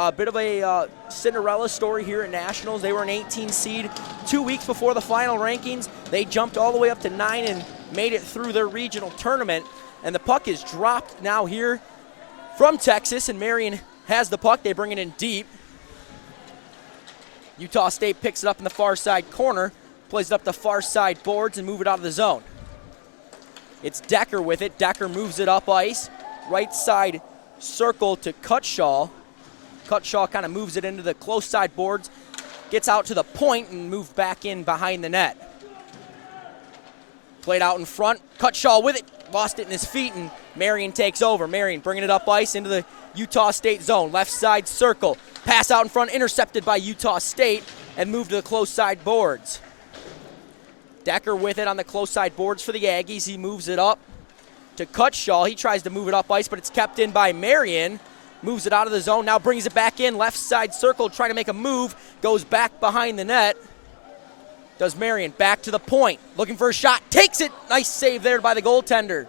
A bit of a Cinderella story here at Nationals. They were an 18 seed 2 weeks before the final rankings. They jumped all the way up to 9 and made it through their regional tournament. And the puck is dropped now here from Texas, and Marian has the puck. They bring it in deep. Utah State picks it up in the far side corner, plays it up the far side boards, and move it out of the zone. It's Decker with it. Decker moves it up ice. Right side circle to Cutshaw. Cutshaw kind of moves it into the close side boards, gets out to the point, and moved back in behind the net. Played out in front. Cutshaw with it. Lost it in his feet, and Marian takes over. Marian bringing it up ice into the Utah State zone. Left side circle. Pass out in front, intercepted by Utah State, and moved to the close side boards. Decker with it on the close side boards for the Aggies. He moves it up to Cutshaw. He tries to move it up ice, but it's kept in by Marian. Moves it out of the zone, now brings it back in. Left side circle, trying to make a move. Goes back behind the net. Does Marian, back to the point. Looking for a shot, takes it. Nice save there by the goaltender.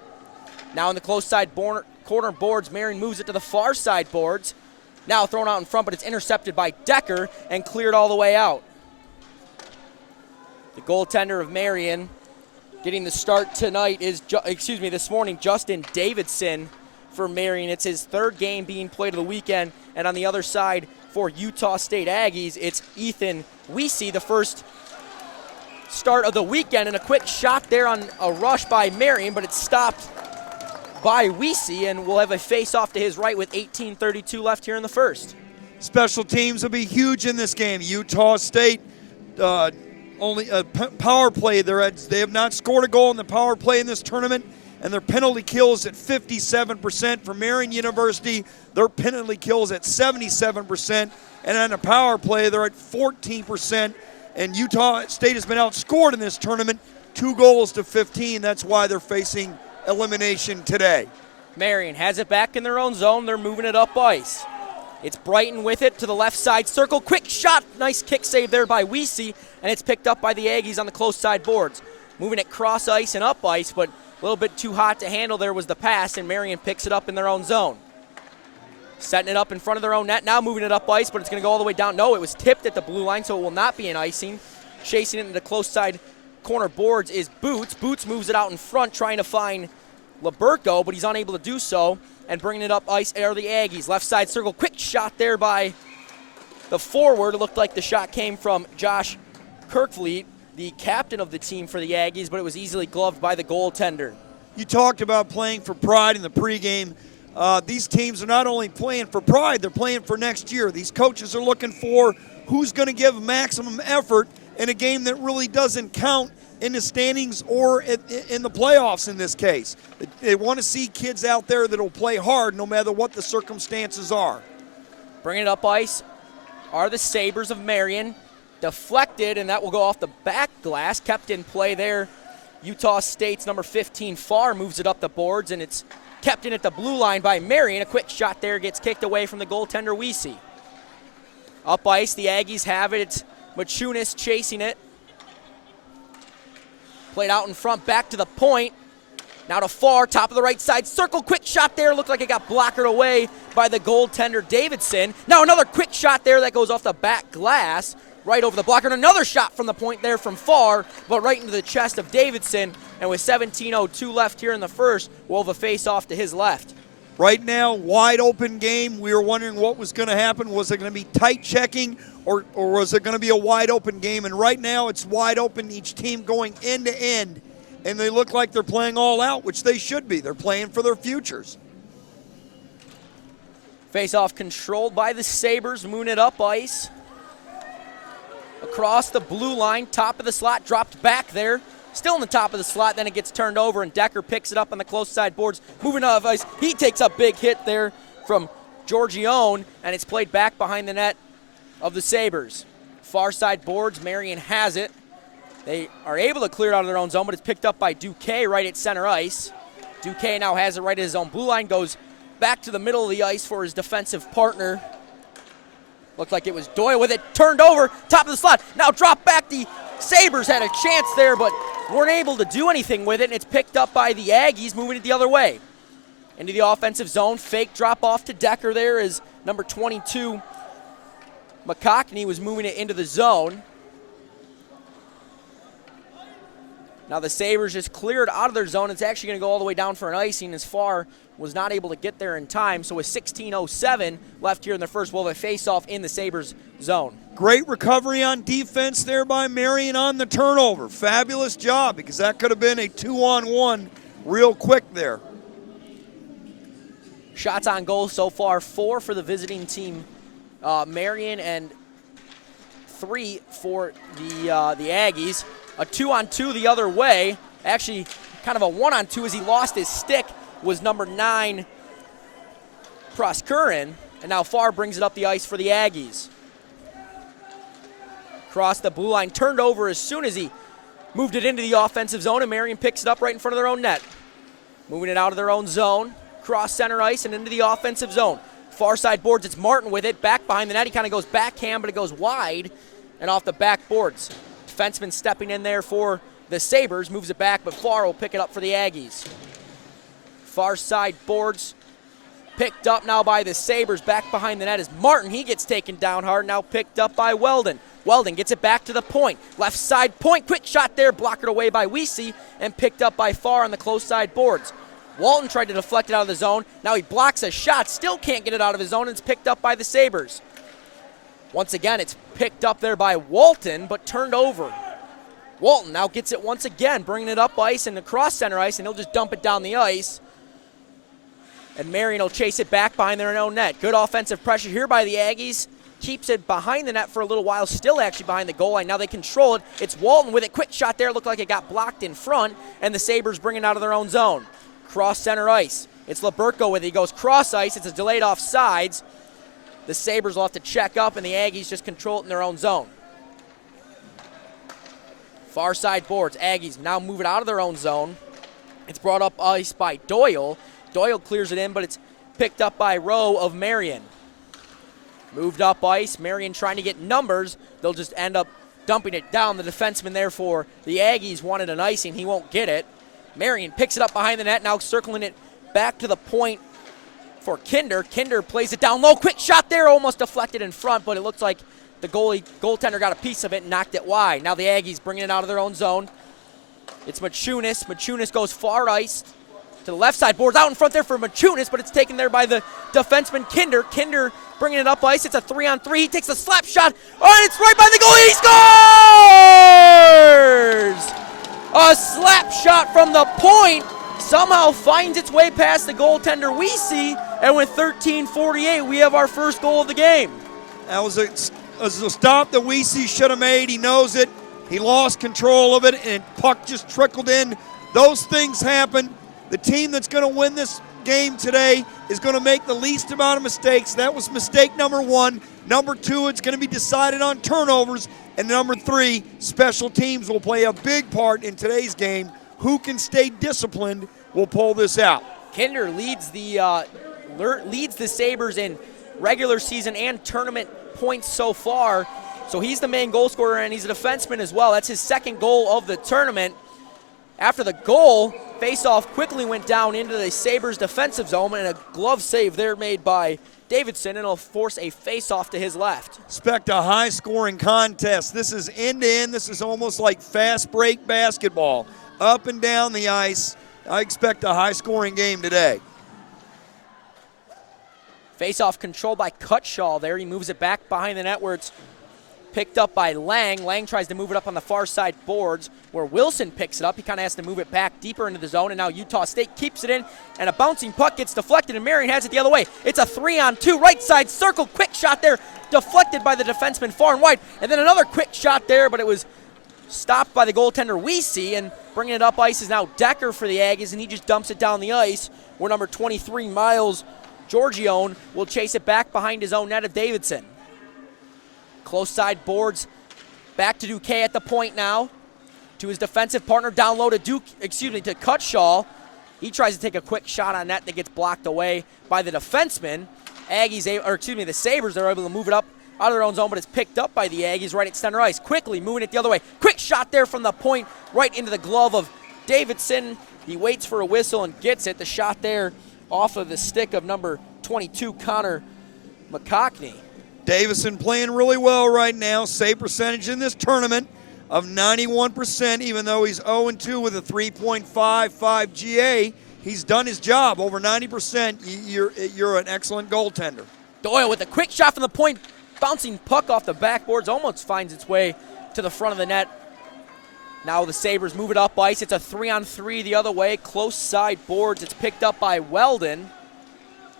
Now in the close side corner boards, Marian moves it to the far side boards. Now thrown out in front, but it's intercepted by Decker and cleared all the way out. The goaltender of Marian getting the start tonight is, this morning, Justin Davidson for Marian. It's his third game being played of the weekend. And on the other side for Utah State Aggies, it's Ethan Weesey, the first start of the weekend. And a quick shot there on a rush by Marian, but it's stopped by Weesey, and we'll have a face-off to his right with 18:32 left here in the first. Special teams will be huge in this game. Utah State, only a power play. They have not scored a goal in the power play in this tournament, and their penalty kills at 57%. For Marian University, their penalty kills at 77%, and on a power play, they're at 14%. And Utah State has been outscored in this tournament, 2-15. That's why they're facing elimination today. Marian has it back in their own zone. They're moving it up ice. It's Brighton with it to the left side circle. Quick shot. Nice kick save there by Weesey, and it's picked up by the Aggies on the close side boards. Moving it cross ice and up ice, but a little bit too hot to handle there was the pass, and Marian picks it up in their own zone. Setting it up in front of their own net. Now moving it up ice, but it's going to go all the way down. No, it was tipped at the blue line, so it will not be an icing. Chasing it into the close side corner boards is Boots. Boots moves it out in front, trying to find Liberco, but he's unable to do so. And bringing it up ice are the Aggies. Left side circle, quick shot there by the forward. It looked like the shot came from Josh Kirkfleet, the captain of the team for the Aggies, but it was easily gloved by the goaltender. You talked about playing for pride in the pregame. These teams are not only playing for pride, they're playing for next year. These coaches are looking for who's going to give maximum effort in a game that really doesn't count in the standings or in the playoffs in this case. They want to see kids out there that will play hard no matter what the circumstances are. Bringing it up ice are the Sabres of Marian. Deflected, and that will go off the back glass. Kept in play there. Utah State's number 15, Farr, moves it up the boards, and it's kept in at the blue line by Marian. A quick shot there gets kicked away from the goaltender, Weesey. Up ice, the Aggies have it. It's Machunas chasing it. Played out in front, back to the point. Now to Farr, top of the right side circle. Quick shot there. Looked like it got blockered away by the goaltender, Davidson. Now another quick shot there that goes off the back glass, right over the blocker. And another shot from the point there from Farr, but right into the chest of Davidson. And with 17:02 left here in the first, we'll have a face-off to his left. Right now, wide open game. We were wondering what was going to happen. Was it going to be tight checking or was it going to be a wide open game? And right now it's wide open, each team going end to end. And they look like they're playing all out, which they should be. They're playing for their futures. Face-off controlled by the Sabres, moving it up ice. Across the blue line, top of the slot, dropped back there. Still in the top of the slot, then it gets turned over, and Decker picks it up on the close side boards. Moving off ice, he takes a big hit there from Giorgione, and it's played back behind the net of the Sabres. Far side boards, Marian has it. They are able to clear it out of their own zone, but it's picked up by Duque right at center ice. Duque now has it right at his own blue line, goes back to the middle of the ice for his defensive partner. Looked like it was Doyle with it, turned over, top of the slot. Now drop back, the Sabres had a chance there, but weren't able to do anything with it, and it's picked up by the Aggies, moving it the other way. Into the offensive zone, fake drop off to Decker there is number 22, McCockney was moving it into the zone. Now the Sabres just cleared out of their zone. It's actually going to go all the way down for an icing as Farr was not able to get there in time. So with 16:07 left here in the first, we'll have a face-off in the Sabres zone. Great recovery on defense there by Marian on the turnover. Fabulous job, because that could have been a 2-on-1 real quick there. Shots on goal so far, 4 for the visiting team, Marian, and 3 for the Aggies. A 2-on-2 the other way. Actually, kind of a 1-on-2 as he lost his stick was number 9, Proskurin. And now Farr brings it up the ice for the Aggies. Crossed the blue line, turned over as soon as he moved it into the offensive zone, and Marian picks it up right in front of their own net. Moving it out of their own zone, cross center ice and into the offensive zone. Far side boards, it's Martin with it, back behind the net. He kind of goes backhand, but it goes wide and off the back boards. Defenseman stepping in there for the Sabres, moves it back, but Farr will pick it up for the Aggies. Far side boards, picked up now by the Sabres. Back behind the net is Martin. He gets taken down hard, now picked up by Weldon. Weldon gets it back to the point. Left side point, quick shot there, blocked away by Weese, and picked up by Farr on the close side boards. Walton tried to deflect it out of the zone. Now he blocks a shot, still can't get it out of his zone, and it's picked up by the Sabres. Once again, it's picked up there by Walton, but turned over. Walton now gets it once again, bringing it up ice and across center ice, and he'll just dump it down the ice. And Marian will chase it back behind their own net. Good offensive pressure here by the Aggies. Keeps it behind the net for a little while, still actually behind the goal line. Now they control it. It's Walton with it. Quick shot there. Looked like it got blocked in front, and the Sabres bring it out of their own zone. Cross center ice. It's Liberco with it. He goes cross ice. It's a delayed offsides. The Sabres will have to check up, and the Aggies just control it in their own zone. Far side boards. Aggies now move it out of their own zone. It's brought up ice by Doyle. Doyle clears it in, but it's picked up by Rowe of Marian. Moved up ice. Marian trying to get numbers. They'll just end up dumping it down. The defenseman there for the Aggies wanted an icing. He won't get it. Marian picks it up behind the net, now circling it back to the point for Kinder. Kinder plays it down low. Quick shot there, almost deflected in front, but it looks like the goaltender got a piece of it and knocked it wide. Now the Aggies bringing it out of their own zone. It's Machunas. Machunas goes far ice to the left side. Boards out in front there for Machunas, but it's taken there by the defenseman Kinder. Kinder bringing it up ice. It's a 3-on-3. He takes a slap shot. Oh, and it's right by the goal. He scores! A slap shot from the point somehow finds its way past the goaltender Weese, and with 13:48, we have our first goal of the game. That was a stop that Weese should have made. He knows it. He lost control of it, and puck just trickled in. Those things happen. The team that's going to win this game today is going to make the least amount of mistakes. That was mistake number 1. Number 2, it's going to be decided on turnovers. And number 3, special teams will play a big part in today's game. Who can stay disciplined will pull this out. Kinder leads the Sabres in regular season and tournament points so far. So he's the main goal scorer, and he's a defenseman as well. That's his second goal of the tournament. After the goal, face-off quickly went down into the Sabres defensive zone, and a glove save there made by Davidson, and it'll force a face-off to his left. Expect a high-scoring contest. This is end-to-end. This is almost like fast-break basketball. Up and down the ice. I expect a high-scoring game today. Face-off controlled by Cutshaw there. He moves it back behind the net where it's picked up by Lang. Lang tries to move it up on the far side boards where Wilson picks it up. He kind of has to move it back deeper into the zone, and now Utah State keeps it in, and a bouncing puck gets deflected, and Marian has it the other way. It's a 3-on-2, right side circle, quick shot there, deflected by the defenseman far and wide, and then another quick shot there, but it was stopped by the goaltender Weese, and bringing it up ice is now Decker for the Aggies, and he just dumps it down the ice where number 23, Miles Giorgione, will chase it back behind his own net of Davidson. Close side boards, back to Duquet at the point now. To his defensive partner down low to to Cutshaw. He tries to take a quick shot on net that gets blocked away by the defenseman. The Sabres are able to move it up out of their own zone, but it's picked up by the Aggies right at center ice. Quickly moving it the other way. Quick shot there from the point right into the glove of Davidson. He waits for a whistle and gets it. The shot there off of the stick of number 22, Connor McCockney. Davison playing really well right now. Save percentage in this tournament of 91%, even though he's 0-2 with a 3.55 GA. He's done his job. Over 90%, you're an excellent goaltender. Doyle with a quick shot from the point. Bouncing puck off the backboards, almost finds its way to the front of the net. Now the Sabres move it up ice. It's a 3-on-3 the other way. Close side boards. It's picked up by Weldon.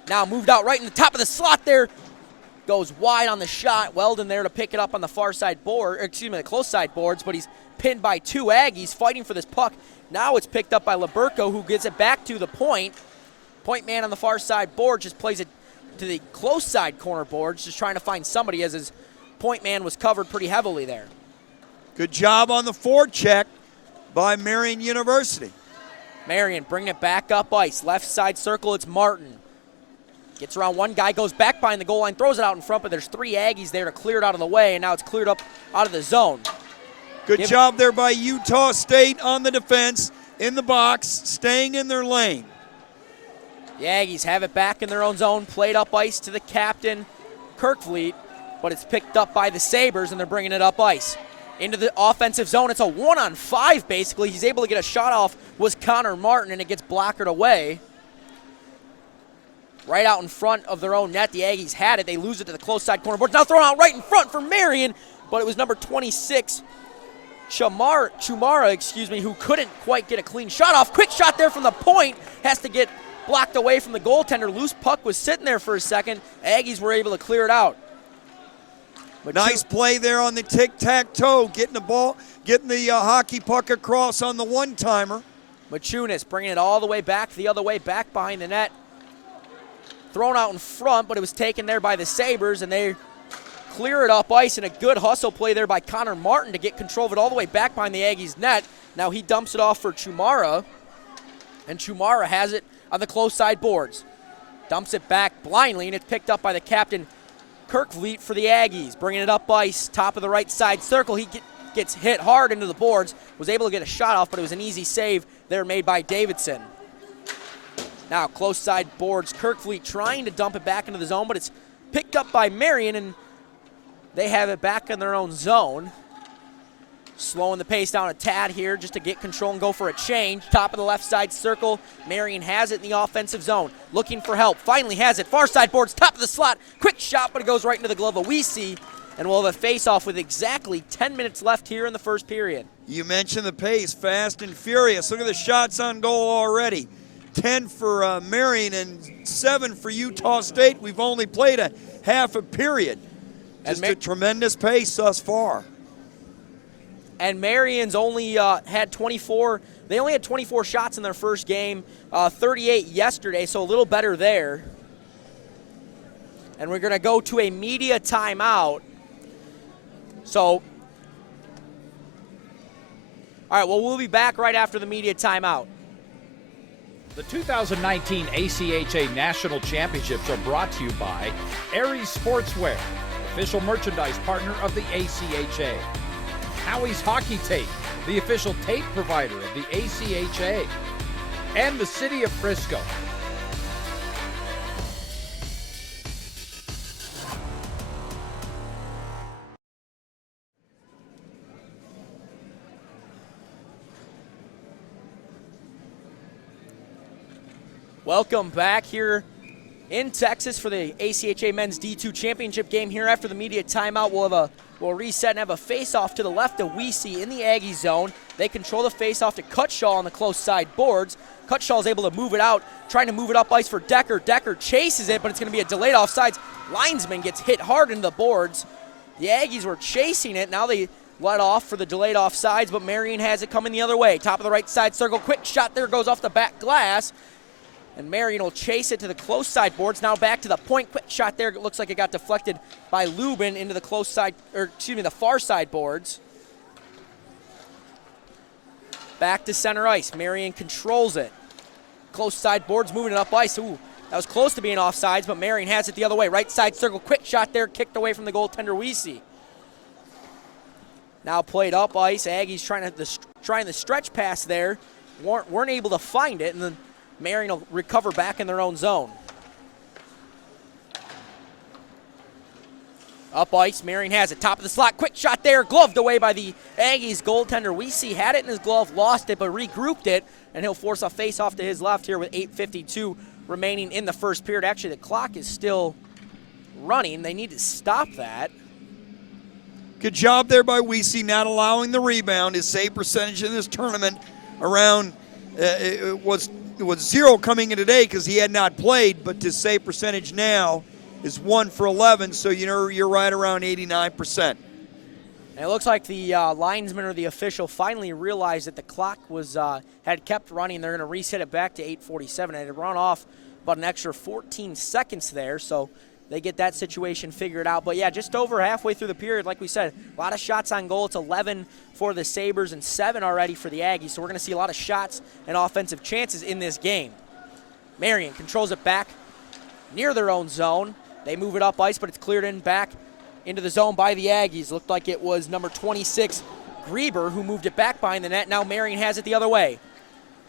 Now moved out right in the top of the slot there. Goes wide on the shot. Weldon there to pick it up on the far side board, or excuse me, the close side boards, but he's pinned by two Aggies fighting for this puck. Now it's picked up by Liberco, who gets it back to the point. Point man on the far side board just plays it to the close side corner boards, just trying to find somebody as his point man was covered pretty heavily there. Good job on the forecheck by Marian University. Marian bringing it back up ice. Left side circle, it's Martin. Gets around one guy, goes back behind the goal line, throws it out in front, but there's three Aggies there to clear it out of the way, and now it's cleared up out of the zone. Good job there by Utah State on the defense, in the box, staying in their lane. The Aggies have it back in their own zone, played up ice to the captain, Kirkfleet, but it's picked up by the Sabres, and they're bringing it up ice. Into the offensive zone, it's a 1-on-5 basically. He's able to get a shot off, was Connor Martin, and it gets blockered away. Right out in front of their own net, the Aggies had it. They lose it to the close side corner boards. Now thrown out right in front for Marian, but it was number 26, Chumara, who couldn't quite get a clean shot off. Quick shot there from the point. Has to get blocked away from the goaltender. Loose puck was sitting there for a second. Aggies were able to clear it out. Nice play there on the tic-tac-toe, getting the ball, getting the hockey puck across on the one-timer. Machunas bringing it all the way back, the other way, back behind the net. Thrown out in front, but it was taken there by the Sabres, and they clear it up ice, and a good hustle play there by Connor Martin to get control of it all the way back behind the Aggies' net. Now he dumps it off for Chumara, and Chumara has it on the close side boards. Dumps it back blindly, and it's picked up by the captain, Kirkfleet, for the Aggies. Bringing it up ice, top of the right side circle. He gets hit hard into the boards, was able to get a shot off, but it was an easy save there made by Davidson. Now close side boards, Kirkfleet trying to dump it back into the zone, but it's picked up by Marian, and they have it back in their own zone. Slowing the pace down a tad here just to get control and go for a change. Top of the left side circle, Marian has it in the offensive zone. Looking for help, finally has it. Far side boards, top of the slot. Quick shot, but it goes right into the glove of Weesey, and we'll have a face-off with exactly 10 minutes left here in the first period. You mentioned the pace, fast and furious. Look at the shots on goal already. 10 for Marian and 7 for Utah State. We've only played a half a period. Just a tremendous pace thus far. And Marian's only had 24. They only had 24 shots in their first game, 38 yesterday, so a little better there. And we're going to go to a media timeout. So, all right, well, we'll be back right after the media timeout. The 2019 ACHA National Championships are brought to you by Aries Sportswear, official merchandise partner of the ACHA. Howie's Hockey Tape, the official tape provider of the ACHA. And the City of Frisco. Welcome back here in Texas for the ACHA Men's D2 Championship game. Here after the media timeout, we'll reset and have a face-off to the left of Weesey in the Aggie zone. They control the face-off to Cutshaw on the close side boards. Cutshaw is able to move it out, trying to move it up ice for Decker. Decker chases it, but it's going to be a delayed offsides. Linesman gets hit hard into the boards. The Aggies were chasing it. Now they let off for the delayed offsides, but Marian has it coming the other way. Top of the right side circle. Quick shot there, goes off the back glass. And Marian will chase it to the close side boards. Now back to the point. Quick shot there. It looks like it got deflected by Lubin into the close side, or excuse me, the far side boards. Back to center ice. Marian controls it. Close side boards, moving it up ice. Ooh, that was close to being offsides, but Marian has it the other way. Right side circle. Quick shot there, kicked away from the goaltender Weesey. Now played up ice. Aggies trying the stretch pass there. Weren't able to find it, and then Marian will recover back in their own zone. Up ice, Marian has it, top of the slot, quick shot there, gloved away by the Aggies goaltender. Weese had it in his glove, lost it, but regrouped it, and he'll force a face-off to his left here with 8:52 remaining in the first period. Actually, the clock is still running. They need to stop that. Good job there by Weese, not allowing the rebound. His save percentage in this tournament around it was 0 coming in today because he had not played, but his save percentage now is 1 for 11, so you're right around 89%. And it looks like the linesman or the official finally realized that the clock was had kept running. They're going to reset it back to 8:47. It had run off about an extra 14 seconds there, so they get that situation figured out. But, yeah, just over halfway through the period, like we said, a lot of shots on goal. It's 11 for the Sabres and 7 already for the Aggies, so we're going to see a lot of shots and offensive chances in this game. Marian controls it back near their own zone. They move it up ice, but it's cleared in back into the zone by the Aggies. Looked like it was number 26, Grieber, who moved it back behind the net. Now Marian has it the other way.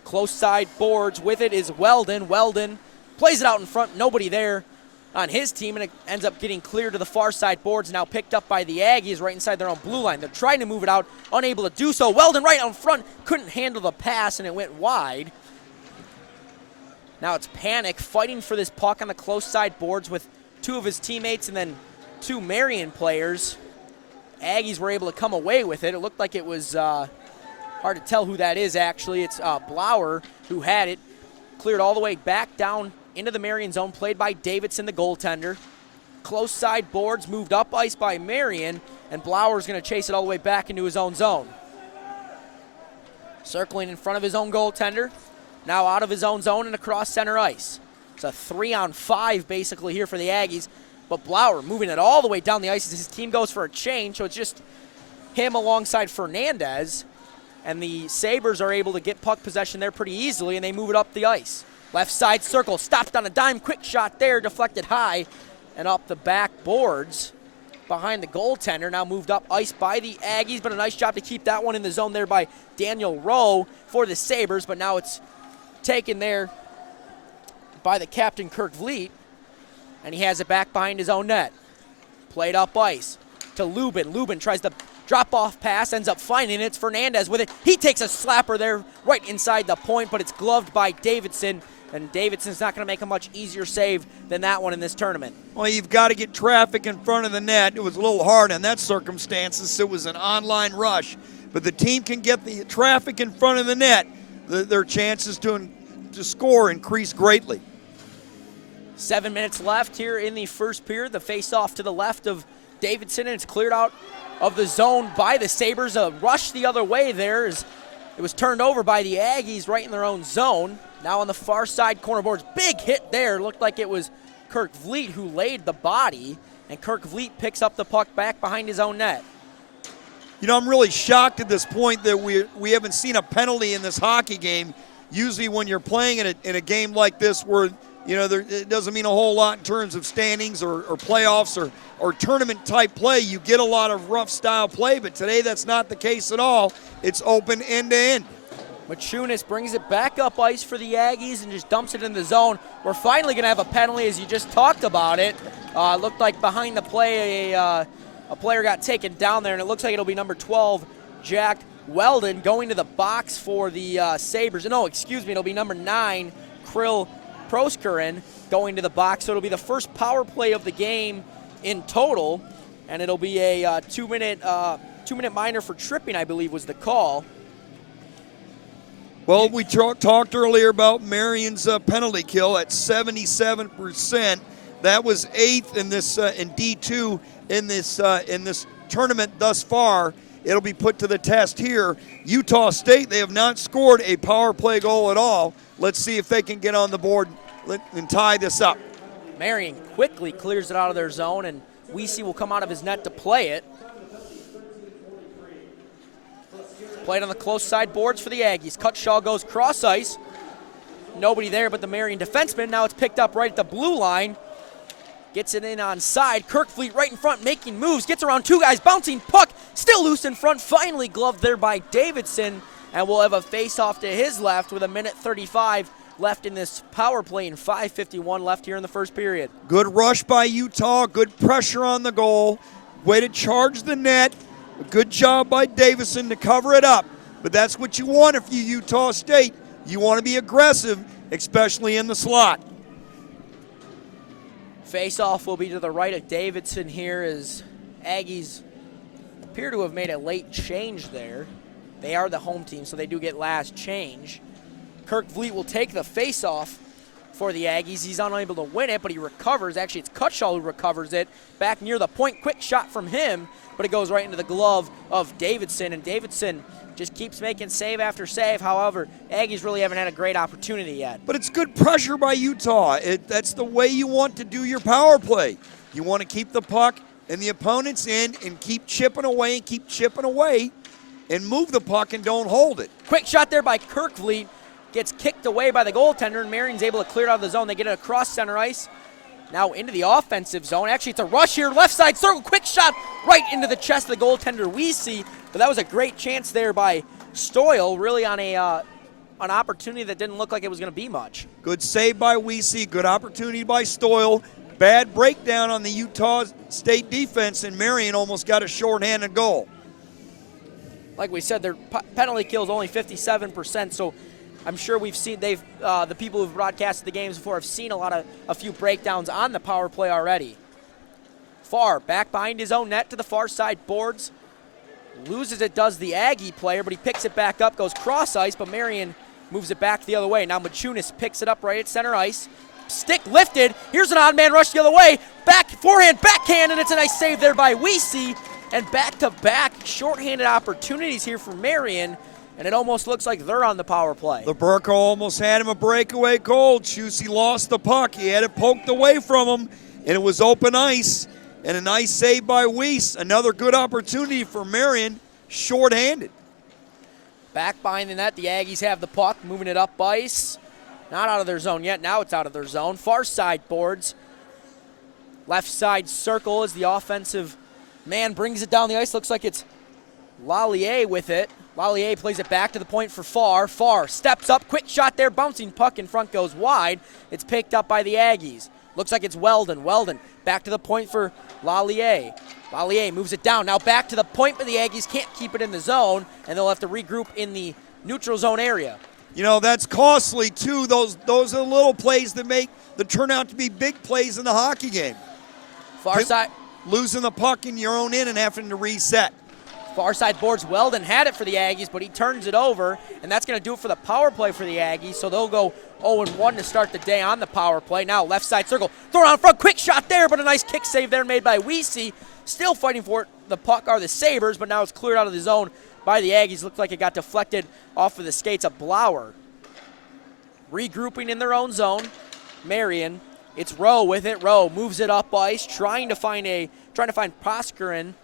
Close side boards with it is Weldon. Weldon plays it out in front. Nobody there on his team, and it ends up getting cleared to the far side boards, now picked up by the Aggies right inside their own blue line. They're trying to move it out, unable to do so. Weldon right out front, couldn't handle the pass, and it went wide. Now it's Panic fighting for this puck on the close side boards with 2 of his teammates and then 2 Marian players. Aggies were able to come away with it. It looked like it was hard to tell who that is, actually. It's Blauer who had it. Cleared all the way back down into the Marian zone, played by Davidson, the goaltender. Close side boards, moved up ice by Marian, and Blauer's going to chase it all the way back into his own zone. Circling in front of his own goaltender, now out of his own zone and across center ice. It's a 3-on-5 basically here for the Aggies, but Blauer moving it all the way down the ice as his team goes for a change, so it's just him alongside Fernandez, and the Sabres are able to get puck possession there pretty easily, and they move it up the ice. Left side circle, stopped on a dime, quick shot there, deflected high, and up the back boards behind the goaltender. Now moved up ice by the Aggies, but a nice job to keep that one in the zone there by Daniel Rowe for the Sabres, but now it's taken there by the captain, Kirk Vliet, and he has it back behind his own net. Played up ice to Lubin. Lubin tries the drop-off pass, ends up finding it. It's Fernandez with it. He takes a slapper there right inside the point, but it's gloved by Davidson, and Davidson's not going to make a much easier save than that one in this tournament. Well, you've got to get traffic in front of the net. It was a little hard in that circumstances. It was an online rush, but the team can get the traffic in front of the net. Their chances to score increase greatly. 7 minutes left here in the first period. The face-off to the left of Davidson, and it's cleared out of the zone by the Sabres. A rush the other way there as it was turned over by the Aggies right in their own zone. Now on the far side corner boards, big hit there. Looked like it was Kirk Vliet who laid the body, and Kirk Vliet picks up the puck back behind his own net. You know, I'm really shocked at this point that we haven't seen a penalty in this hockey game. Usually when you're playing in a game like this where, you know, it doesn't mean a whole lot in terms of standings or playoffs or tournament-type play. You get a lot of rough-style play, but today that's not the case at all. It's open end-to-end. Machunas brings it back up ice for the Aggies and just dumps it in the zone. We're finally going to have a penalty, as you just talked about it. Looked like behind the play a player got taken down there, and it looks like it'll be number 12, Jack Weldon, going to the box for the Sabres. No, excuse me, it'll be number 9, Krill Proskeren, going to the box. So it'll be the first power play of the game in total, and it'll be a two-minute minor for tripping, I believe was the call. Well, we talked earlier about Marian's penalty kill at 77%. That was 8th in this in D2 in this tournament thus far. It'll be put to the test here. Utah State, they have not scored a power play goal at all. Let's see if they can get on the board and tie this up. Marian quickly clears it out of their zone, and Weese will come out of his net to play it. Played on the close side boards for the Aggies. Cutshaw goes cross ice. Nobody there but the Marian defenseman. Now it's picked up right at the blue line. Gets it in on side. Kirk Vliet right in front making moves. Gets around 2 guys. Bouncing puck. Still loose in front. Finally gloved there by Davidson. And we'll have a face-off to his left with 1:35 left in this power play and 5:51 left here in the first period. Good rush by Utah, good pressure on the goal. Way to charge the net. A good job by Davison to cover it up. But that's what you want if you're Utah State. You want to be aggressive, especially in the slot. Face-off will be to the right of Davidson here as Aggies appear to have made a late change there. They are the home team, so they do get last change. Kirk Vliet will take the face-off for the Aggies. He's unable to win it, but he recovers. Actually, it's Cutshaw who recovers it. Back near the point, quick shot from him, but it goes right into the glove of Davidson, and Davidson just keeps making save after save. However, Aggies really haven't had a great opportunity yet. But it's good pressure by Utah. That's the way you want to do your power play. You want to keep the puck in the opponent's end and keep chipping away and move the puck and don't hold it. Quick shot there by Kirk Vliet. Gets kicked away by the goaltender, and Marian's able to clear it out of the zone. They get it across center ice. Now into the offensive zone. Actually, it's a rush here, left side circle. Quick shot right into the chest of the goaltender, Weesey. But that was a great chance there by Stoyle, really on an opportunity that didn't look like it was going to be much. Good save by Weesey. Good opportunity by Stoyle. Bad breakdown on the Utah State defense, and Marian almost got a shorthanded goal. Like we said, their penalty kill is only 57%, so I'm sure we've seen the people who've broadcasted the games before have seen a few breakdowns on the power play already. Far back behind his own net to the far side boards. Loses it, does the Aggie player, but he picks it back up, goes cross ice, but Marian moves it back the other way. Now Machunas picks it up right at center ice. Stick lifted. Here's an odd man rush the other way. Back, forehand, backhand, and it's a nice save there by Weesey. And back-to-back shorthanded opportunities here for Marian, and it almost looks like they're on the power play. LaBurco almost had him a breakaway goal. Chusey lost the puck. He had it poked away from him, and it was open ice. And a nice save by Weiss. Another good opportunity for Marian, shorthanded. Back behind the net, the Aggies have the puck, moving it up ice. Not out of their zone yet. Now it's out of their zone. Far side boards. Left side circle as the offensive man brings it down the ice. Looks like it's Lallier with it. Lallier plays it back to the point for Farr. Farr steps up. Quick shot there. Bouncing puck in front goes wide. It's picked up by the Aggies. Looks like it's Weldon. Weldon back to the point for Lallier. Lallier moves it down. Now back to the point, but the Aggies can't keep it in the zone, and they'll have to regroup in the neutral zone area. You know, that's costly, too. Those are the little plays that turn out to be big plays in the hockey game. Far side. Losing the puck in your own end and having to reset. Far side boards. Weldon had it for the Aggies, but he turns it over, and that's going to do it for the power play for the Aggies. So they'll go 0-1 to start the day on the power play. Now left side circle. Throw it on front. Quick shot there, but a nice kick save there made by Weesey. Still fighting for it. The puck are the Sabres, but now it's cleared out of the zone by the Aggies. Looked like it got deflected off of the skates of Blauer. Regrouping in their own zone. Marian. It's Rowe with it. Rowe moves it up ice, trying to find Proskeren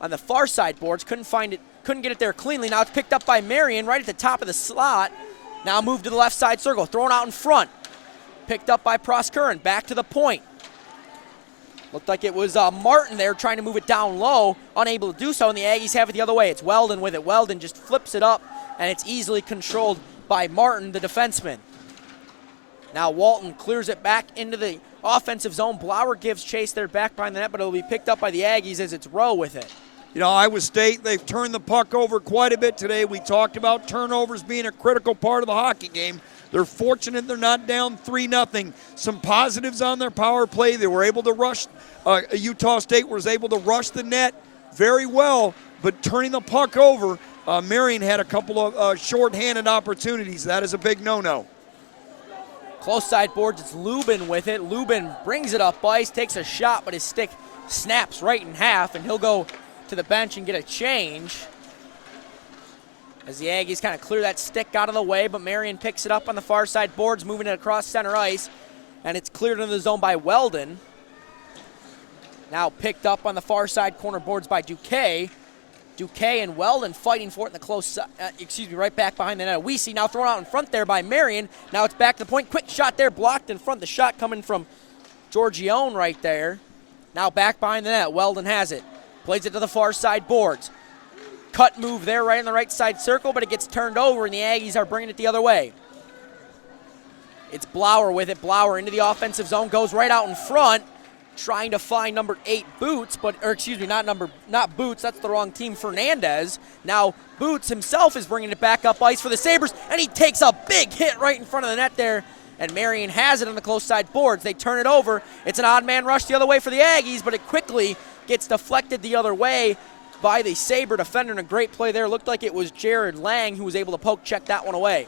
on the far side boards. Couldn't get it there cleanly. Now it's picked up by Marian right at the top of the slot. Now moved to the left side circle, thrown out in front. Picked up by Proskeren, back to the point. Looked like it was Martin there trying to move it down low, unable to do so, and the Aggies have it the other way. It's Weldon with it. Weldon just flips it up, and it's easily controlled by Martin, the defenseman. Now Walton clears it back into the offensive zone. Blauer gives chase there back behind the net, but it'll be picked up by the Aggies as it's Rowe with it. You know, Iowa State, they've turned the puck over quite a bit today. We talked about turnovers being a critical part of the hockey game. They're fortunate they're not down 3-0. Some positives on their power play. They were able to rush, Utah State was able to rush the net very well, but turning the puck over, Marian had a couple of short-handed opportunities. That is a big no-no. Close side boards, it's Lubin with it. Lubin brings it up ice, takes a shot, but his stick snaps right in half, and he'll go to the bench and get a change as the Aggies kind of clear that stick out of the way, but Marian picks it up on the far side boards, moving it across center ice, and it's cleared into the zone by Weldon. Now picked up on the far side corner boards by Duquet. Duquet and Weldon fighting for it in the close, right back behind the net. Weesey now thrown out in front there by Marian. Now it's back to the point. Quick shot there, blocked in front. The shot coming from Giorgione right there. Now back behind the net. Weldon has it. Plays it to the far side boards. Cut move there right in the right side circle, but it gets turned over, and the Aggies are bringing it the other way. It's Blauer with it. Blauer into the offensive zone, goes right out in front, trying to find number 8 Boots, not Boots, that's the wrong team, Fernandez. Now Boots himself is bringing it back up ice for the Sabres, and he takes a big hit right in front of the net there, and Marian has it on the close side boards. They turn it over. It's an odd man rush the other way for the Aggies, but it quickly gets deflected the other way by the Sabre defender, and a great play there. Looked like it was Jared Lang who was able to poke check that one away.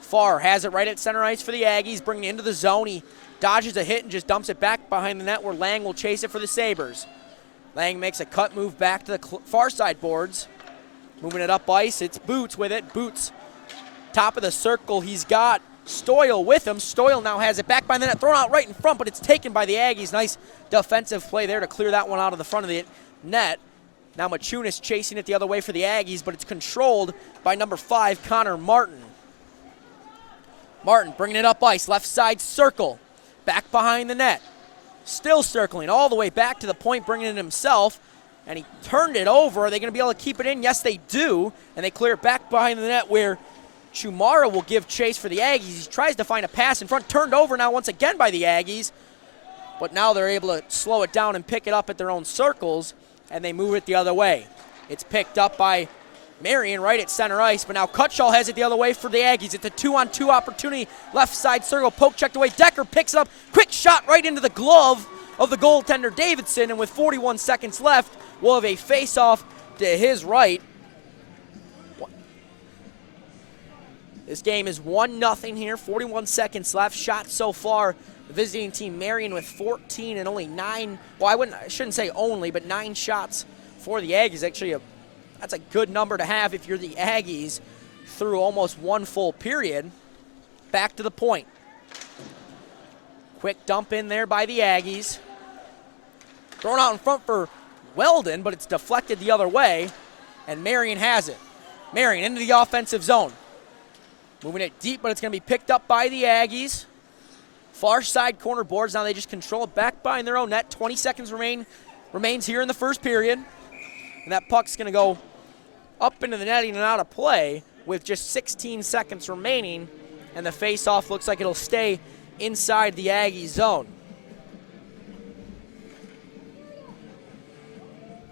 Farr has it right at center ice for the Aggies, bringing it into the zone. He dodges a hit and just dumps it back behind the net where Lang will chase it for the Sabres. Lang makes a cut move back to the far side boards. Moving it up ice, it's Boots with it. Boots, top of the circle. He's got Stoyle with him. Stoyle now has it back by the net, thrown out right in front, but it's taken by the Aggies. Nice defensive play there to clear that one out of the front of the net. Now Machunas chasing it the other way for the Aggies, but it's controlled by number 5, Connor Martin. Martin bringing it up ice, left side circle, back behind the net. Still circling all the way back to the point, bringing it himself, and he turned it over. Are they going to be able to keep it in? Yes, they do, and they clear it back behind the net where Chumara will give chase for the Aggies. He tries to find a pass in front, turned over now once again by the Aggies, but now they're able to slow it down and pick it up at their own circles, and they move it the other way. It's picked up by Marian right at center ice, but now Cutshall has it the other way for the Aggies. It's a 2-on-2 opportunity. Left side circle, poke checked away. Decker picks it up. Quick shot right into the glove of the goaltender Davidson, and with 41 seconds left, we'll have a face-off to his right. This game is 1-0 here, 41 seconds left. Shots so far, the visiting team Marian with 14 and only 9. Well, I shouldn't say only, but 9 shots for the Aggies. Actually, that's a good number to have if you're the Aggies through almost one full period. Back to the point. Quick dump in there by the Aggies. Thrown out in front for Weldon, but it's deflected the other way, and Marian has it. Marian into the offensive zone. Moving it deep, but it's going to be picked up by the Aggies. Far side corner boards. Now they just control it back behind their own net. 20 seconds remains here in the first period. And that puck's going to go up into the netting and out of play with just 16 seconds remaining. And the face-off looks like it'll stay inside the Aggie zone.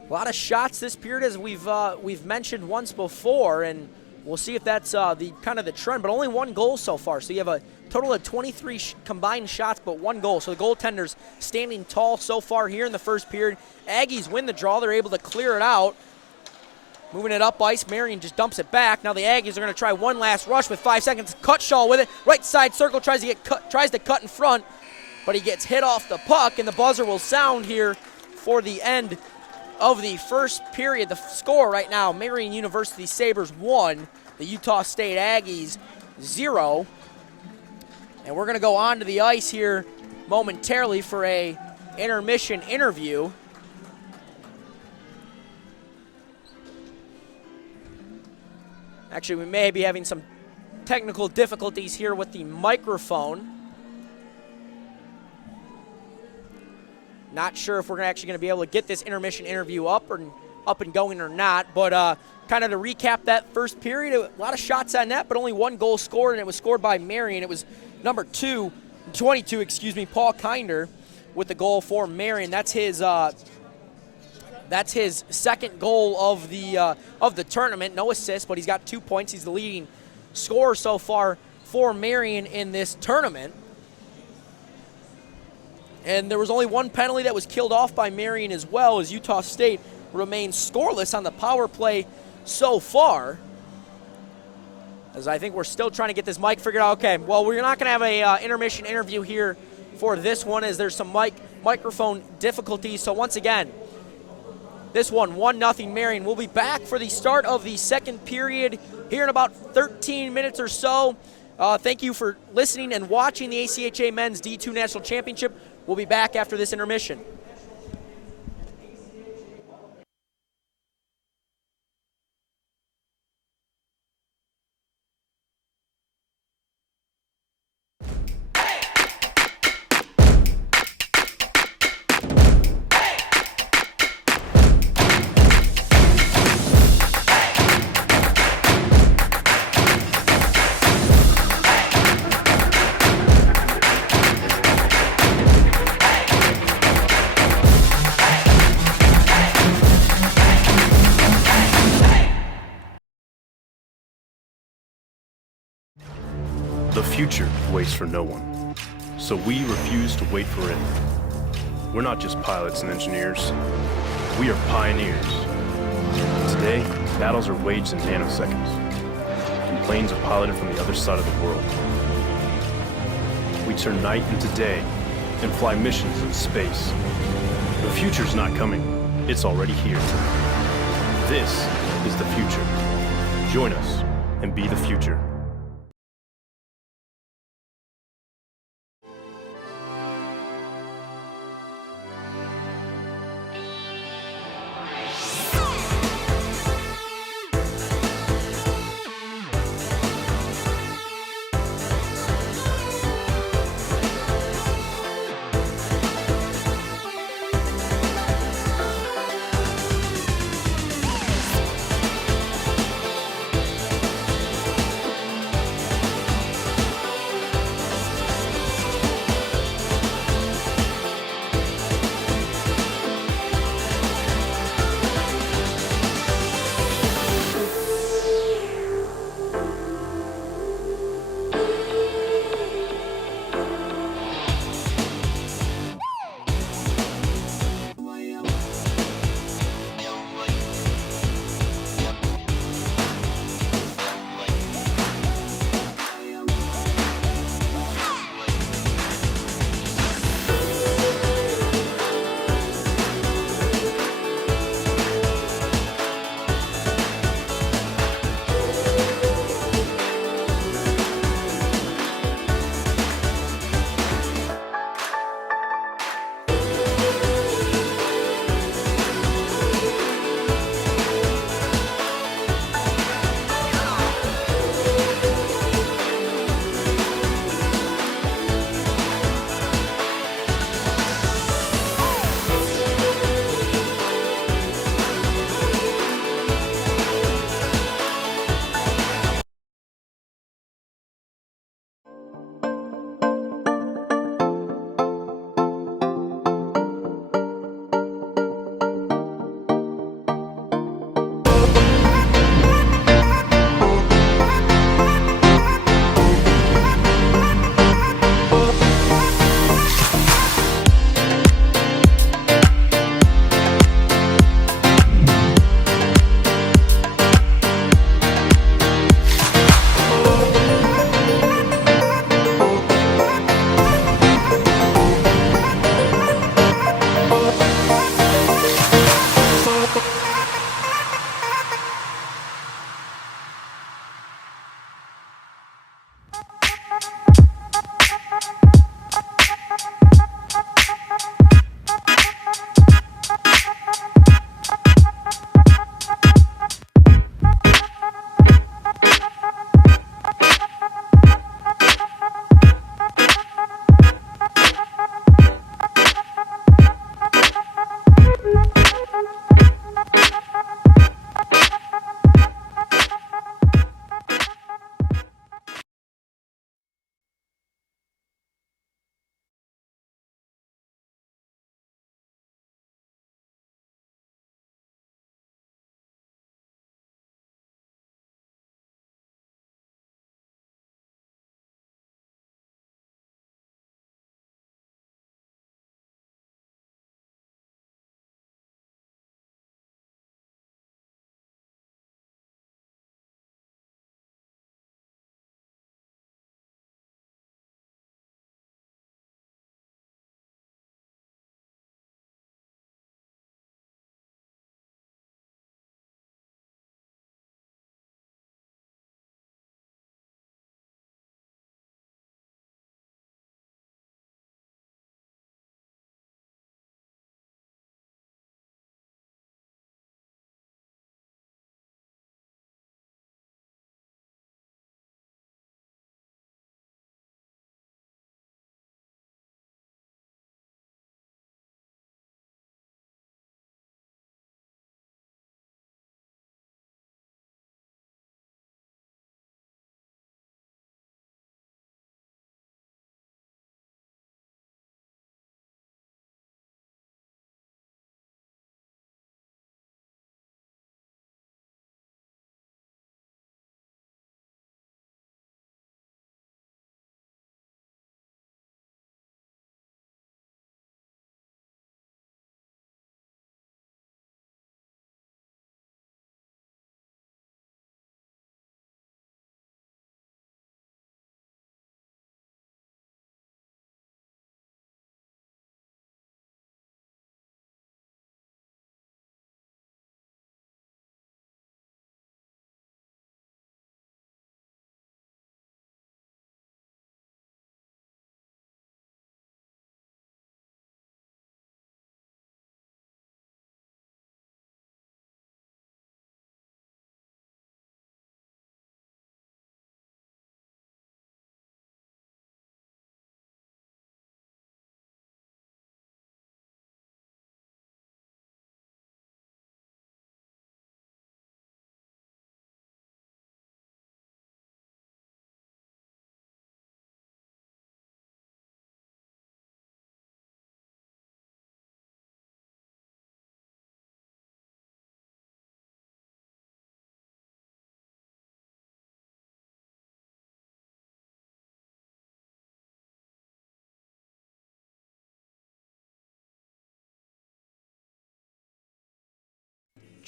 A lot of shots this period, as we've mentioned once before, and we'll see if that's the trend, but only 1 goal so far. So you have a total of 23 combined shots, but 1 goal. So the goaltenders standing tall so far here in the first period. Aggies win the draw. They're able to clear it out. Moving it up ice, Marian just dumps it back. Now the Aggies are going to try one last rush with 5 seconds. Cutshall with it. Right side circle, tries to cut in front, but he gets hit off the puck, and the buzzer will sound here for the end of the first period. The score right now, Marian University Sabres 1, the Utah State Aggies 0. And we're going to go on to the ice here momentarily for a intermission interview. Actually, we may be having some technical difficulties here with the microphone. Not sure if we're actually going to be able to get this intermission interview up and going or not, but kind of to recap that first period, a lot of shots on net, but only 1 goal scored, and it was scored by Marian. It was number 22, Paul Kinder with the goal for Marian. That's his second goal of the tournament. No assists, but he's got 2 points. He's the leading scorer so far for Marian in this tournament. And there was only 1 penalty that was killed off by Marian as well, as Utah State remains scoreless on the power play so far. As I think we're still trying to get this mic figured out. Okay, well, we're not going to have a intermission interview here for this one, as there's some microphone difficulties. So once again, this one, 1-0 Marian. We'll be back for the start of the second period here in about 13 minutes or so. Thank you for listening and watching the ACHA Men's D2 National Championship. We'll be back after this intermission. The future waits for no one, so we refuse to wait for it. We're not just pilots and engineers, we are pioneers. Today, battles are waged in nanoseconds, and planes are piloted from the other side of the world. We turn night into day and fly missions in space. The future's not coming, it's already here. This is the future. Join us and be the future.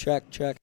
Check.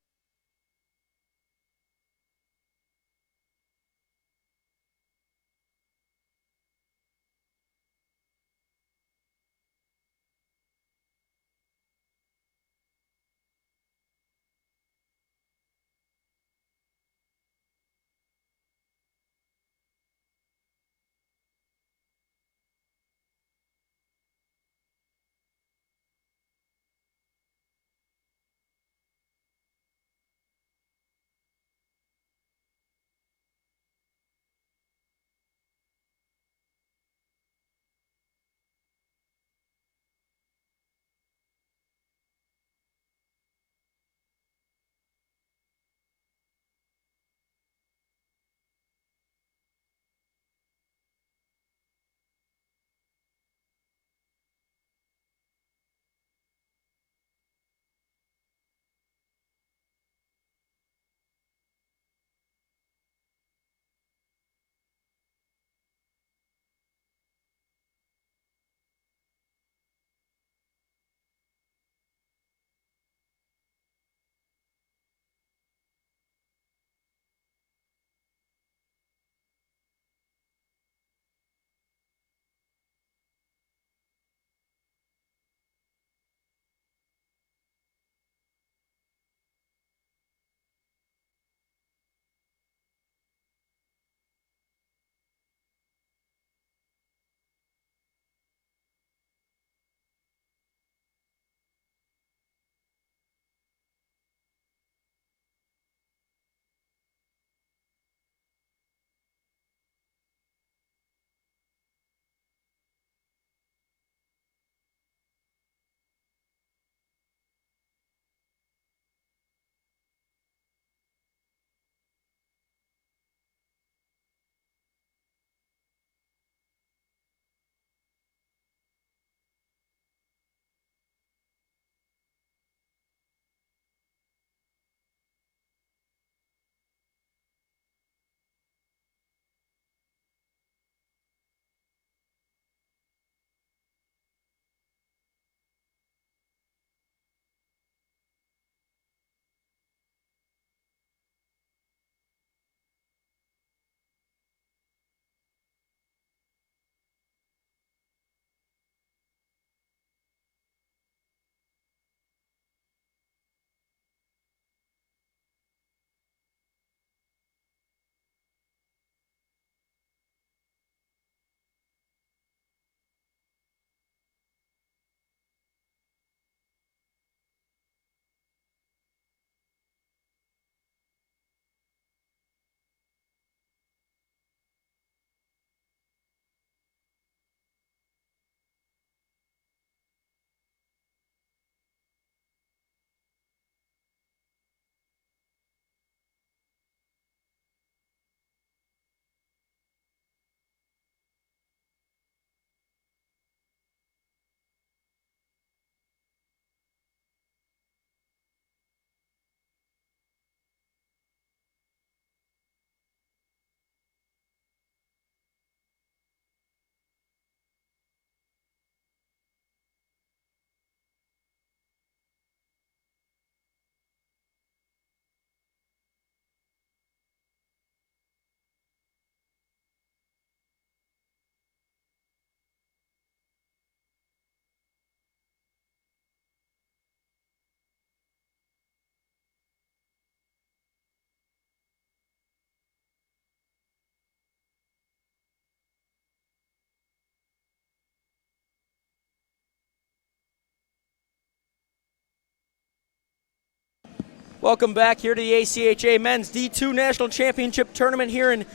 Welcome back here to the ACHA Men's D2 National Championship Tournament here in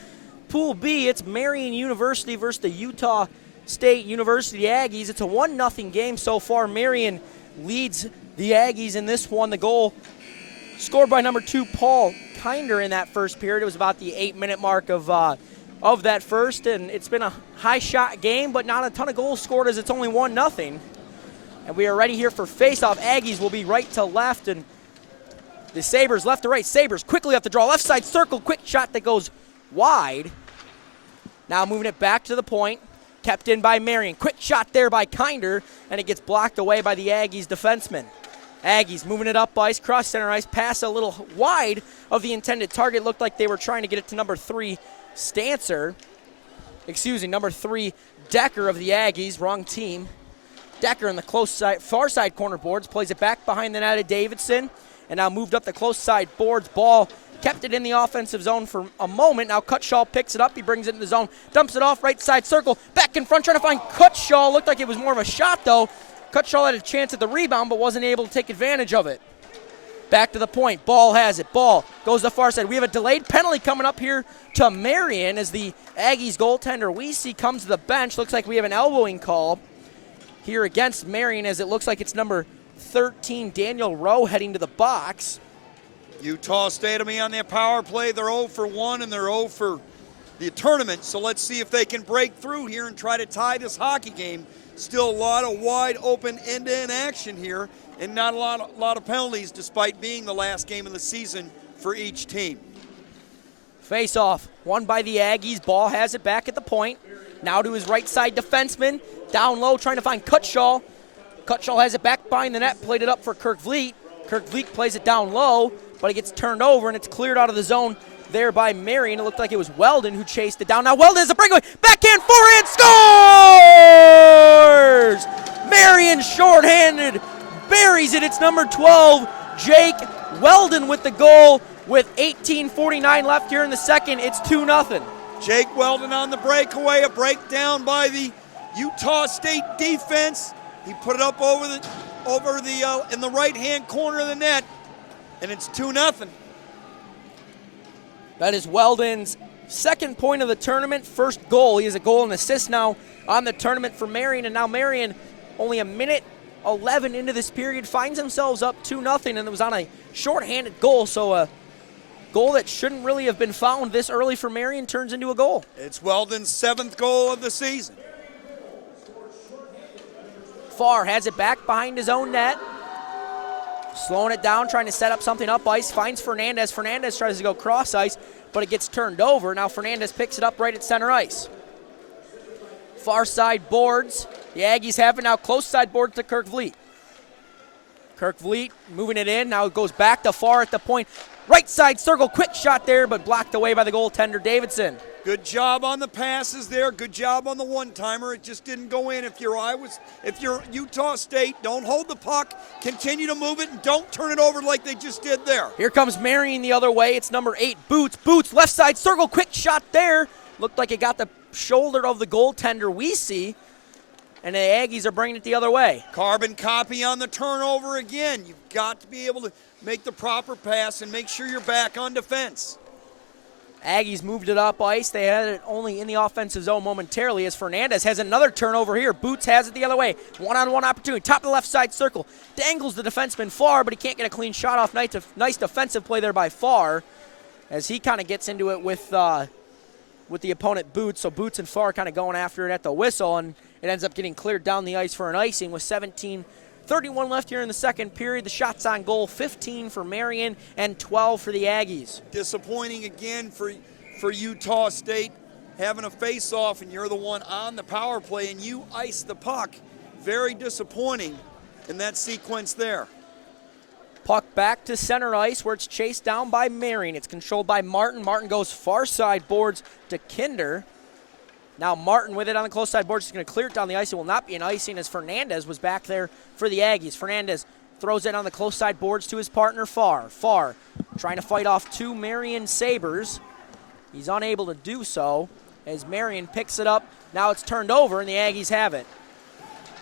Pool B. It's Marian University versus the Utah State University Aggies. It's a 1-0 game so far. Marian leads the Aggies in this one. The goal scored by number 2, Paul Kinder, in that first period. It was about the 8-minute mark of that first, and it's been a high-shot game, but not a ton of goals scored as it's only 1-0. And we are ready here for face-off. Aggies will be right to left, and the Sabres left to right. Sabres quickly off the draw. Left side circle. Quick shot that goes wide. Now moving it back to the point. Kept in by Marian. Quick shot there by Kinder, and it gets blocked away by the Aggies defenseman. Aggies moving it up ice, cross center ice, pass a little wide of the intended target. Looked like they were trying to get it to number 3, number 3, Decker of the Aggies. Wrong team. Decker in the close side, far side corner boards, plays it back behind the net of Davidson, and now moved up the close side boards. Ball kept it in the offensive zone for a moment. Now Cutshaw picks it up. He brings it in the zone, dumps it off right side circle, back in front, trying to find Cutshaw. Looked like it was more of a shot, though. Cutshaw had a chance at the rebound, but wasn't able to take advantage of it. Back to the point. Ball has it. Ball goes to the far side. We have a delayed penalty coming up here to Marian as the Aggies goaltender Weesey comes to the bench. Looks like we have an elbowing call here against Marian, as it looks like it's number 13, Daniel Rowe, heading to the box. Utah State will be on their power play. They're 0 for 1 and they're 0 for the tournament. So let's see if they can break through here and try to tie this hockey game. Still a lot of wide open end-to-end action here and not a lot of penalties despite being the last game of the season for each team. Face-off, won by the Aggies. Ball has it back at the point. Now to his right side defenseman. Down low trying to find Cutshaw. Cutshaw has it back behind the net, played it up for Kirk Vliet. Kirk Vliet plays it down low, but it gets turned over and it's cleared out of the zone there by Marian. It looked like it was Weldon who chased it down. Now Weldon has a breakaway, backhand, forehand, scores! Marian shorthanded, buries it. It's number 12, Jake Weldon with the goal with 18:49 left here in the second. It's 2-0. Jake Weldon on the breakaway, a breakdown by the Utah State defense. He put it up over the in the right-hand corner of the net, and it's 2-0. That is Weldon's second point of the tournament, first goal. He has a goal and assist now on the tournament for Marian, and now Marian, only a minute 11 into this period, finds themselves up 2-0, and it was on a shorthanded goal, so a goal that shouldn't really have been found this early for Marian turns into a goal. It's Weldon's 7th goal of the season. Farr has it back behind his own net. Slowing it down, trying to set up something up ice. Finds Fernandez. Fernandez tries to go cross ice, but it gets turned over. Now Fernandez picks it up right at center ice. Far side boards. The Aggies have it now. Close side boards to Kirk Vliet. Kirk Vliet moving it in. Now it goes back to Farr at the point. Right side circle. Quick shot there, but blocked away by the goaltender Davidson. Good job on the passes there. Good job on the one-timer. It just didn't go in. If you're Utah State, don't hold the puck. Continue to move it and don't turn it over like they just did there. Here comes Marian the other way. It's number 8, Boots. Boots, left side circle. Quick shot there. Looked like it got the shoulder of the goaltender Weesey, and the Aggies are bringing it the other way. Carbon copy on the turnover again. You've got to be able to make the proper pass and make sure you're back on defense. Aggies moved it up ice. They had it only in the offensive zone momentarily as Fernandez has another turnover here. Boots has it the other way. One-on-one opportunity. Top of the left side circle. Dangles the defenseman Farr, but he can't get a clean shot off. Nice defensive play there by Farr as he kind of gets into it with the opponent Boots. So Boots and Farr kind of going after it at the whistle, and it ends up getting cleared down the ice for an icing with 17:31 left here in the second period. The shots on goal, 15 for Marian and 12 for the Aggies. Disappointing again for Utah State, having a face-off and you're the one on the power play and you ice the puck. Very disappointing in that sequence there. Puck back to center ice where it's chased down by Marian. It's controlled by Martin. Martin goes far side boards to Kinder. Now Martin with it on the close side boards is going to clear it down the ice. It will not be an icing as Fernandez was back there for the Aggies. Fernandez throws it on the close side boards to his partner Farr. Farr trying to fight off 2 Marian Sabres. He's unable to do so as Marian picks it up. Now it's turned over and the Aggies have it.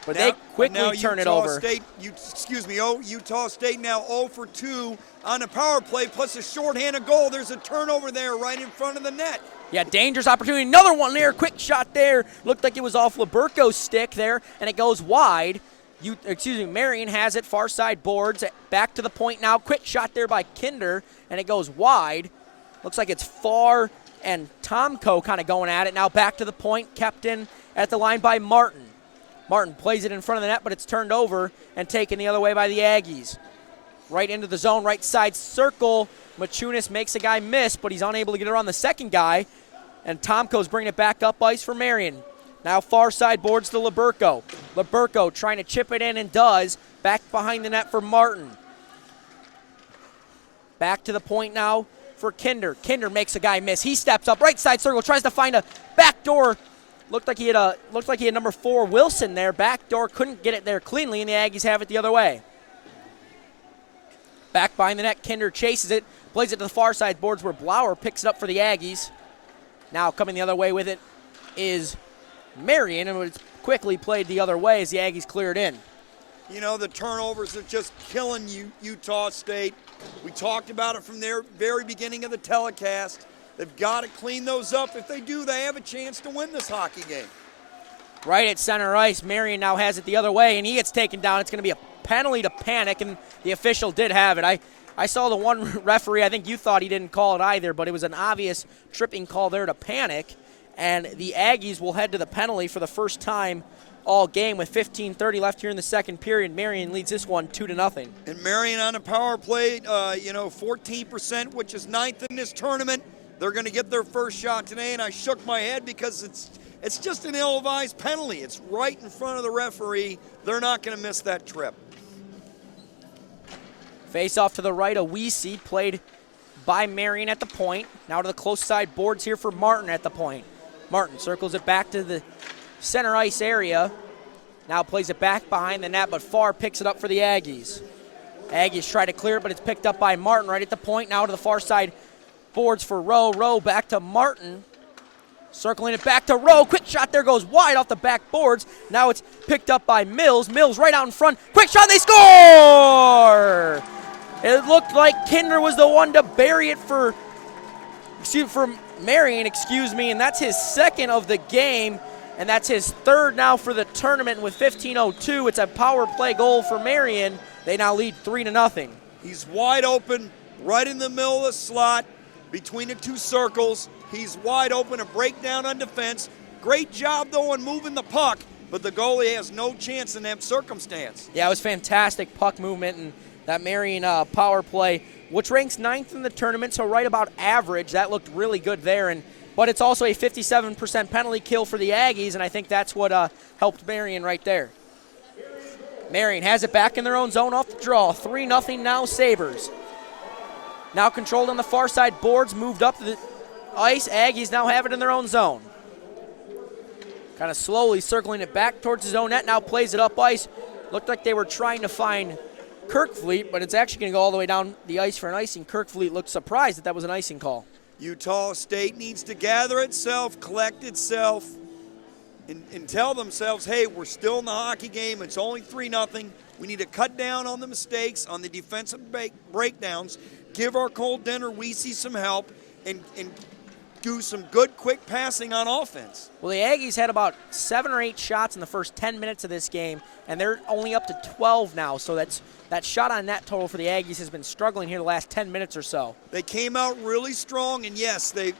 But they quickly turn it over. Utah State now 0 for 2 on a power play plus a shorthanded goal. There's a turnover there right in front of the net. Yeah, dangerous opportunity. Another one there. Quick shot there. Looked like it was off Liberco's stick there, and it goes wide. Marian has it. Far side boards. Back to the point now. Quick shot there by Kinder, and it goes wide. Looks like it's Farr and Tomko kind of going at it. Now back to the point. Kept in at the line by Martin. Martin plays it in front of the net, but it's turned over and taken the other way by the Aggies. Right into the zone, right side circle. Machunas makes a guy miss, but he's unable to get around the second guy. And Tomko's bringing it back up ice for Marian. Now far side boards to Liberco. Liberco trying to chip it in and does. back behind the net for Martin. Back to the point now for Kinder. Kinder makes a guy miss. He steps up, right side circle, tries to find a backdoor. Looked like he had number 4 Wilson there. Backdoor, couldn't get it there cleanly, and the Aggies have it the other way. Back behind the net, Kinder chases it, plays it to the far side boards where Blauer picks it up for the Aggies. Now coming the other way with it is Marian, and it's quickly played the other way as the Aggies clear it in. You know, the turnovers are just killing Utah State. We talked about it from their very beginning of the telecast. They've got to clean those up. If they do, they have a chance to win this hockey game. Right at center ice, Marian now has it the other way, and he gets taken down. It's going to be a penalty to Panic, and the official did have it. I saw the one referee, I think you thought he didn't call it either, but it was an obvious tripping call there to Panic, and the Aggies will head to the penalty for the first time all game with 15:30 left here in the second period. Marian leads this one 2-0. And Marian on a power play, 14%, which is 9th in this tournament. They're going to get their first shot today, and I shook my head because it's just an ill-advised penalty. It's right in front of the referee. They're not going to miss that trip. Face off to the right, a Weesey played by Marian at the point. Now to the close side boards here for Martin at the point. Martin circles it back to the center ice area. Now plays it back behind the net, but Farr picks it up for the Aggies. Aggies try to clear it, but it's picked up by Martin right at the point. Now to the far side boards for Rowe. Rowe back to Martin. Circling it back to Rowe. Quick shot there, goes wide off the back boards. Now it's picked up by Mills. Mills right out in front. Quick shot, they score! It looked like Kinder was the one to bury it for Marian, and that's his second of the game, and that's his third now for the tournament with 15:02. It's a power play goal for Marian. They now lead 3-0. He's wide open, right in the middle of the slot, between the two circles. He's wide open, a breakdown on defense. Great job, though, on moving the puck, but the goalie has no chance in that circumstance. Yeah, it was fantastic puck movement, and that Marian power play, which ranks 9th in the tournament, so right about average. That looked really good there, but it's also a 57% penalty kill for the Aggies, and I think that's what helped Marian right there. Marian has it back in their own zone off the draw. 3-0 now, Sabres. Now controlled on the far side boards, moved up the ice. Aggies now have it in their own zone. Kind of slowly circling it back towards his own net, now plays it up ice. Looked like they were trying to find Kirkfleet, but it's actually going to go all the way down the ice for an icing. Kirkfleet looked surprised that was an icing call. Utah State needs to gather itself, collect itself, and tell themselves, hey, we're still in the hockey game. It's only 3-0. We need to cut down on the mistakes, on the defensive breakdowns, give our cold dinner Weesey some help, and do some good, quick passing on offense. Well, the Aggies had about 7 or 8 shots in the first 10 minutes of this game, and they're only up to 12 now, so that shot on net total for the Aggies has been struggling here the last 10 minutes or so. They came out really strong, and yes, they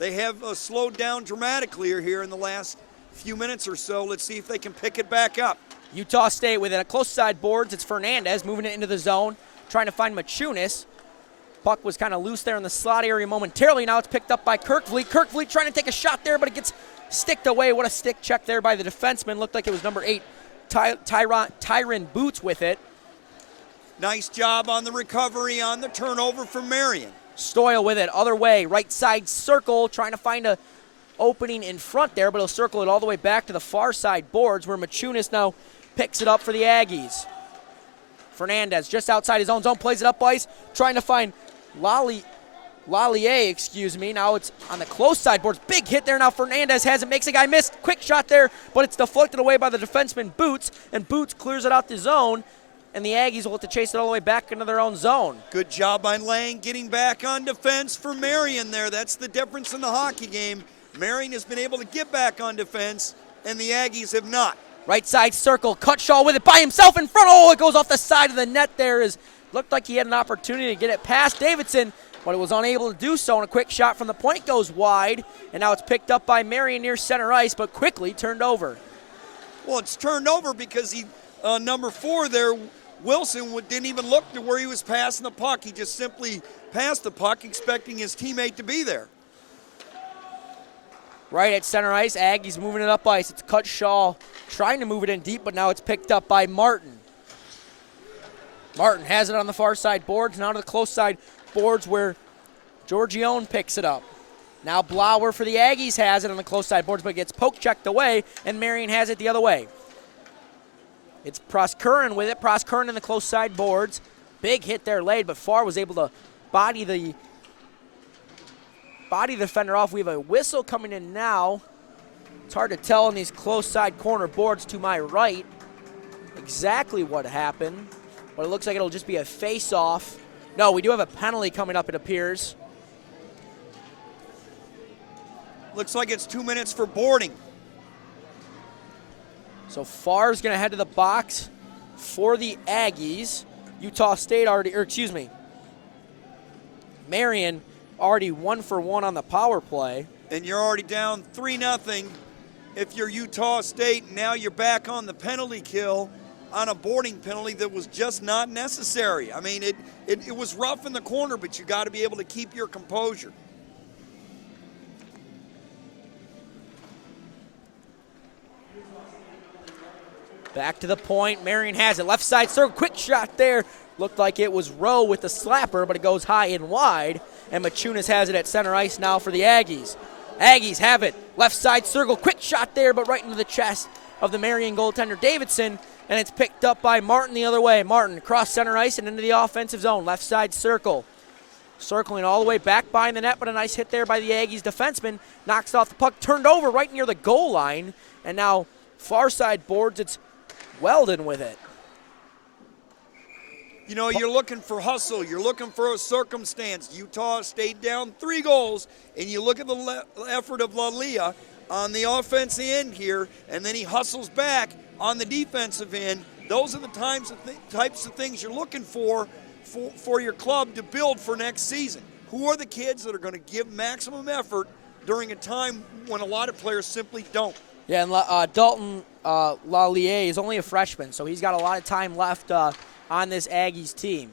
have slowed down dramatically here in the last few minutes or so. Let's see if they can pick it back up. Utah State with it. A close side boards. It's Fernandez moving it into the zone, trying to find Machunas. Puck was kind of loose there in the slot area momentarily. Now it's picked up by Kirkfleet. Kirkfleet trying to take a shot there, but it gets sticked away. What a stick check there by the defenseman. Looked like it was number 8, Tyron Boots with it. Nice job on the recovery on the turnover from Marian. Stoyle with it, other way, right side circle, trying to find a opening in front there, but he'll circle it all the way back to the far side boards where Machunas now picks it up for the Aggies. Fernandez just outside his own zone, plays it up ice, trying to find Lallier. Now it's on the close side boards. Big hit there now. Fernandez has it, makes a guy miss. Quick shot there, but it's deflected away by the defenseman Boots, and Boots clears it out the zone, and the Aggies will have to chase it all the way back into their own zone. Good job by Lang getting back on defense for Marian there. That's the difference in the hockey game. Marian has been able to get back on defense, and the Aggies have not. Right side circle, Cutshaw with it by himself in front. Oh, it goes off the side of the net there. Looked like he had an opportunity to get it past Davidson, but it was unable to do so, and a quick shot from the point goes wide, and now it's picked up by Marian near center ice, but quickly turned over. Well, it's turned over because number 4 there, Wilson, didn't even look to where he was passing the puck. He just simply passed the puck, expecting his teammate to be there. Right at center ice, Aggies moving it up ice. It's Cutshaw trying to move it in deep, but now it's picked up by Martin. Martin has it on the far side boards, now to the close side boards where Giorgione picks it up. Now Blauer for the Aggies has it on the close side boards, but gets poke checked away, and Marian has it the other way. It's Proskurin with it. Proskurin in the close side boards. Big hit there laid, but Farr was able to body the defender off. We have a whistle coming in now. It's hard to tell on these close side corner boards to my right exactly what happened, but it looks like it'll just be a face-off. No, we do have a penalty coming up, it appears. Looks like it's 2 minutes for boarding. So Farr's going to head to the box for the Aggies. Utah State Marian already 1 for 1 on the power play. And you're already down 3-0 if you're Utah State. Now you're back on the penalty kill on a boarding penalty that was just not necessary. I mean, it was rough in the corner, but you got to be able to keep your composure. Back to the point. Marian has it. Left side circle. Quick shot there. Looked like it was Rowe with the slapper, but it goes high and wide. And Machunas has it at center ice now for the Aggies. Aggies have it. Left side circle. Quick shot there, but right into the chest of the Marian goaltender Davidson. And it's picked up by Martin the other way. Martin across center ice and into the offensive zone. Left side circle. Circling all the way back behind the net, but a nice hit there by the Aggies defenseman. Knocks off the puck. Turned over right near the goal line. And now far side boards. It's Weldon with it. You know, you're looking for hustle. You're looking for a circumstance. Utah State down 3 goals, and you look at the effort of Lalia on the offensive end here, and then he hustles back on the defensive end. Those are the types of things you're looking for your club to build for next season. Who are the kids that are going to give maximum effort during a time when a lot of players simply don't? Yeah, and Dalton Lallier is only a freshman, so he's got a lot of time left on this Aggies team.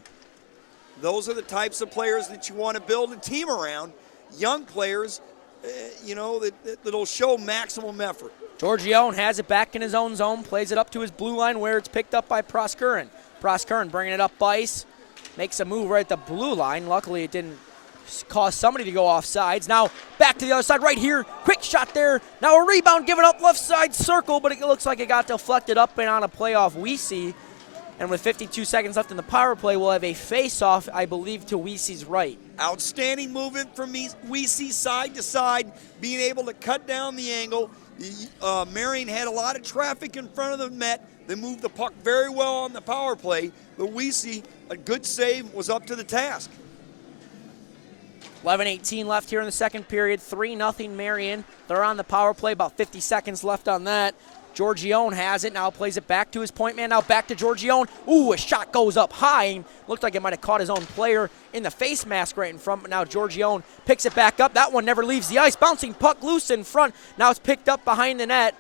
Those are the types of players that you want to build a team around. Young players, that'll show maximum effort. Giorgione has it back in his own zone, plays it up to his blue line where it's picked up by Proskurin. Proskurin bringing it up ice, makes a move right at the blue line. Luckily, it didn't cause somebody to go off sides. Now back to the other side right here. Quick shot there. Now a rebound given up left side circle, but it looks like it got deflected up and on a playoff Weesey. And with 52 seconds left in the power play, we'll have a face-off, I believe, to Weesey's right. Outstanding movement from Weesey side to side, being able to cut down the angle. Marian had a lot of traffic in front of the net. They moved the puck very well on the power play, but Weesey, a good save, was up to the task. 11:18 left here in the second period. 3-0 Marian. They're on the power play. About 50 seconds left on that. Giorgione has it. Now plays it back to his point man. Now back to Giorgione. Ooh, a shot goes up high. Looked like it might have caught his own player in the face mask right in front. But now Giorgione picks it back up. That one never leaves the ice. Bouncing puck loose in front. Now it's picked up behind the net.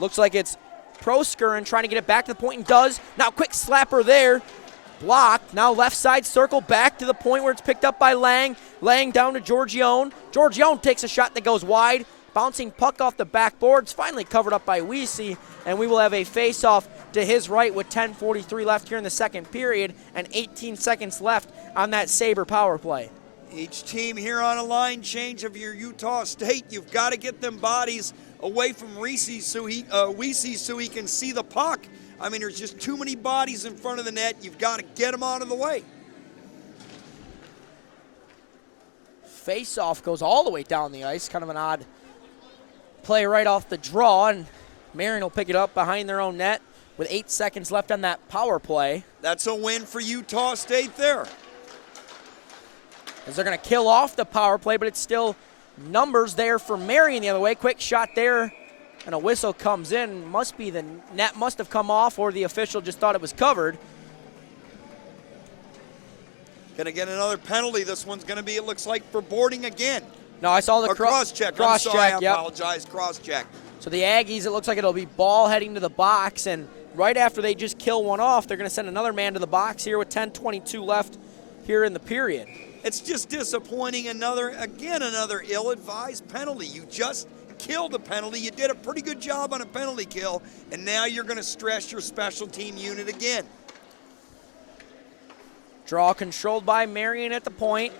Looks like it's Proskurin trying to get it back to the point and does. Now quick slapper there. Blocked. Now left side circle back to the point where it's picked up by Lang. Lang down to Giorgione. Giorgione takes a shot that goes wide. Bouncing puck off the backboards. Finally covered up by Weesey. And we will have a face-off to his right with 10:43 left here in the second period and 18 seconds left on that Sabre power play. Each team here on a line change of your Utah State. You've got to get them bodies away from Weesey so he can see the puck. I mean, there's just too many bodies in front of the net. You've got to get them out of the way. Face-off goes all the way down the ice. Kind of an odd play right off the draw, and Marian will pick it up behind their own net with 8 seconds left on that power play. That's a win for Utah State there. As they're going to kill off the power play, but it's still numbers there for Marian the other way. Quick shot there, and a whistle comes in. Must be the net must have come off, or the official just thought it was covered. Going to get another penalty. This one's going to be, it looks like, for boarding again. No, I saw the cross-check. Cross-check, I yep. apologize, cross-check. So the Aggies, it looks like it'll be ball heading to the box, and right after they just kill one off, they're going to send another man to the box here with 10:22 left here in the period. It's just disappointing. Another ill-advised penalty. You just killed a penalty. You did a pretty good job on a penalty kill, and now you're going to stress your special team unit again. Draw controlled by Marian at the point.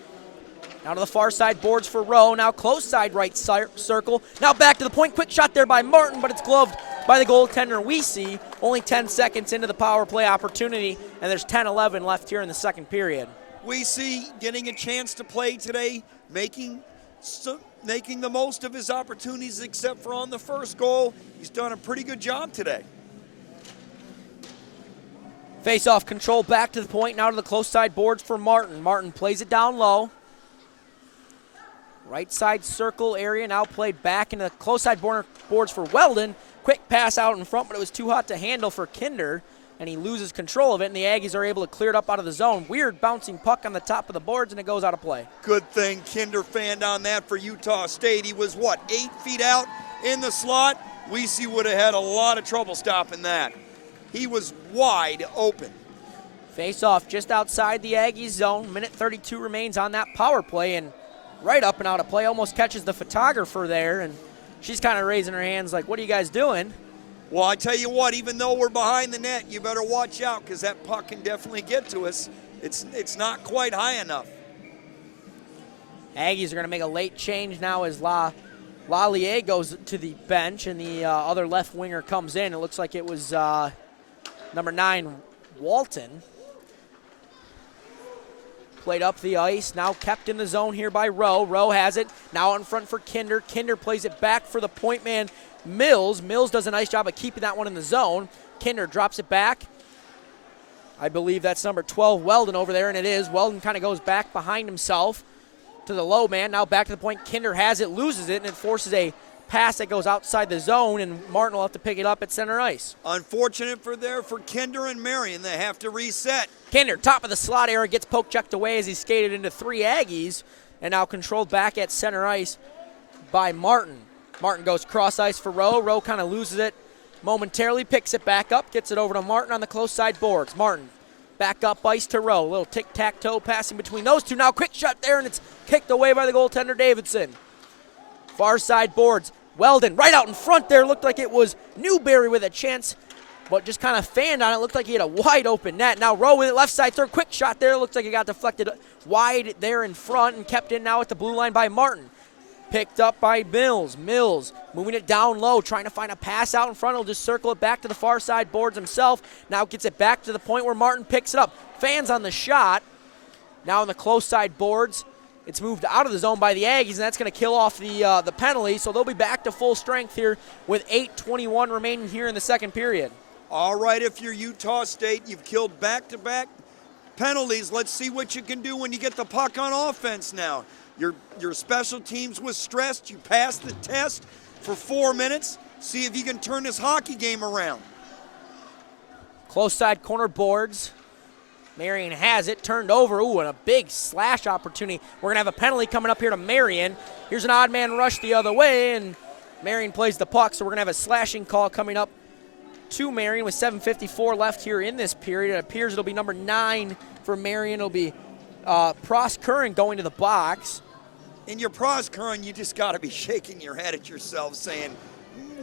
Now to the far side boards for Rowe. Now close side right circle. Now back to the point. Quick shot there by Martin, but it's gloved by the goaltender. We see only 10 seconds into the power play opportunity, and there's 10-11 left here in the second period. We see getting a chance to play today, making the most of his opportunities except for on the first goal. He's done a pretty good job today. Face-off control back to the point, now to the close side boards for Martin. Martin plays it down low. Right side circle area now played back into the close side boards for Weldon. Quick pass out in front, but it was too hot to handle for Kinder, and he loses control of it, and the Aggies are able to clear it up out of the zone. Weird bouncing puck on the top of the boards, and it goes out of play. Good thing Kinder fanned on that for Utah State. He was, 8 feet out in the slot? Weese would have had a lot of trouble stopping that. He was wide open. Face-off just outside the Aggies zone. Minute 32 remains on that power play, and right up and out of play, almost catches the photographer there, and she's kind of raising her hands like, what are you guys doing? Well, I tell you what, even though we're behind the net, you better watch out because that puck can definitely get to us. It's not quite high enough. Aggies are going to make a late change now as Lallier goes to the bench, and the other left winger comes in. It looks like it was number 9, Walton. Played up the ice, now kept in the zone here by Rowe. Rowe has it, now out in front for Kinder. Kinder plays it back for the point man, Mills. Mills does a nice job of keeping that one in the zone. Kinder drops it back. I believe that's number 12, Weldon, over there, and it is. Weldon kind of goes back behind himself to the low man. Now back to the point. Kinder has it, loses it, and it forces a pass that goes outside the zone, and Martin will have to pick it up at center ice. Unfortunate for Kinder and Marian. They have to reset. Kinder, top of the slot area, gets poke checked away as he skated into 3 Aggies, and now controlled back at center ice by Martin. Martin goes cross ice for Rowe. Rowe kind of loses it momentarily, picks it back up, gets it over to Martin on the close side boards. Martin back up ice to Rowe. A little tic-tac-toe passing between those two. Now quick shot there, and it's kicked away by the goaltender Davidson. Far side boards. Weldon right out in front there. Looked like it was Newberry with a chance, but just kind of fanned on it. Looked like he had a wide open net. Now Rowe with it left side third. Quick shot there. Looks like it got deflected wide there in front and kept in now at the blue line by Martin. Picked up by Mills. Mills moving it down low, trying to find a pass out in front. He'll just circle it back to the far side boards himself. Now gets it back to the point where Martin picks it up. Fans on the shot. Now in the close side boards. It's moved out of the zone by the Aggies, and that's going to kill off the penalty. So they'll be back to full strength here with 8:21 remaining here in the second period. All right, if you're Utah State, you've killed back-to-back penalties. Let's see what you can do when you get the puck on offense now. Your special teams was stressed. You passed the test for 4 minutes. See if you can turn this hockey game around. Close side corner boards. Marian has it, turned over. Ooh, and a big slash opportunity. We're going to have a penalty coming up here to Marian. Here's an odd man rush the other way, and Marian plays the puck, so we're going to have a slashing call coming up to Marian with 7:54 left here in this period. It appears it'll be number 9 for Marian. It'll be Pross Curran going to the box. In your Pross Curran, you just got to be shaking your head at yourself saying,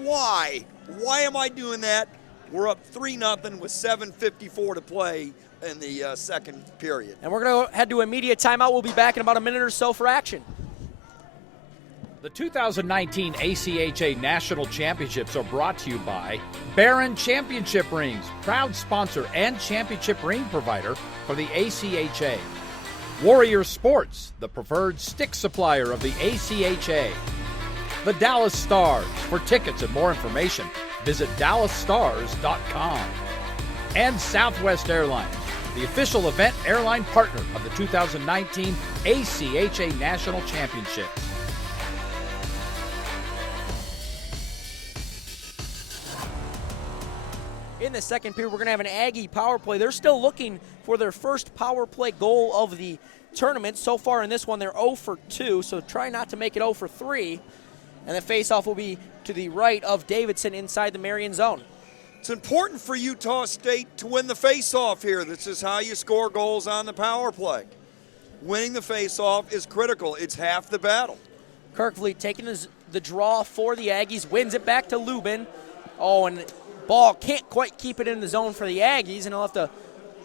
why? Why am I doing that? We're up 3-0 with 7:54 to play in the second period. And we're going to head to immediate timeout. We'll be back in about a minute or so for action. The 2019 ACHA National Championships are brought to you by Barron Championship Rings, proud sponsor and championship ring provider for the ACHA. Warrior Sports, the preferred stick supplier of the ACHA. The Dallas Stars. For tickets and more information, visit dallasstars.com. And Southwest Airlines, the official event airline partner of the 2019 ACHA National Championships. In the second period, we're going to have an Aggie power play. They're still looking for their first power play goal of the tournament. So far in this one, they're 0 for 2, so try not to make it 0 for 3. And the faceoff will be to the right of Davidson inside the Marian zone. It's important for Utah State to win the faceoff here. This is how you score goals on the power play. Winning the faceoff is critical. It's half the battle. Kirkvliet taking the draw for the Aggies, wins it back to Lubin. Oh, and ball can't quite keep it in the zone for the Aggies, and he'll have to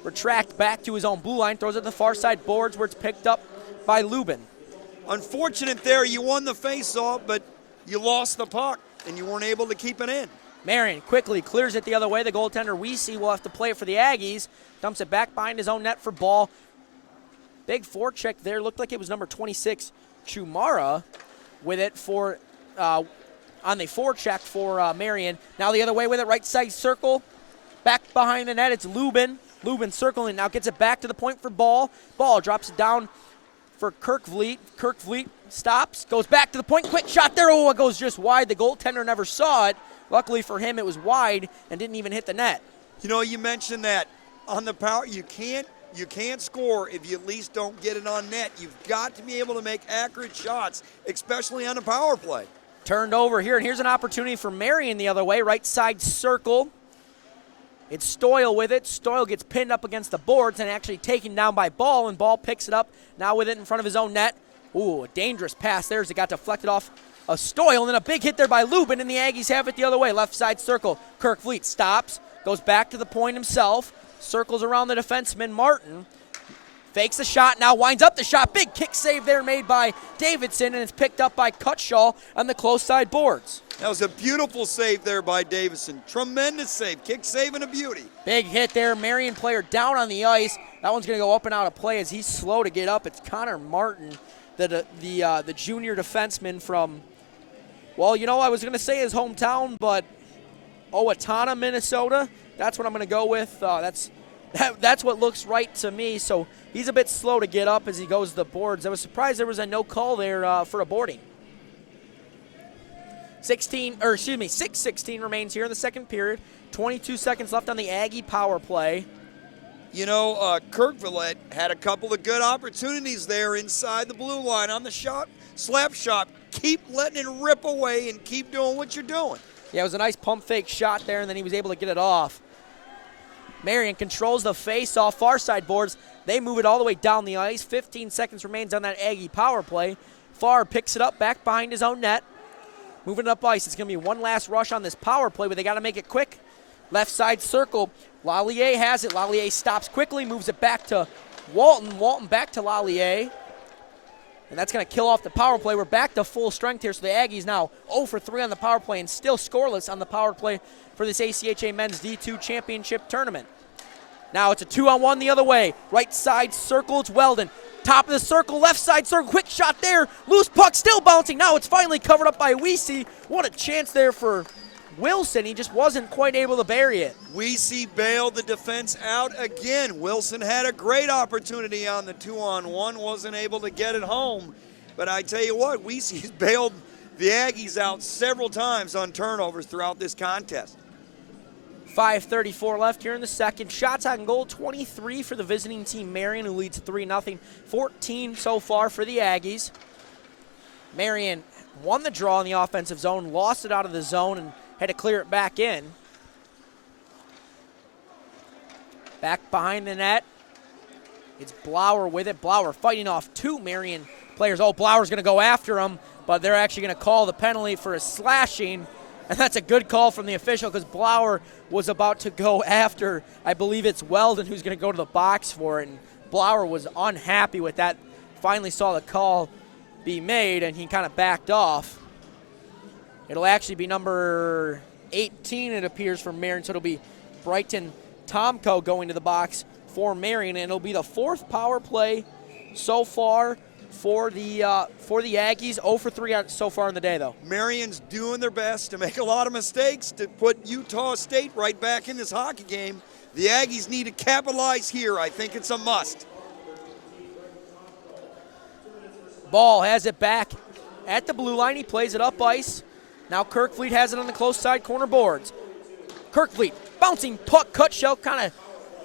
retract back to his own blue line, throws it to the far side boards where it's picked up by Lubin. Unfortunate there, you won the face-off, but you lost the puck, and you weren't able to keep it in. Marian quickly clears it the other way. The goaltender, Weesey, will have to play it for the Aggies. Dumps it back behind his own net for Ball. Big forecheck there. Looked like it was number 26, Chumara, with it for on the forecheck for Marian. Now the other way with it, right side circle. Back behind the net, it's Lubin. Lubin circling, now gets it back to the point for Ball. Ball drops it down for Kirkvliet. Kirkvliet stops, goes back to the point. Quick shot there. Oh, it goes just wide. The goaltender never saw it. Luckily for him, it was wide and didn't even hit the net. You know, you mentioned that on the power, you can't score if you at least don't get it on net. You've got to be able to make accurate shots, especially on the power play. Turned over here, and here's an opportunity for Marian the other way. Right side circle. It's Stoyle with it. Stoyle gets pinned up against the boards and actually taken down by Ball, and Ball picks it up now with it in front of his own net. Ooh, a dangerous pass there as it got deflected off a Stoyle, and then a big hit there by Lubin, and the Aggies have it the other way. Left side circle. Kirkvliet stops, goes back to the point himself, circles around the defenseman Martin, fakes the shot, now winds up the shot. Big kick save there made by Davidson, and it's picked up by Cutshaw on the close side boards. That was a beautiful save there by Davidson. Tremendous save. Kick save and a beauty. Big hit there. Marian player down on the ice. That one's going to go up and out of play as he's slow to get up. It's Connor Martin, the junior defenseman from, well, you know, I was going to say his hometown, but Owatonna, Minnesota. That's what I'm going to go with. That's what looks right to me. So he's a bit slow to get up as he goes to the boards. I was surprised there was a no call there for a boarding. 6:16 remains here in the second period. 22 seconds left on the Aggie power play. You know, Kirkvliet had a couple of good opportunities there inside the blue line on the shot, slap shot. Keep letting it rip away and keep doing what you're doing. Yeah, it was a nice pump fake shot there, and then he was able to get it off. Marian controls the face-off far side boards. They move it all the way down the ice. 15 seconds remains on that Aggie power play. Farr picks it up back behind his own net. Moving it up ice. It's going to be one last rush on this power play, but they got to make it quick. Left side circle. Lallier has it. Lallier stops quickly, moves it back to Walton. Walton back to Lallier. And that's going to kill off the power play. We're back to full strength here, so the Aggies now 0 for 3 on the power play and still scoreless on the power play for this ACHA Men's D2 Championship Tournament. Now it's a 2-on-1 the other way. Right side circle, it's Weldon. Top of the circle, left side circle, quick shot there. Loose puck still bouncing. Now it's finally covered up by Weesey. What a chance there for Wilson. He just wasn't quite able to bury it. Weesey bailed the defense out again. Wilson had a great opportunity on the 2-on-1, wasn't able to get it home. But I tell you what, Weesey's bailed the Aggies out several times on turnovers throughout this contest. 5:34 left here in the second. Shots on goal, 23 for the visiting team, Marian, who leads 3-0. 14 so far for the Aggies. Marian won the draw in the offensive zone, lost it out of the zone, and had to clear it back in. Back behind the net. It's Blauer with it. Blauer fighting off two Marian players. Oh, Blauer's going to go after him, but they're actually going to call the penalty for a slashing. And that's a good call from the official because Blauer was about to go after, I believe it's Weldon who's going to go to the box for it. And Blauer was unhappy with that. Finally saw the call be made, and he kind of backed off. It'll actually be number 18, it appears, for Marian. So it'll be Brighton Tomko going to the box for Marian, and it'll be the fourth power play so far for the Aggies. 0 for 3 so far in the day, though. Marian's doing their best to make a lot of mistakes to put Utah State right back in this hockey game. The Aggies need to capitalize here. I think it's a must. Ball has it back at the blue line. He plays it up ice. Now Kirkvliet has it on the close side corner boards. Kirkvliet, bouncing puck, cut shell, kind of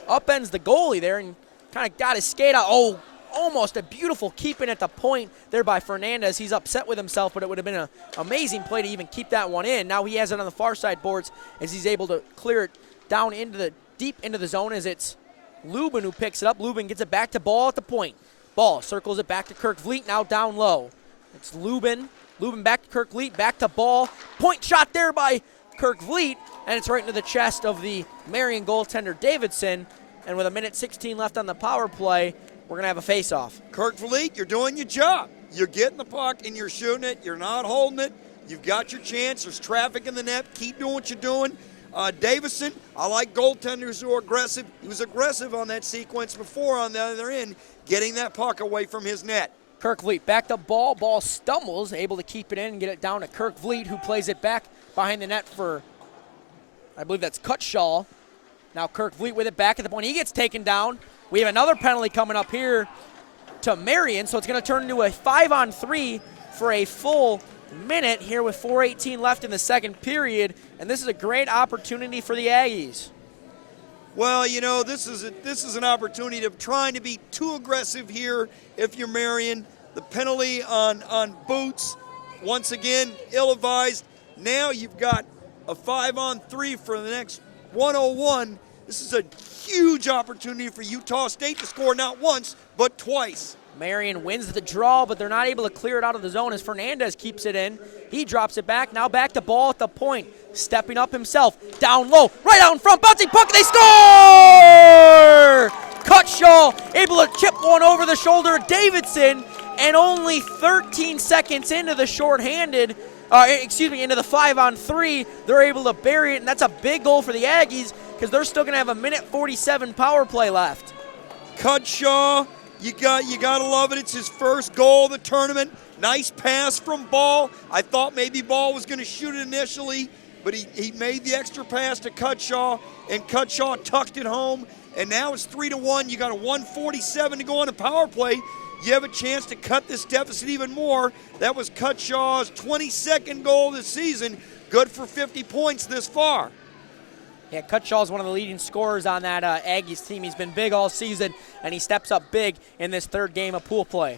upends the goalie there and kind of got his skate out. Oh, almost a beautiful keeping at the point there by Fernandez. He's upset with himself, but it would have been an amazing play to even keep that one in. Now he has it on the far side boards as he's able to clear it down into the deep into the zone as it's Lubin who picks it up. Lubin gets it back to Ball at the point. Ball circles it back to Kirkvliet, now down low. It's Lubin. Lubin back to Kirkvliet, back to Ball. Point shot there by Kirkvliet, and it's right into the chest of the Marian goaltender Davidson. And with 1:16 left on the power play, we're going to have a face-off. Kirk Vliet, you're doing your job. You're getting the puck and you're shooting it. You're not holding it. You've got your chance. There's traffic in the net. Keep doing what you're doing. Davison, I like goaltenders who are aggressive. He was aggressive on that sequence before on the other end, getting that puck away from his net. Kirk Vliet back the ball stumbles, able to keep it in and get it down to Kirk Vliet, who plays it back behind the net for, I believe that's Cutshaw. Now Kirk Vliet with it back at the point. He gets taken down. We have another penalty coming up here to Marian, so it's going to turn into a 5-on-3 for a full minute here with 4:18 left in the second period, and this is a great opportunity for the Aggies. Well, you know, this is an opportunity of trying to be too aggressive here if you're Marian. The penalty on Boots, once again, ill-advised. Now you've got a 5-on-3 for the next 101. This is a huge opportunity for Utah State to score not once, but twice. Marian wins the draw, but they're not able to clear it out of the zone as Fernandez keeps it in. He drops it back. Now back to ball at the point. Stepping up himself. Down low. Right out in front. Bouncing puck. They score! Cutshaw able to chip one over the shoulder of Davidson. And only 13 seconds into the shorthanded, into the 5-on-3, they're able to bury it. And that's a big goal for the Aggies because they're still going to have a 1:47 power play left. Cutshaw. You gotta love it. It's his first goal of the tournament. Nice pass from Ball. I thought maybe Ball was going to shoot it initially, but he made the extra pass to Cutshaw, and Cutshaw tucked it home. And now it's 3-1. You got a 1:47 to go on the power play. You have a chance to cut this deficit even more. That was Cutshaw's 22nd goal this season. Good for 50 points this far. Yeah, Cutshaw is one of the leading scorers on that Aggies team. He's been big all season, and he steps up big in this third game of pool play.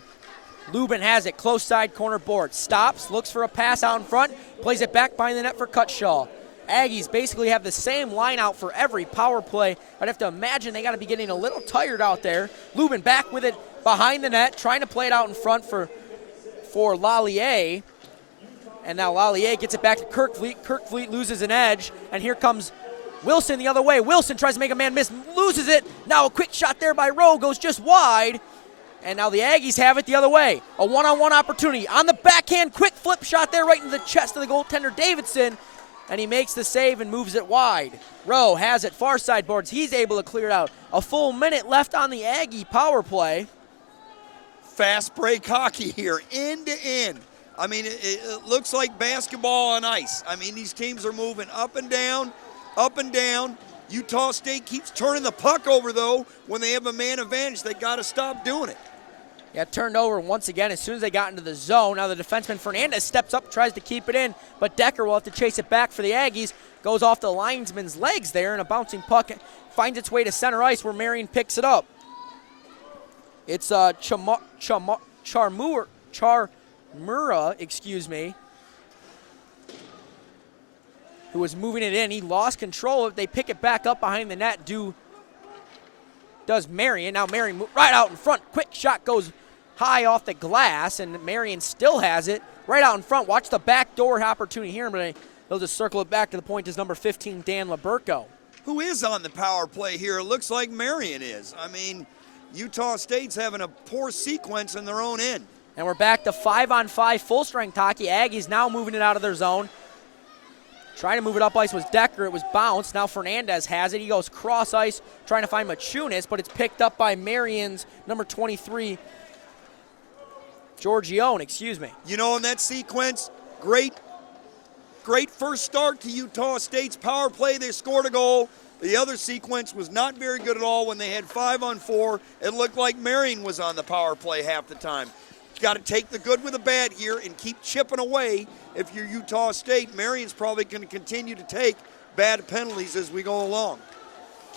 Lubin has it, close side corner board. Stops, looks for a pass out in front, plays it back behind the net for Cutshaw. Aggies basically have the same line out for every power play. I'd have to imagine they got to be getting a little tired out there. Lubin back with it behind the net, trying to play it out in front for Lallier. And now Lallier gets it back to Kirk Vliet. Kirk Vliet loses an edge, and here comes Wilson the other way. Wilson tries to make a man miss, loses it. Now a quick shot there by Rowe goes just wide. And now the Aggies have it the other way. A one-on-one opportunity. On the backhand, quick flip shot there right into the chest of the goaltender Davidson. And he makes the save and moves it wide. Rowe has it, far side boards. He's able to clear it out. A full minute left on the Aggie power play. Fast break hockey here, end to end. I mean, it looks like basketball on ice. I mean, these teams are moving up and down, up and down. Utah State keeps turning the puck over, though. When they have a man advantage, they got to stop doing it. Yeah, turned over once again as soon as they got into the zone. Now the defenseman Fernandez steps up, tries to keep it in, but Decker will have to chase it back for the Aggies. Goes off the linesman's legs there, and a bouncing puck finds its way to center ice where Marian picks it up. It's Charmura, who was moving it in. He lost control of it. They pick it back up behind the net. Does Marian. Now Marian right out in front. Quick shot goes high off the glass, and Marian still has it right out in front. Watch the backdoor opportunity here, but they'll just circle it back to the point as number 15, Dan Laberco. Who is on the power play here? It looks like Marian is. I mean, Utah State's having a poor sequence in their own end. And we're back to 5-on-5 full-strength hockey. Aggies now moving it out of their zone. Trying to move it up ice was Decker. It was bounced. Now Fernandez has it. He goes cross ice trying to find Machunas, but it's picked up by Marian's number 23, Giorgione, You know, in that sequence, great first start to Utah State's power play. They scored a goal. The other sequence was not very good at all when they had 5-on-4. It looked like Marian was on the power play half the time. Got to take the good with the bad here and keep chipping away. If you're Utah State, Marian's probably going to continue to take bad penalties as we go along.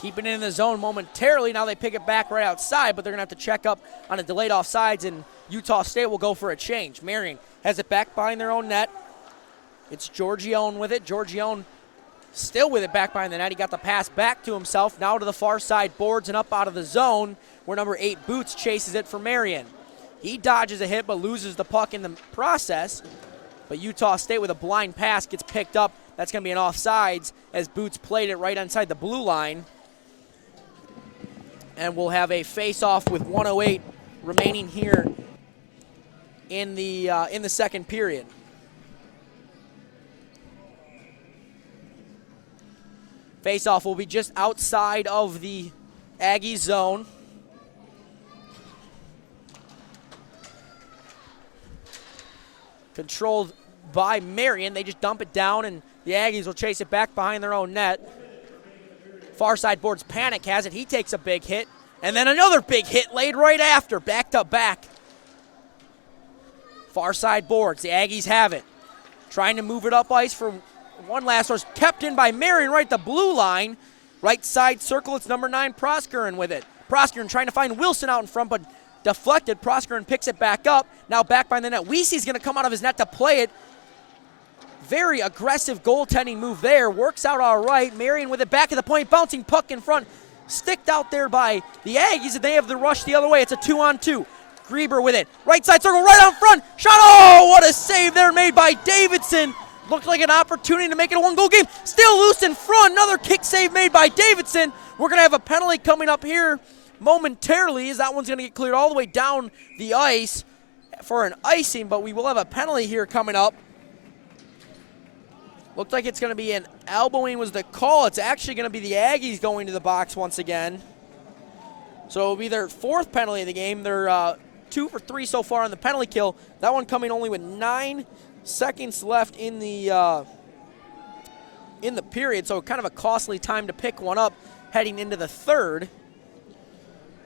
Keeping it in the zone momentarily. Now they pick it back right outside, but they're going to have to check up on a delayed offsides, and Utah State will go for a change. Marian has it back behind their own net. It's Giorgione with it. Giorgione still with it back behind the net. He got the pass back to himself. Now to the far side boards and up out of the zone where number 8, Boots, chases it for Marian. He dodges a hit but loses the puck in the process. But Utah State with a blind pass gets picked up. That's going to be an offsides as Boots played it right inside the blue line. And we'll have a face-off with 1:08 remaining here in the second period. Face-off will be just outside of the Aggie zone. Controlled by Marian. They just dump it down, and the Aggies will chase it back behind their own net. Far side boards, Panic has it. He takes a big hit, and then another big hit laid right after, back to back. Far side boards, the Aggies have it. Trying to move it up ice for one last rush. Kept in by Marian right at the blue line. Right side circle, it's number 9, Proskurin with it. Proskurin trying to find Wilson out in front, but deflected. Proskurin picks it back up. Now back by the net. Weese's going to come out of his net to play it. Very aggressive goaltending move there. Works out all right. Marian with it back at the point. Bouncing puck in front. Sticked out there by the Aggies, and they have the rush the other way. It's a 2-on-2. Grieber with it. Right side circle, right out front. Shot. Oh, what a save there made by Davidson. Looked like an opportunity to make it a one-goal game. Still loose in front. Another kick save made by Davidson. We're going to have a penalty coming up here momentarily, as that one's going to get cleared all the way down the ice for an icing, but we will have a penalty here coming up. Looked like it's going to be an elbowing was the call. It's actually going to be the Aggies going to the box once again. So it'll be their 4th penalty of the game. They're 2 for 3 so far on the penalty kill. That one coming only with 9 seconds left in the period, so kind of a costly time to pick one up heading into the third.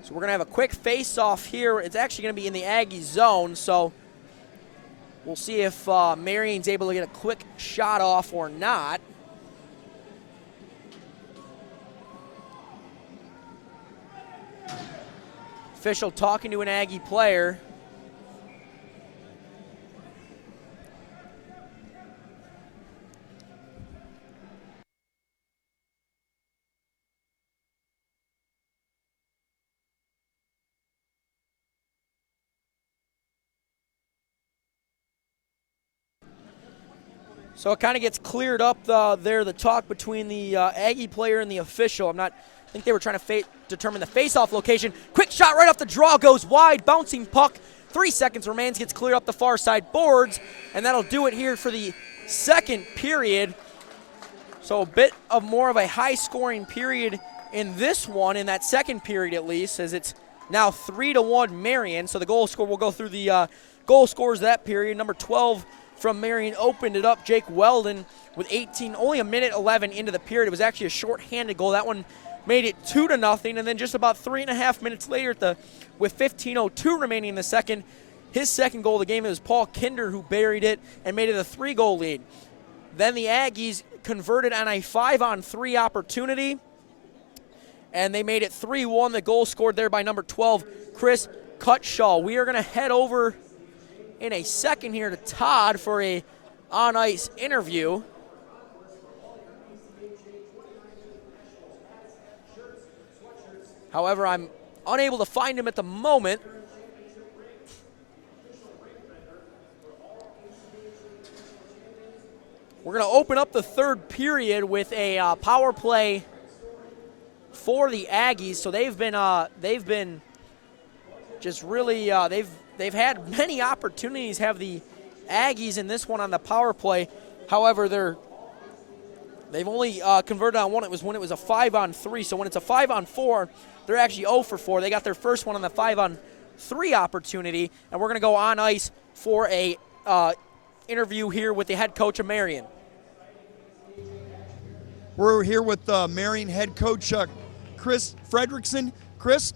So we're going to have a quick face-off here. It's actually going to be in the Aggie zone, so we'll see if Marian's able to get a quick shot off or not. Official talking to an Aggie player. So it kind of gets cleared up there, the talk between the Aggie player and the official. I think they were trying to determine the face-off location. Quick shot right off the draw, goes wide, bouncing puck. 3 seconds remains, gets cleared up the far side boards, and that'll do it here for the second period. So a bit of more of a high-scoring period in this one, in that second period at least, as it's now 3-1 Marian. So the goal score, we'll go through the goal scores of that period. Number 12 from Marian opened it up. Jake Weldon with 18, only a minute 11 into the period. It was actually a short-handed goal. That one made it 2-0, and then just about 3.5 minutes later, with 15:02 remaining in the second, his second goal of the game, it was Paul Kinder who buried it and made it a 3-goal lead. Then the Aggies converted on a 5-on-3 opportunity, and they made it 3-1. The goal scored there by number 12, Chris Cutshaw. We are going to head over in a second here to Todd for a on-ice interview. However, I'm unable to find him at the moment. We're going to open up the third period with a power play for the Aggies. So they've been just really they've had many opportunities. Have the Aggies in this one on the power play. However, they've only converted on one. It was when it was a 5-on-3. So when it's a 5-on-4, they're actually 0 for 4. They got their first one on the 5-on-3 opportunity, and we're going to go on ice for a interview here with the head coach of Marian. We're here with Marian head coach Chris Fredrickson. Chris,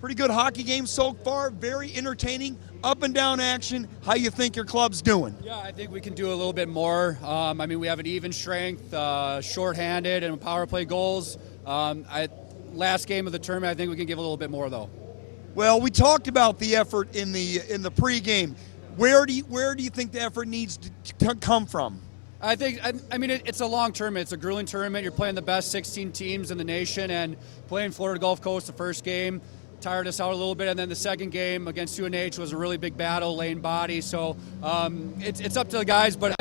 pretty good hockey game so far, very entertaining, up and down action. How you think your club's doing? Yeah, I think we can do a little bit more. We have an even strength, shorthanded, and power play goals. Last game of the tournament, I think we can give a little bit more though. Well, we talked about the effort in the pregame. Where do you think the effort needs to come from? I think, it's a long tournament. It's a grueling tournament. You're playing the best 16 teams in the nation, and playing Florida Gulf Coast the first game tired us out a little bit, and then the second game against UNH was a really big battle, laying body. So it's up to the guys, but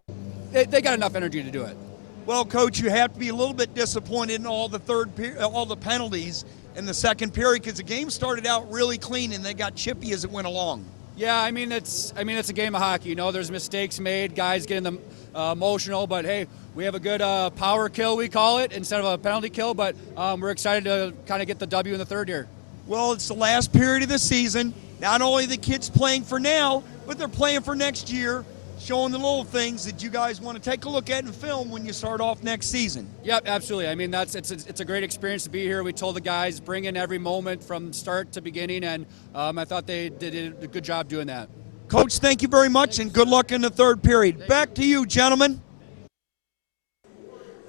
they got enough energy to do it. Well, Coach, you have to be a little bit disappointed in all the penalties. in the second period because the game started out really clean and they got chippy as it went along. Yeah, I mean it's a game of hockey. You know, there's mistakes made, guys getting them emotional, but hey, we have a good power kill, we call it, instead of a penalty kill. But we're excited to kind of get the W in the third here. Well, it's the last period of the season. Not only the kids playing for now, but they're playing for next year, showing the little things that you guys want to take a look at and film when you start off next season. Yep, absolutely. I mean, it's a great experience to be here. We told the guys bring in every moment from start to beginning, and I thought they did a good job doing that. Coach, thank you very much, and good luck in the third period. Back to you, gentlemen.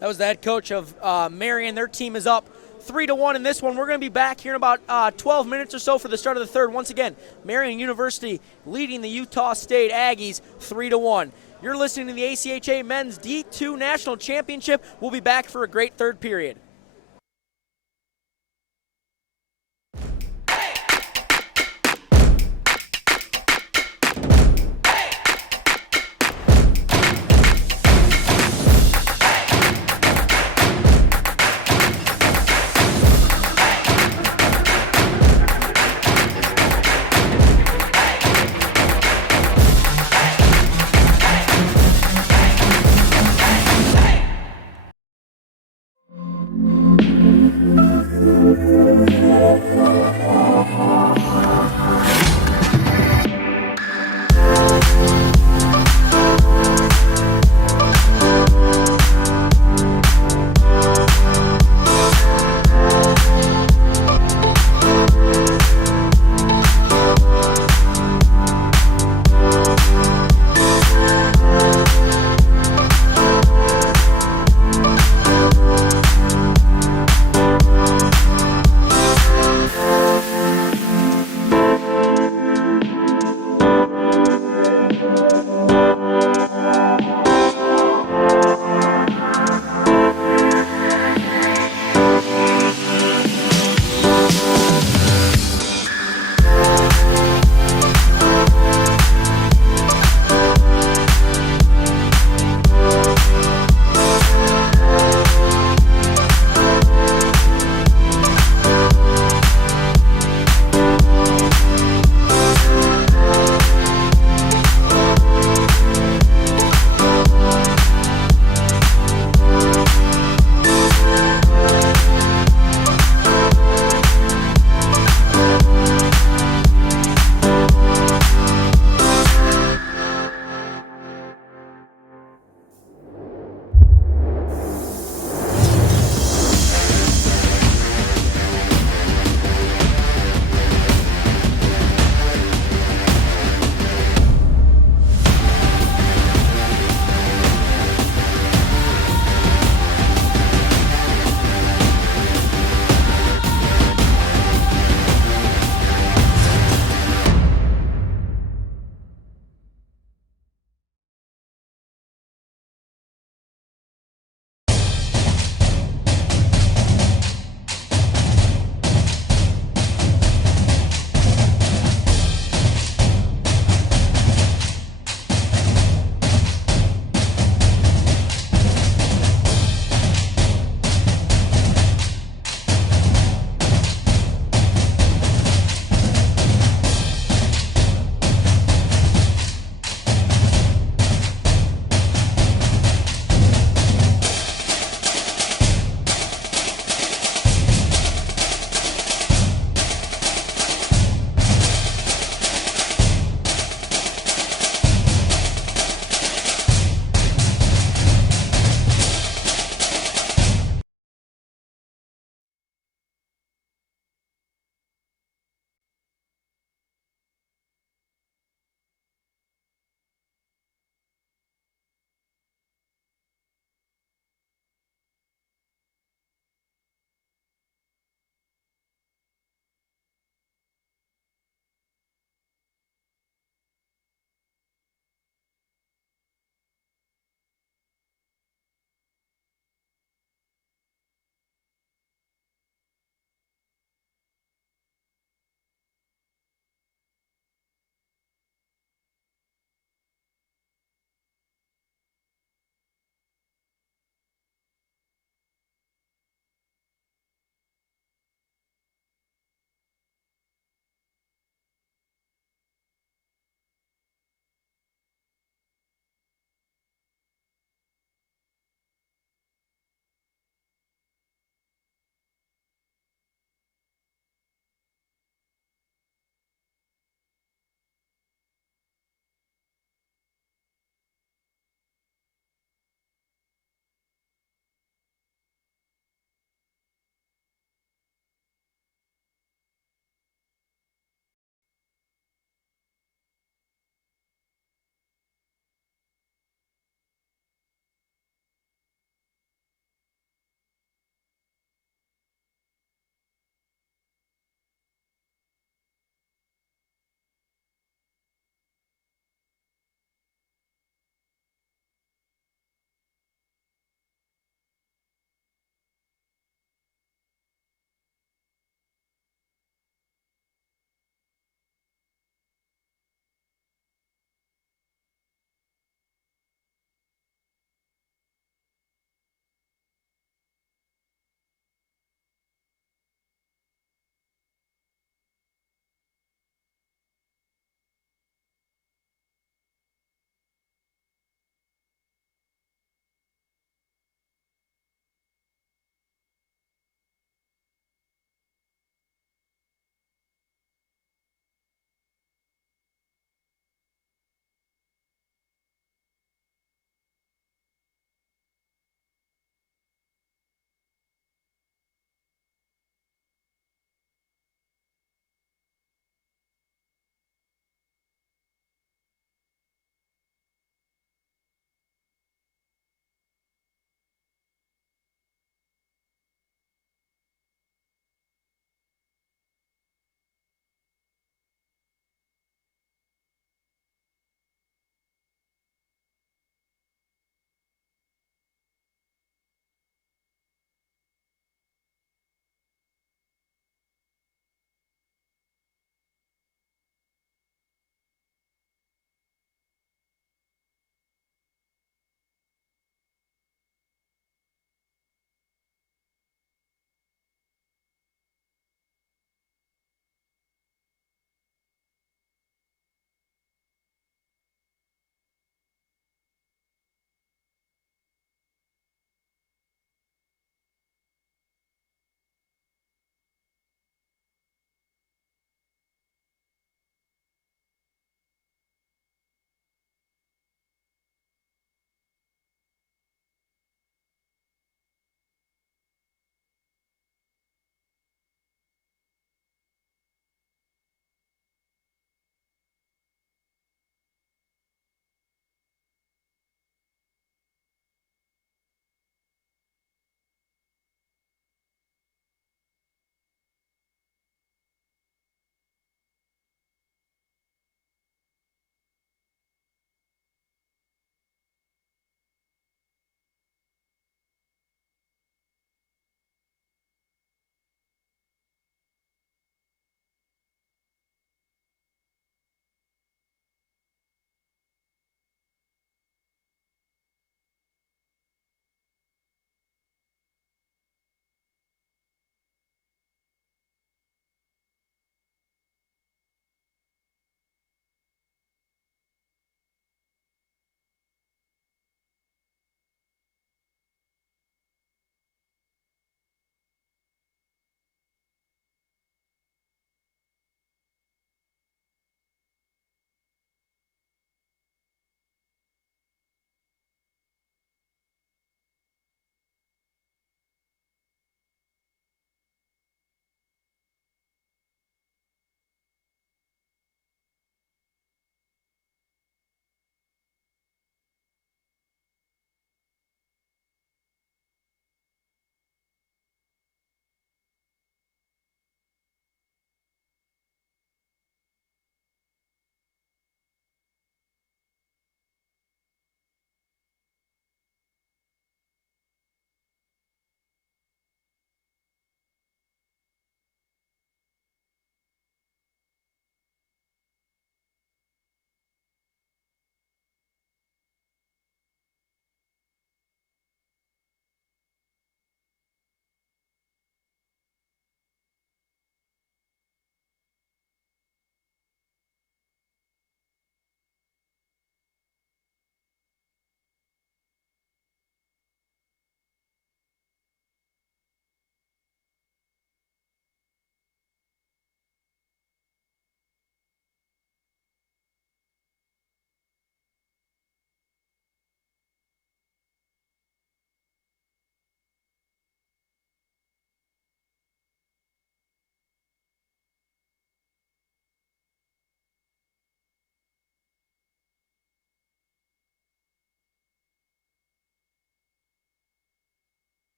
That was the head coach of Marian. Their team is up 3-1 in this one. We're going to be back here in about 12 minutes or so for the start of the third. Once again, Marian University leading the Utah State Aggies 3-1. You're listening to the ACHA Men's D2 National Championship. We'll be back for a great third period.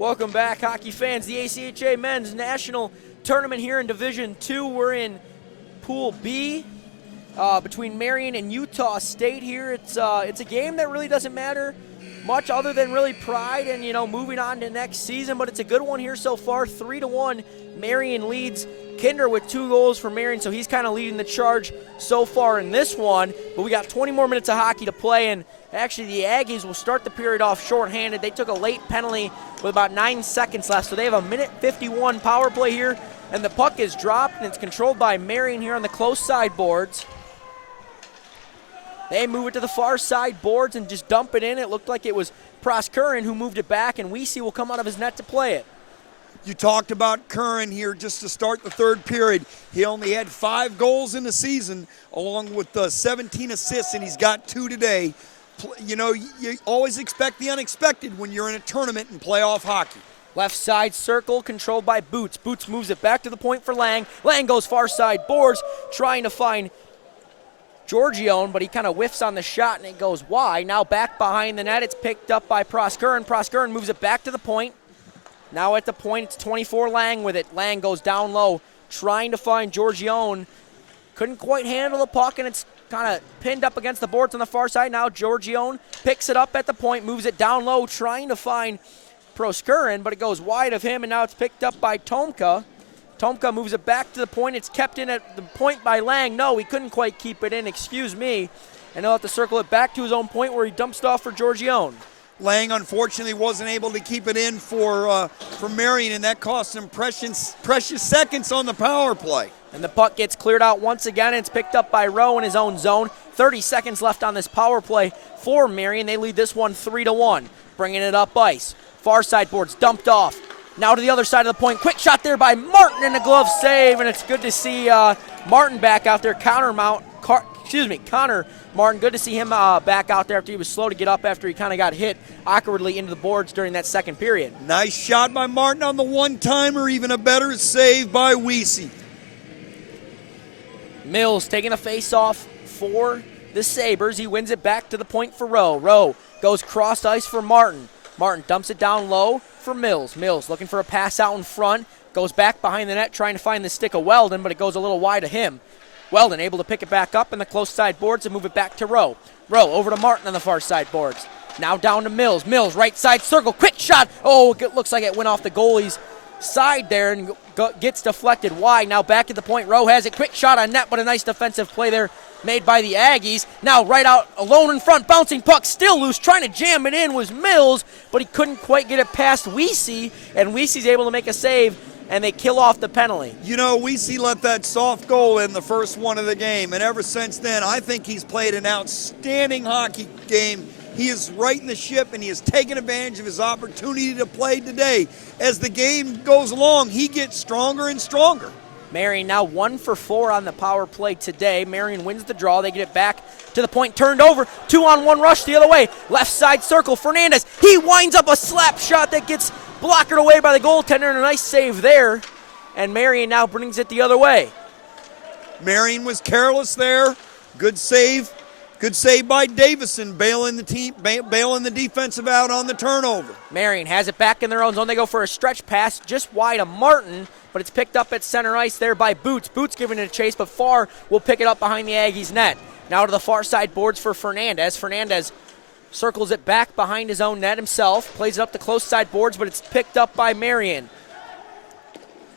Welcome back, hockey fans. The ACHA Men's National Tournament here in Division II. We're in Pool B between Marian and Utah State here. It's a game that really doesn't matter much other than really pride and, moving on to next season, but it's a good one here so far. 3-1, Marian leads Kinder with 2 goals for Marian, so he's kind of leading the charge so far in this one. But we got 20 more minutes of hockey to play, and actually the Aggies will start the period off shorthanded. They took a late penalty with about 9 seconds left, so they have a minute 51 power play here, and the puck is dropped, and it's controlled by Marian here on the close side boards. They move it to the far side boards and just dump it in. It looked like it was Proskurin who moved it back, and Weesey will come out of his net to play it. You talked about Curran here just to start the third period. He only had 5 goals in the season, along with 17 assists, and he's got 2 today. You always expect the unexpected when you're in a tournament and playoff hockey. Left side circle controlled by Boots. Boots moves it back to the point for Lang. Lang goes far side boards, trying to find Georgione, but he kind of whiffs on the shot and it goes wide. Now back behind the net, it's picked up by Proskurin. Proskurin moves it back to the point. Now at the point, it's 24 Lang with it. Lang goes down low, trying to find Georgione. Couldn't quite handle the puck, and it's kind of pinned up against the boards on the far side. Now Georgione picks it up at the point, moves it down low, trying to find Proskurin, but it goes wide of him, and now it's picked up by Tomka. Tomka moves it back to the point. It's kept in at the point by Lang. No, he couldn't quite keep it in, excuse me. And he'll have to circle it back to his own point where he dumps it off for Georgione. Lang, unfortunately, wasn't able to keep it in for Marian, and that cost him precious seconds on the power play. And the puck gets cleared out once again. It's picked up by Rowe in his own zone. 30 seconds left on this power play for Marian. They lead this one 3-1. Bringing it up ice. Far side boards dumped off. Now to the other side of the point. Quick shot there by Martin and a glove save. And it's good to see Martin back out there. Connor Martin, good to see him back out there after he was slow to get up after he kind of got hit awkwardly into the boards during that second period. Nice shot by Martin on the one-timer. Even a better save by Weesey. Mills taking a face-off for the Sabres. He wins it back to the point for Rowe. Rowe goes cross ice for Martin. Martin dumps it down low for Mills. Mills looking for a pass out in front. Goes back behind the net trying to find the stick of Weldon, but it goes a little wide of him. Weldon able to pick it back up in the close side boards and move it back to Rowe. Rowe over to Martin on the far side boards. Now down to Mills. Mills right side circle. Quick shot. Oh, it looks like it went off the goalie's side there and gets deflected wide. Now back at the point. Rowe has it. Quick shot on net, but a nice defensive play there made by the Aggies. Now right out alone in front. Bouncing puck still loose. Trying to jam it in was Mills, but he couldn't quite get it past Weesey, and Weesey's able to make a save, and they kill off the penalty. Weesey let that soft goal in the first one of the game, and ever since then, I think he's played an outstanding hockey game. He is righting the ship, and he has taken advantage of his opportunity to play today. As the game goes along, he gets stronger and stronger. Marian now 1 for 4 on the power play today. Marian wins the draw. They get it back to the point, turned over. 2-on-1 rush the other way. Left side circle, Fernandez. He winds up a slap shot that gets blocked away by the goaltender, and a nice save there. And Marian now brings it the other way. Marian was careless there. Good save. Good save by Davison, bailing the defensive out on the turnover. Marian has it back in their own zone. They go for a stretch pass just wide of Martin, but it's picked up at center ice there by Boots. Boots giving it a chase, but Farr will pick it up behind the Aggies' net. Now to the far side boards for Fernandez. Fernandez circles it back behind his own net himself, plays it up the close side boards, but it's picked up by Marian.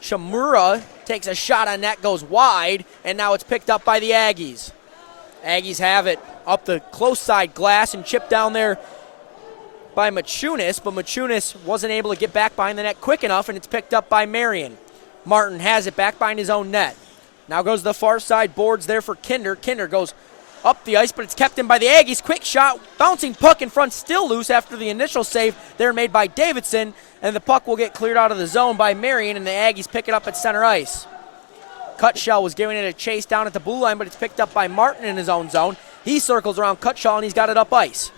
Chamura takes a shot on net, goes wide, and now it's picked up by the Aggies. Aggies have it up the close side glass and chipped down there by Machunas, but Machunas wasn't able to get back behind the net quick enough, and it's picked up by Marian. Martin has it back behind his own net. Now goes to the far side boards there for Kinder. Kinder goes up the ice, but it's kept in by the Aggies. Quick shot, bouncing puck in front, still loose after the initial save there made by Davidson, and the puck will get cleared out of the zone by Marian, and the Aggies pick it up at center ice. Cutshell was giving it a chase down at the blue line, but it's picked up by Martin in his own zone. He circles around Cutshell, and he's got it up ice.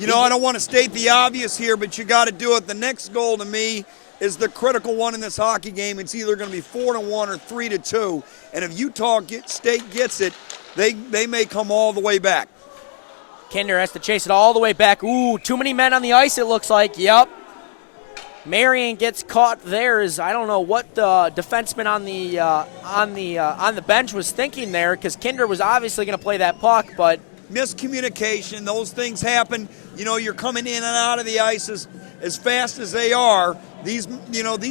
I don't want to state the obvious here, but you got to do it. The next goal to me is the critical one in this hockey game. It's either going to be 4-1 or 3-2, and if Utah State gets it, they may come all the way back. Kinder has to chase it all the way back. Ooh, too many men on the ice, it looks like. Yep. Marian gets caught there. I don't know what the defenseman on the bench was thinking there, because Kinder was obviously going to play that puck, but Miscommunication, those things happen. You're coming in and out of the ice as fast as they are. These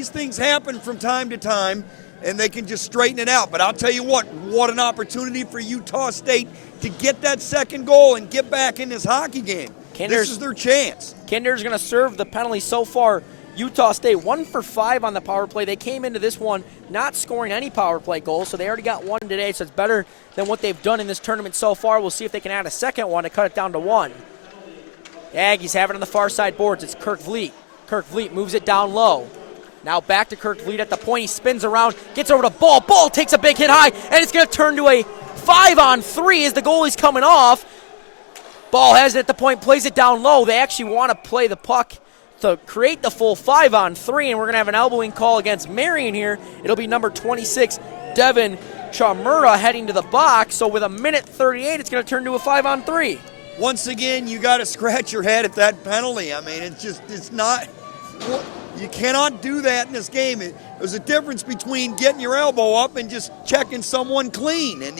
things happen from time to time, and they can just straighten it out. But I'll tell you what an opportunity for Utah State to get that second goal and get back in this hockey game. This is their chance. Kinder's going to serve the penalty so far. Utah State 1 for 5 on the power play. They came into this one not scoring any power play goals, so they already got one today, so it's better than what they've done in this tournament so far. We'll see if they can add a second one to cut it down to 1. The Aggies have it on the far side boards. It's Kirk Vliet. Kirk Vliet moves it down low. Now back to Kirk Vliet at the point. He spins around, gets over to Ball. Ball takes a big hit high, and it's going to turn to a 5-on-3 as the goalie's coming off. Ball has it at the point, plays it down low. They actually want to play the puck to create the full 5-on-3, and we're going to have an elbowing call against Marian here. It'll be number 26, Devin Chamura, heading to the box. So with a minute 38, it's going to turn to a 5-on-3. Once again, you got to scratch your head at that penalty. I mean, it's not, you cannot do that in this game. There's a difference between getting your elbow up and just checking someone clean, and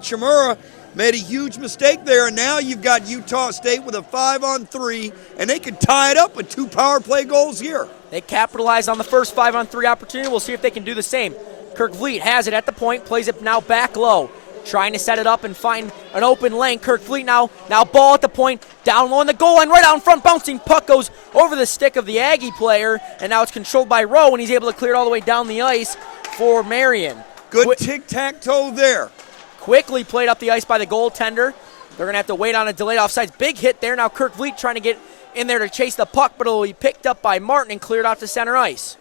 Chamura made a huge mistake there, and now you've got Utah State with a 5-on-3, and they could tie it up with 2 power play goals here. They capitalized on the first 5-on-3 opportunity. We'll see if they can do the same. Kirk Vliet has it at the point, plays it now back low, trying to set it up and find an open lane. Kirk Vliet now ball at the point, down low on the goal line, right out in front, bouncing puck goes over the stick of the Aggie player, and now it's controlled by Rowe, and he's able to clear it all the way down the ice for Marian. Good tic-tac-toe there. Quickly played up the ice by the goaltender. They're going to have to wait on a delayed offsides. Big hit there. Now Kirk Vliet trying to get in there to chase the puck, but it'll be picked up by Martin and cleared out to center ice.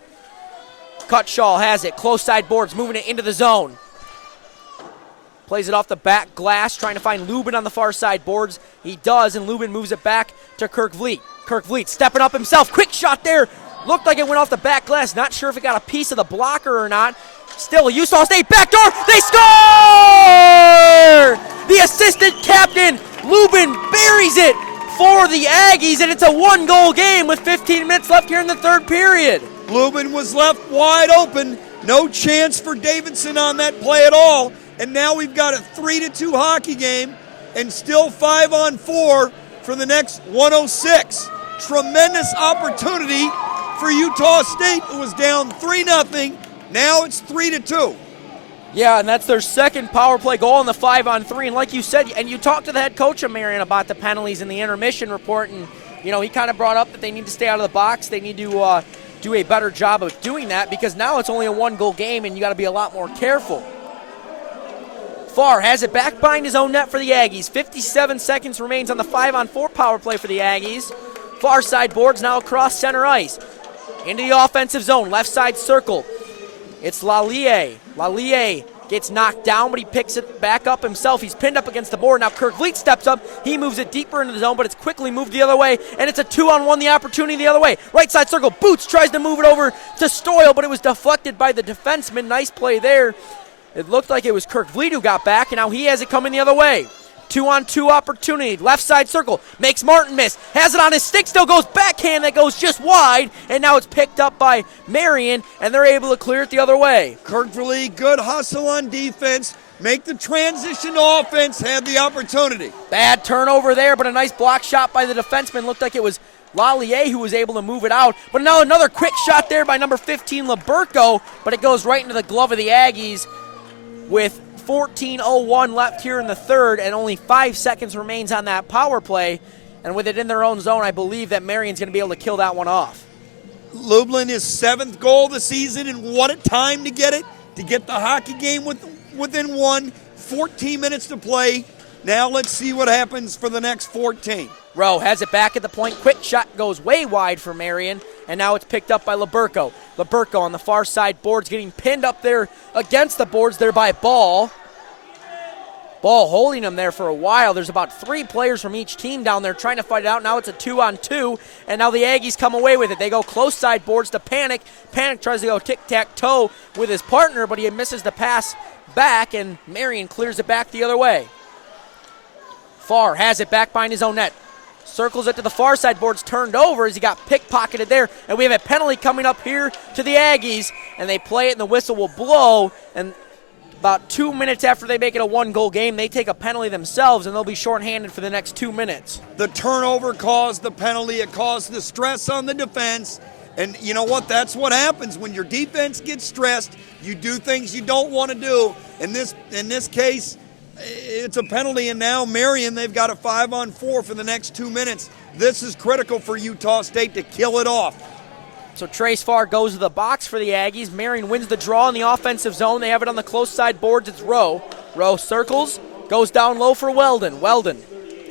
Cutshaw has it. Close side boards, moving it into the zone. Plays it off the back glass, trying to find Lubin on the far side boards. He does, and Lubin moves it back to Kirk Vliet. Kirk Vliet stepping up himself. Quick shot there. Looked like it went off the back glass. Not sure if it got a piece of the blocker or not. Still, Utah State backdoor. They score! The assistant captain, Lubin, buries it for the Aggies, and it's a 1-goal game with 15 minutes left here in the third period. Lubin was left wide open. No chance for Davidson on that play at all. And now we've got a 3-2 hockey game and still 5-on-4 for the next 106. Tremendous opportunity for Utah State, who was down 3-0. Now it's 3-2. Yeah, and that's their second power play goal in the 5-on-3. And like you said, and you talked to the head coach of Marian about the penalties in the intermission report, and he kind of brought up that they need to stay out of the box. They need to do a better job of doing that, because now it's only a 1-goal game, and you got to be a lot more careful. Farr has it back behind his own net for the Aggies. 57 seconds remains on the 5-on-4 power play for the Aggies. Far side boards now across center ice. Into the offensive zone, left side circle. It's Lallier. Lallier gets knocked down, but he picks it back up himself. He's pinned up against the board. Now Kirk Vliet steps up. He moves it deeper into the zone, but it's quickly moved the other way, and it's a 2-on-1, the opportunity the other way. Right side circle, Boots tries to move it over to Stoyle, but it was deflected by the defenseman. Nice play there. It looked like it was Kirk Vliet who got back, and now he has it coming the other way. 2-on-2 opportunity, left side circle, makes Martin miss, has it on his stick, still goes backhand, that goes just wide, and now it's picked up by Marian, and they're able to clear it the other way. Kirk Vliet, good hustle on defense, make the transition to offense, had the opportunity. Bad turnover there, but a nice block shot by the defenseman. Looked like it was Lallier who was able to move it out, but now another quick shot there by number 15, Liberco, but it goes right into the glove of the Aggies with 14:01 left here in the third, and only 5 seconds remains on that power play. And with it in their own zone, I believe that Marian's going to be able to kill that one off. Lublin, his 7th goal of the season, and what a time to get it, to get the hockey game within 1. 14 minutes to play. Now let's see what happens for the next 14. Rowe has it back at the point. Quick shot goes way wide for Marian, and now it's picked up by Liberco. Liberco on the far side boards, getting pinned up there against the boards there by Ball. Ball holding him there for a while. There's about 3 players from each team down there trying to fight it out. Now it's a 2-on-2, and now the Aggies come away with it. They go close side boards to Panic. Panic tries to go tic-tac-toe with his partner, but he misses the pass back, and Marian clears it back the other way. Farr has it back behind his own net. circles it to the far side boards, turned over as he got pickpocketed there. And we have a penalty coming up here to the Aggies, and they play it and the whistle will blow. And about 2 minutes after they make it a 1-goal game, they take a penalty themselves, and they'll be shorthanded for the next 2 minutes. The turnover caused the penalty. It caused the stress on the defense. And you know what? That's what happens when your defense gets stressed. You do things you don't want to do. In this case, it's a penalty, and now Marian, they've got a 5-on-4 for the next 2 minutes. This is critical for Utah State to kill it off. So Trace Farr goes to the box for the Aggies. Marian wins the draw in the offensive zone. They have it on the close side boards. It's Rowe. Rowe circles, goes down low for Weldon. Weldon,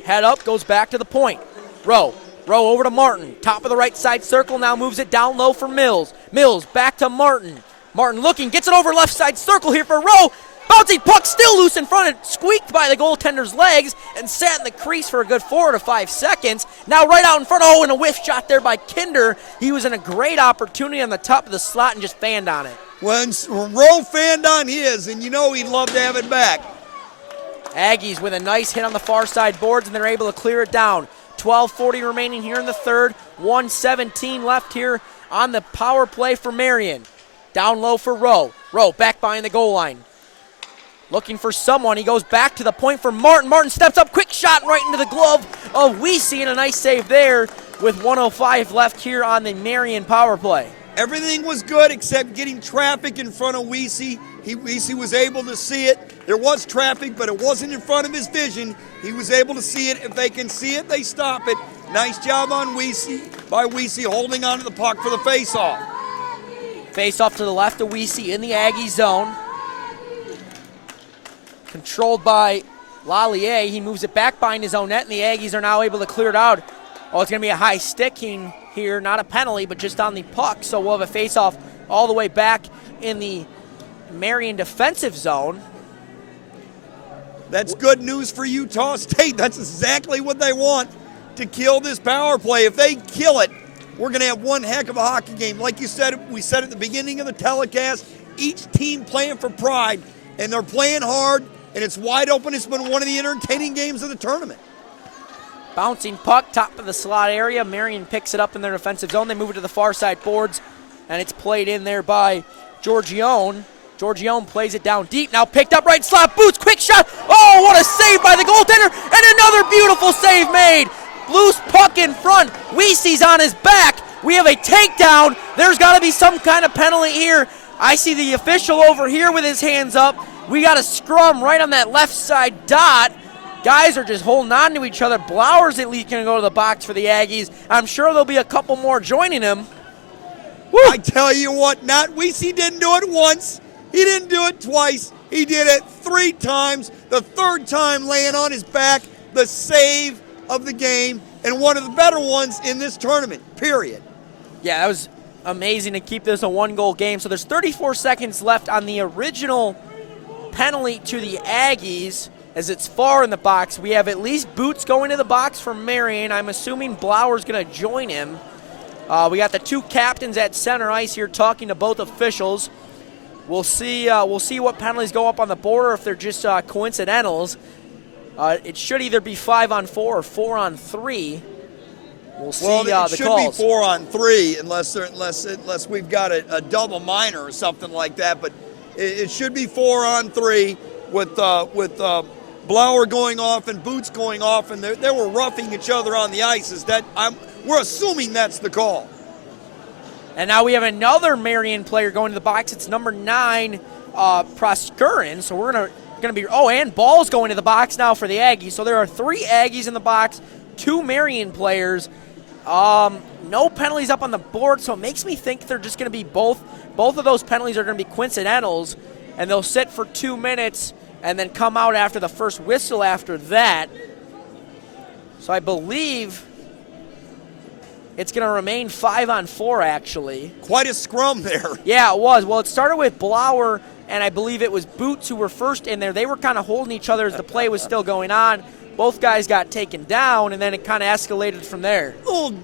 head up, goes back to the point. Rowe over to Martin. Top of the right side circle, now moves it down low for Mills. Mills back to Martin. Martin looking, gets it over left side circle here for Rowe. Bouncing puck still loose in front, and squeaked by the goaltender's legs and sat in the crease for a good 4 to 5 seconds. Now right out in front, and a whiff shot there by Kinder. He was in a great opportunity on the top of the slot and just fanned on it. When Rowe fanned on his, and you know he'd love to have it back. Aggies with a nice hit on the far side boards, and they're able to clear it down. 12:40 remaining here in the third. 1:17 left here on the power play for Marian. Down low for Rowe. Rowe back behind the goal line. Looking for someone. He goes back to the point for Martin. Martin steps up, quick shot right into the glove of Weesey, and a nice save there with 1:05 left here on the Marian power play. Everything was good except getting traffic in front of Weesey. Weesey was able to see it. There was traffic, but it wasn't in front of his vision. He was able to see it. If they can see it, they stop it. Nice job on Weesey holding onto the puck for the face-off. Face-off to the left of Weesey in the Aggie zone. Controlled by Lallier. He moves it back behind his own net, and the Aggies are now able to clear it out. Oh, it's going to be a high sticking here. Not a penalty, but just on the puck. So we'll have a face-off all the way back in the Marian defensive zone. That's good news for Utah State. That's exactly what they want, to kill this power play. If they kill it, we're going to have one heck of a hockey game. Like you said, we said at the beginning of the telecast, each team playing for pride, and they're playing hard, and it's wide open. It's been one of the entertaining games of the tournament. Bouncing puck, top of the slot area. Marian picks it up in their defensive zone. They move it to the far side boards, and it's played in there by Georgione. Georgione plays it down deep. Now picked up right slot. Boots, quick shot. Oh, what a save by the goaltender, and another beautiful save made. Loose puck in front. Weesey's on his back. We have a takedown. There's got to be some kind of penalty here. I see the official over here with his hands up. We got a scrum right on that left side dot. Guys are just holding on to each other. Blauer's at least going to go to the box for the Aggies. I'm sure there'll be a couple more joining him. Woo. I tell you what, Weesey didn't do it once. He didn't do it twice. He did it 3 times. The third time laying on his back, the save of the game, and one of the better ones in this tournament, period. Yeah, that was amazing to keep this a 1-goal game. So there's 34 seconds left on the original penalty to the Aggies as it's far in the box. We have at least Boots going to the box for Marian. I'm assuming Blauer's going to join him. We got the 2 captains at center ice here talking to both officials. We'll see what penalties go up on the board or if they're just coincidentals. It should either be 5-on-4 or 4-on-3. We'll see the calls. It should be 4-on-3 unless we've got a double minor or something like that. But it should be 4-on-3 with Blauer going off and Boots going off, and they were roughing each other on the ice. We're assuming that's the call. And now we have another Marian player going to the box. It's number 9, Proskurin. So we're going to be. Oh, and Ball's going to the box now for the Aggies. So there are 3 Aggies in the box, 2 Marian players. No penalties up on the board, so it makes me think they're just going to be both of those penalties are going to be coincidentals, and they'll sit for 2 minutes and then come out after the first whistle after that. So I believe it's going to remain 5-on-4, actually. Quite a scrum there. Yeah, it was. Well, it started with Blauer, and I believe it was Boots who were first in there. They were kind of holding each other as the play was still going on. Both guys got taken down, and then it kind of escalated from there. Little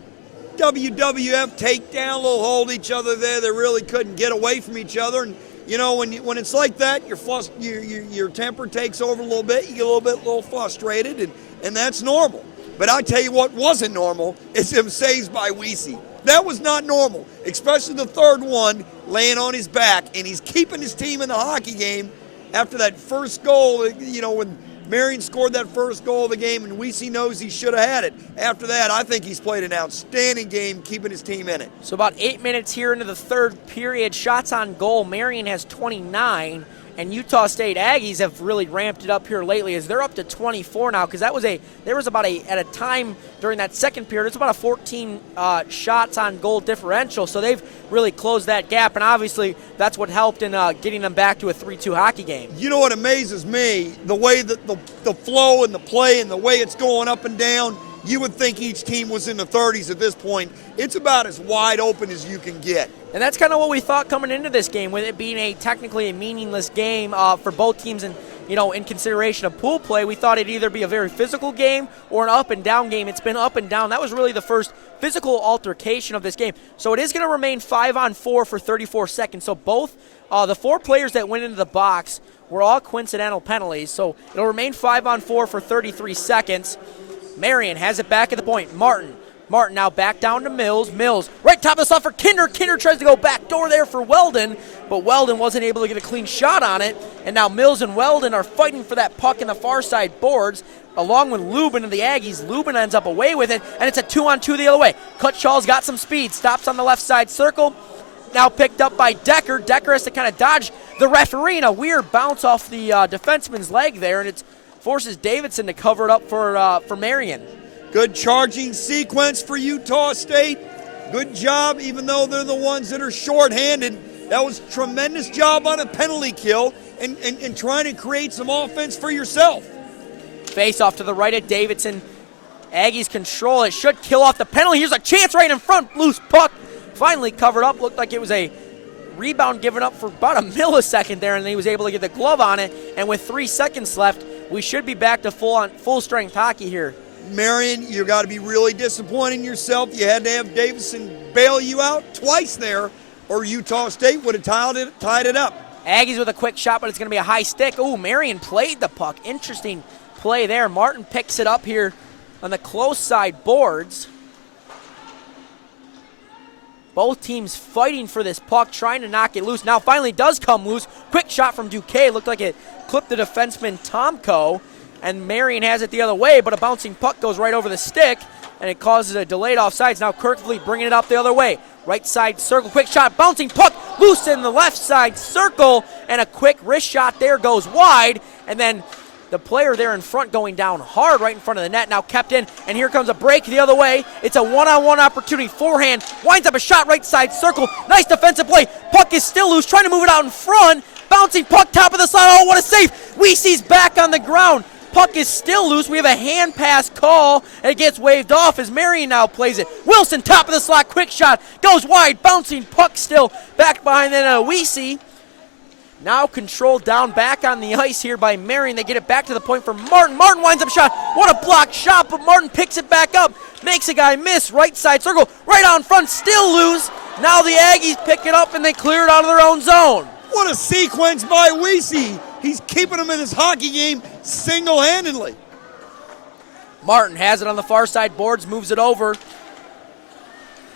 WWF takedown, little hold each other there. They really couldn't get away from each other. And, you know, when it's like that, your temper takes over a little bit. You get a little frustrated, and that's normal. But I'll tell you what wasn't normal is them saves by Weese. That was not normal, especially the third one laying on his back, and he's keeping his team in the hockey game after that first goal, when Marian scored that first goal of the game, and Weese knows he should have had it. After that, I think he's played an outstanding game keeping his team in it. So about 8 minutes here into the third period, shots on goal. Marian has 29, and Utah State Aggies have really ramped it up here lately as they're up to 24 now, because there was about at a time during that second period, it's about a 14 shots on goal differential, so they've really closed that gap, and obviously that's what helped in getting them back to a 3-2 hockey game. You know what amazes me? The way that the flow and the play and the way it's going up and down, you would think each team was in the 30s at this point. It's about as wide open as you can get. And that's kind of what we thought coming into this game, with it being technically a meaningless game for both teams, and in consideration of pool play, we thought it'd either be a very physical game or an up and down game. It's been up and down. That was really the first physical altercation of this game. So it is going to remain 5-on-4 for 34 seconds. So both the 4 players that went into the box were all coincidental penalties. So it'll remain 5-on-4 for 33 seconds. Marian has it back at the point. Martin now back down to Mills. Mills right top of the slot for Kinder. Kinder tries to go back door there for Weldon, but Weldon wasn't able to get a clean shot on it. And now Mills and Weldon are fighting for that puck in the far side boards, along with Lubin and the Aggies. Lubin ends up away with it, and it's a 2-on-2 the other way. Cutshaw's got some speed, stops on the left side circle. Now picked up by Decker. Decker has to kind of dodge the referee, and a weird bounce off the defenseman's leg there, and it forces Davidson to cover it up for Marian. Good charging sequence for Utah State. Good job, even though they're the ones that are shorthanded. That was a tremendous job on a penalty kill and trying to create some offense for yourself. Face off to the right of Davidson. Aggies control it. Should kill off the penalty. Here's a chance right in front. Loose puck. Finally covered up. Looked like it was a rebound given up for about a millisecond there, and he was able to get the glove on it. And with 3 seconds left, we should be back to full-strength hockey here. Marian, you got to be really disappointed in yourself. You had to have Davidson bail you out twice there, or Utah State would have tied it up. Aggies with a quick shot, but it's going to be a high stick. Ooh, Marian played the puck. Interesting play there. Martin picks it up here on the close side boards. Both teams fighting for this puck, trying to knock it loose. Now finally does come loose. Quick shot from Duque. Looked like it clipped the defenseman Tomko. And Marian has it the other way, but a bouncing puck goes right over the stick, and it causes a delayed offsides. Now Kirkfleet bringing it up the other way. Right side circle, quick shot, bouncing puck, loose in the left side circle, and a quick wrist shot there goes wide, and then the player there in front going down hard right in front of the net, now kept in, and here comes a break the other way. It's a one-on-one opportunity, forehand, winds up a shot right side circle, nice defensive play, puck is still loose, trying to move it out in front, bouncing puck, top of the slot, oh, what a save! Weese's back on the ground. Puck is still loose. We have a hand pass call, and it gets waved off as Marian now plays it. Wilson, top of the slot, quick shot, goes wide, bouncing puck still back behind then Weese. Now controlled down back on the ice here by Marian. They get it back to the point for Martin. Martin winds up shot. What a blocked shot, but Martin picks it back up, makes a guy miss. Right side circle, right on front, still loose. Now the Aggies pick it up, and they clear it out of their own zone. What a sequence by Weese. He's keeping him in this hockey game single-handedly. Martin has it on the far side boards, moves it over.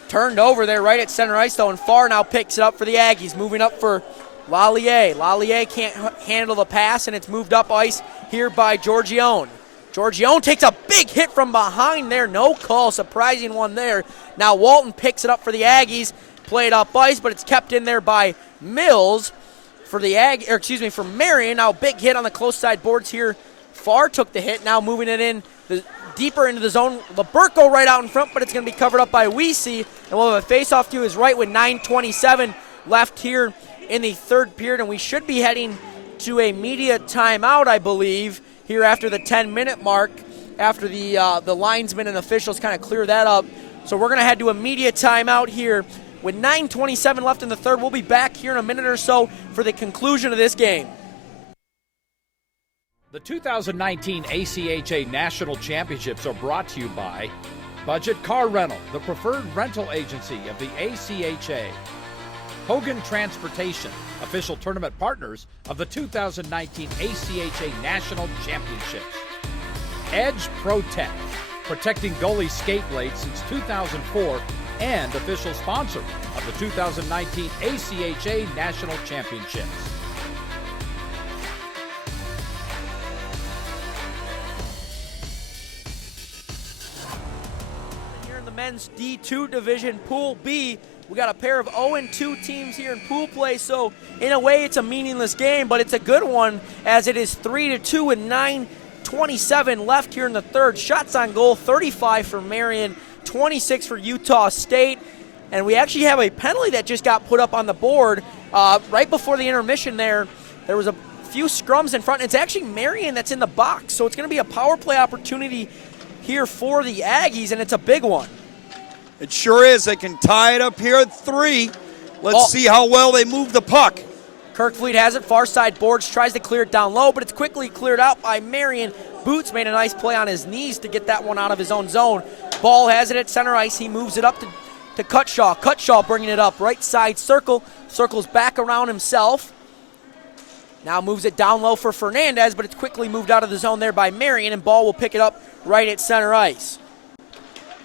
Turned over there right at center ice, though, and Farr now picks it up for the Aggies, moving up for Lallier. Lallier can't handle the pass, and it's moved up ice here by Georgione. Georgione takes a big hit from behind there. No call, surprising one there. Now Walton picks it up for the Aggies, played up ice, but it's kept in there by Mills. For for Marian, now big hit on the close side boards here. Farr took the hit, now moving it in deeper into the zone. Laberco right out in front, but it's going to be covered up by Weese. And we'll have a face-off to his right with 9:27 left here in the third period. And we should be heading to a media timeout, I believe, here after the 10-minute mark, after the linesmen and officials kind of clear that up. So we're going to head to a media timeout here. With 9:27 left in the third, we'll be back here in a minute or so for the conclusion of this game. The 2019 ACHA National Championships are brought to you by Budget Car Rental, the preferred rental agency of the ACHA. Hogan Transportation, official tournament partners of the 2019 ACHA National Championships. Edge Protect, protecting goalie skate blades since 2004 and official sponsor of the 2019 ACHA National Championships. Here in the men's D2 division, Pool B, we got a pair of 0-2 teams here in pool play, so in a way it's a meaningless game, but it's a good one as it is 3-2 with 9:27 left here in the third. Shots on goal, 35 for Marian, 26 for Utah State, and we actually have a penalty that just got put up on the board right before the intermission there. There was a few scrums in front, and it's actually Marian that's in the box, so it's going to be a power play opportunity here for the Aggies, and it's a big one. It sure is. They can tie it up here at 3. Let's see how well they move the puck. Kirkfleet has it, far side boards, tries to clear it down low, but it's quickly cleared out by Marian. Boots made a nice play on his knees to get that one out of his own zone. Ball has it at center ice. He moves it up to Cutshaw. Cutshaw bringing it up, right side circle. Circles back around himself. Now moves it down low for Fernandez, but it's quickly moved out of the zone there by Marian, and Ball will pick it up right at center ice.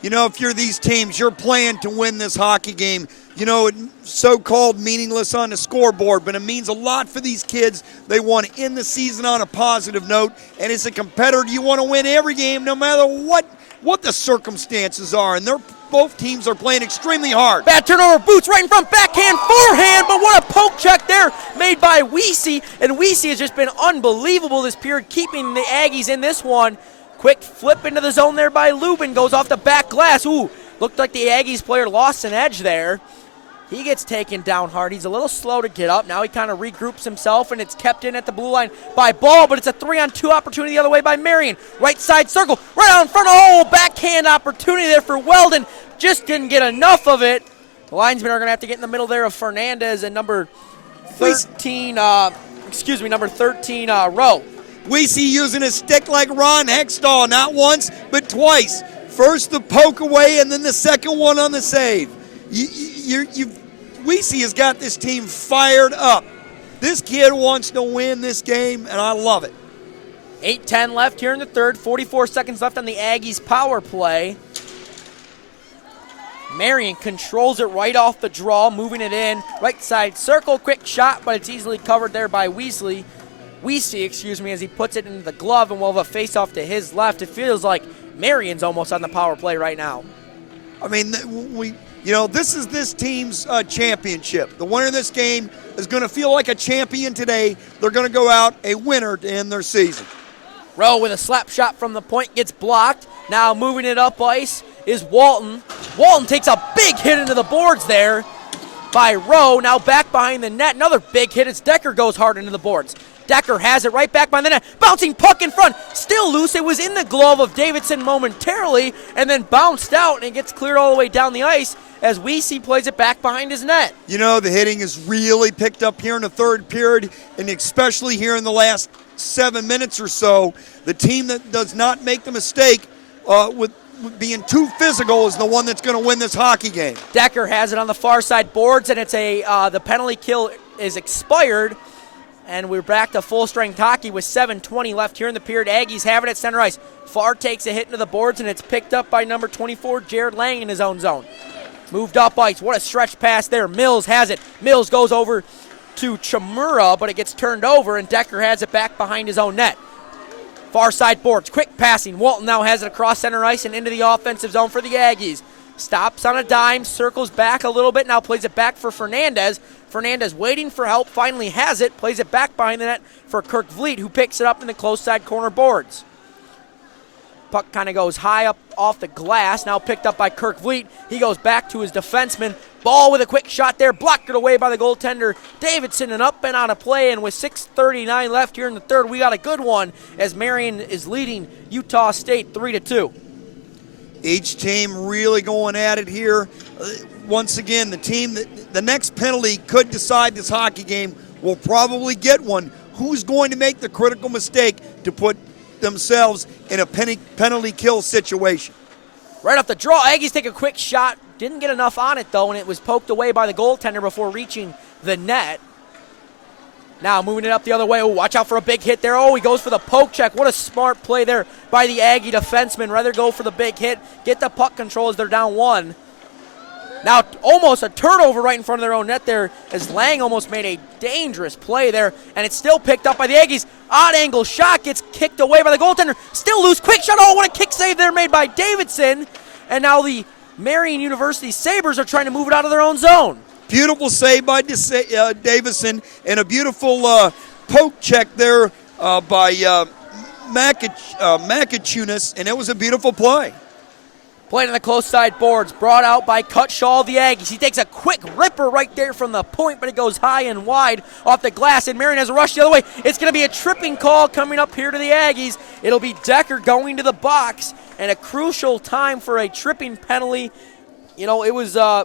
You know, if you're these teams, you're playing to win this hockey game. You know, it's so-called meaningless on the scoreboard, but it means a lot for these kids. They want to end the season on a positive note, and as a competitor, you want to win every game no matter what the circumstances are, and both teams are playing extremely hard. Bad turnover, Boots right in front, backhand, forehand, but what a poke check there made by Weesey, and Weesey has just been unbelievable this period, keeping the Aggies in this one. Quick flip into the zone there by Lubin, goes off the back glass. Ooh, looked like the Aggies player lost an edge there. He gets taken down hard. He's a little slow to get up. Now he kind of regroups himself, and it's kept in at the blue line by Ball, but it's a 3-on-2 opportunity the other way by Marian. Right side circle, right out in front of hole. Backhand opportunity there for Weldon. Just didn't get enough of it. The linesmen are going to have to get in the middle there of Fernandez and number 13, Rowe. Weesey using his stick like Ron Hextall, not once, but twice. First the poke away, and then the second one on the save. Weesey has got this team fired up. This kid wants to win this game, and I love it. 8:10 left here in the third, 44 seconds left on the Aggies power play. Marian controls it right off the draw, moving it in. Right side circle, quick shot, but it's easily covered there by Weesey, as he puts it into the glove, and we'll have a face-off to his left. It feels like Marian's almost on the power play right now. I mean, this is this team's championship. The winner of this game is going to feel like a champion today. They're going to go out a winner to end their season. Rowe with a slap shot from the point, gets blocked. Now moving it up ice is Walton. Walton takes a big hit into the boards there by Rowe. Now back behind the net, another big hit as Decker goes hard into the boards. Decker has it right back behind the net. Bouncing puck in front. Still loose. It was in the glove of Davidson momentarily and then bounced out, and it gets cleared all the way down the ice as Weesey plays it back behind his net. You know, the hitting is really picked up here in the third period, and especially here in the last 7 minutes or so. The team that does not make the mistake with being too physical is the one that's going to win this hockey game. Decker has it on the far side boards, and it's the penalty kill is expired. And we're back to full-strength hockey with 7:20 left here in the period. Aggies have it at center ice. Farr takes a hit into the boards, and it's picked up by number 24, Jared Lang, in his own zone. Moved up ice. What a stretch pass there. Mills has it. Mills goes over to Chamura, but it gets turned over, and Decker has it back behind his own net. Far side boards. Quick passing. Walton now has it across center ice and into the offensive zone for the Aggies. Stops on a dime, circles back a little bit, now plays it back for Fernandez. Fernandez waiting for help, finally has it, plays it back behind the net for Kirk Vliet, who picks it up in the close side corner boards. Puck kind of goes high up off the glass, now picked up by Kirk Vliet. He goes back to his defenseman. Ball with a quick shot there, blocked it away by the goaltender Davidson, and up and out of play, and with 6:39 left here in the third, we got a good one as Marian is leading Utah State 3-2. Each team really going at it here. Once again, the next penalty could decide this hockey game. Will probably get one. Who's going to make the critical mistake to put themselves in a penalty kill situation? Right off the draw, Aggies take a quick shot. Didn't get enough on it, though, and it was poked away by the goaltender before reaching the net. Now moving it up the other way. Oh, watch out for a big hit there. Oh, he goes for the poke check. What a smart play there by the Aggie defenseman. Rather go for the big hit, get the puck control as they're down 1. Now almost a turnover right in front of their own net there as Lang almost made a dangerous play there, and it's still picked up by the Aggies. Odd angle shot gets kicked away by the goaltender. Still loose. Quick shot. Oh, what a kick save there made by Davidson. And now the Marian University Sabres are trying to move it out of their own zone. Beautiful save by Davison, and a beautiful poke check there by Makachunas, and it was a beautiful play. Played on the close side boards, brought out by Cutshaw of the Aggies. He takes a quick ripper right there from the point, but it goes high and wide off the glass, and Marian has a rush the other way. It's going to be a tripping call coming up here to the Aggies. It'll be Decker going to the box, and a crucial time for a tripping penalty. You know, it was, I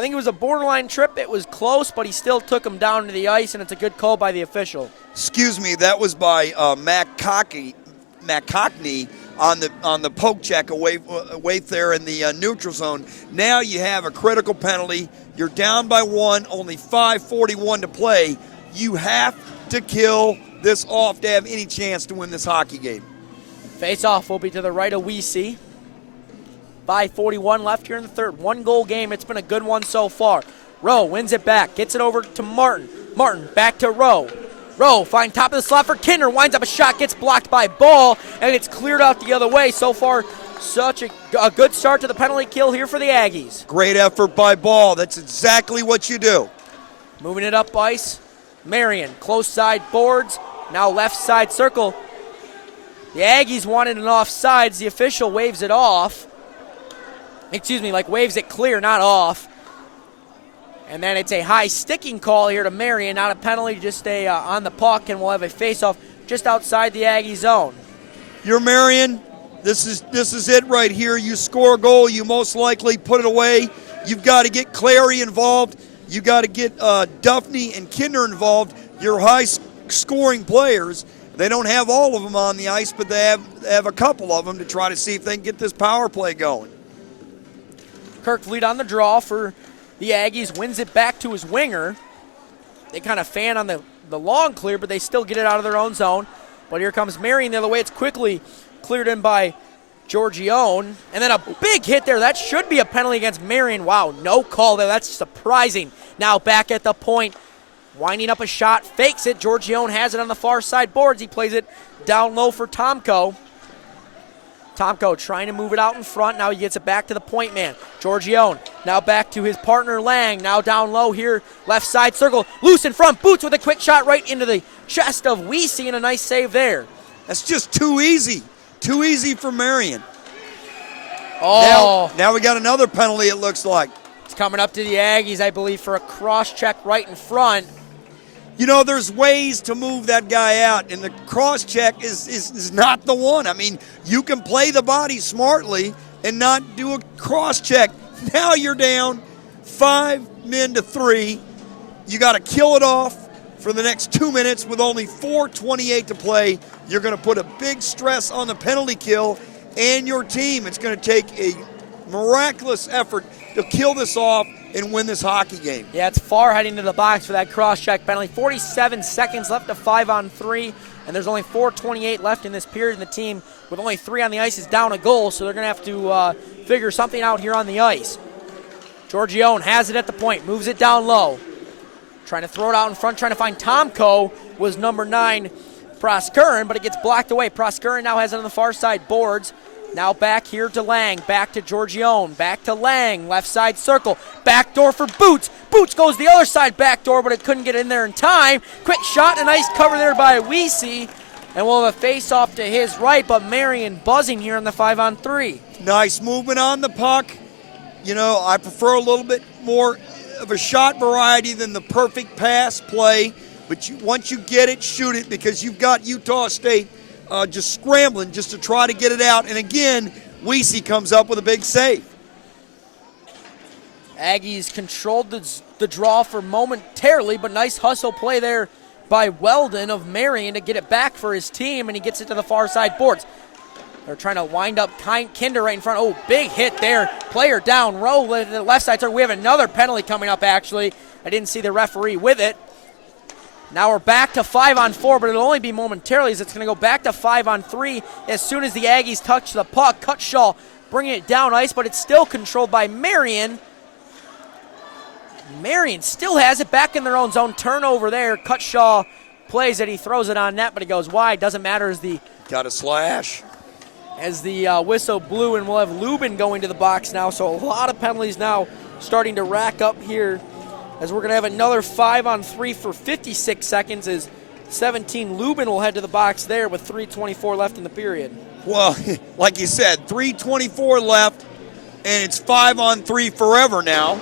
think it was a borderline trip. It was close, but he still took him down to the ice, and it's a good call by the official. Excuse me, that was by Matt Cockney on the poke check away there in the neutral zone. Now you have a critical penalty. You're down by 1, only 5:41 to play. You have to kill this off to have any chance to win this hockey game. Face-off will be to the right of Weesey. 5:41 left here in the third. 1-goal game. It's been a good one so far. Rowe wins it back. Gets it over to Martin. Martin back to Rowe. Rowe find top of the slot for Kinder. Winds up a shot. Gets blocked by Ball. And it's cleared out the other way. So far, such a good start to the penalty kill here for the Aggies. Great effort by Ball. That's exactly what you do. Moving it up ice. Marian, close side boards. Now left side circle. The Aggies wanted an offsides. The official waves it off. Waves it clear, not off. And then it's a high sticking call here to Marian, not a penalty, just a on the puck, and we'll have a face-off just outside the Aggie zone. You're Marian. This is it right here. You score a goal, you most likely put it away. You've got to get Clary involved. You got to get Duffney and Kinder involved. Your high-scoring players. They don't have all of them on the ice, but they have a couple of them to try to see if they can get this power play going. Kirkfleet on the draw for the Aggies, wins it back to his winger. They kind of fan on the long clear, but they still get it out of their own zone. But here comes Marian the other way. It's quickly cleared in by Giorgione. And then a big hit there. That should be a penalty against Marian. Wow, no call there. That's surprising. Now back at the point, winding up a shot, fakes it. Giorgione has it on the far side boards. He plays it down low for Tomko. Tomko trying to move it out in front. Now he gets it back to the point man. Giorgione now back to his partner Lang. Now down low here, left side circle. Loose in front. Boots with a quick shot right into the chest of Weesey, and a nice save there. That's just too easy. Too easy for Marian. Oh. Now we got another penalty, it looks like. It's coming up to the Aggies, I believe, for a cross check right in front. You know, there's ways to move that guy out, and the cross check is not the one. I mean, you can play the body smartly and not do a cross check. Now you're down 5 men to 3. You got to kill it off for the next 2 minutes with only 4:28 to play. You're going to put a big stress on the penalty kill and your team. It's going to take a miraculous effort to kill this off and win this hockey game. Yeah, it's far heading to the box for that cross-check penalty. 47 seconds left to 5-on-3, and there's only 4:28 left in this period, and the team with only 3 on the ice is down a goal, so they're going to have to figure something out here on the ice. Giorgione has it at the point, moves it down low. Trying to throw it out in front, trying to find Tomko, was number 9, Proskurin, but it gets blocked away. Proskurin now has it on the far side boards. Now back here to Lang, back to Giorgione, back to Lang, left side circle, back door for Boots. Boots goes the other side back door, but it couldn't get in there in time. Quick shot and a nice cover there by Weesey, and we'll have a face-off to his right, but Marian buzzing here on the 5-on-3. Nice movement on the puck. You know, I prefer a little bit more of a shot variety than the perfect pass play, but once you get it, shoot it, because you've got Utah State just scrambling just to try to get it out. And again, Weesey comes up with a big save. Aggies controlled the draw for momentarily, but nice hustle play there by Weldon of Marian to get it back for his team, and he gets it to the far side boards. They're trying to wind up Kinder right in front. Oh, big hit there. Player down, Rowe the left side. We have another penalty coming up, actually. I didn't see the referee with it. Now we're back to 5-on-4, but it'll only be momentarily as it's going to go back to 5-on-3 as soon as the Aggies touch the puck. Cutshaw bringing it down ice, but it's still controlled by Marian. Marian still has it back in their own zone. Turnover there. Cutshaw plays it. He throws it on net, but it goes wide. Doesn't matter as the Got a slash. As the whistle blew, and we'll have Lubin going to the box now. So a lot of penalties now starting to rack up here as we're going to have another 5-on-3 for 56 seconds as 17 Lubin will head to the box there with 3:24 left in the period. Well, like you said, 3:24 left, and it's 5-on-3 forever now.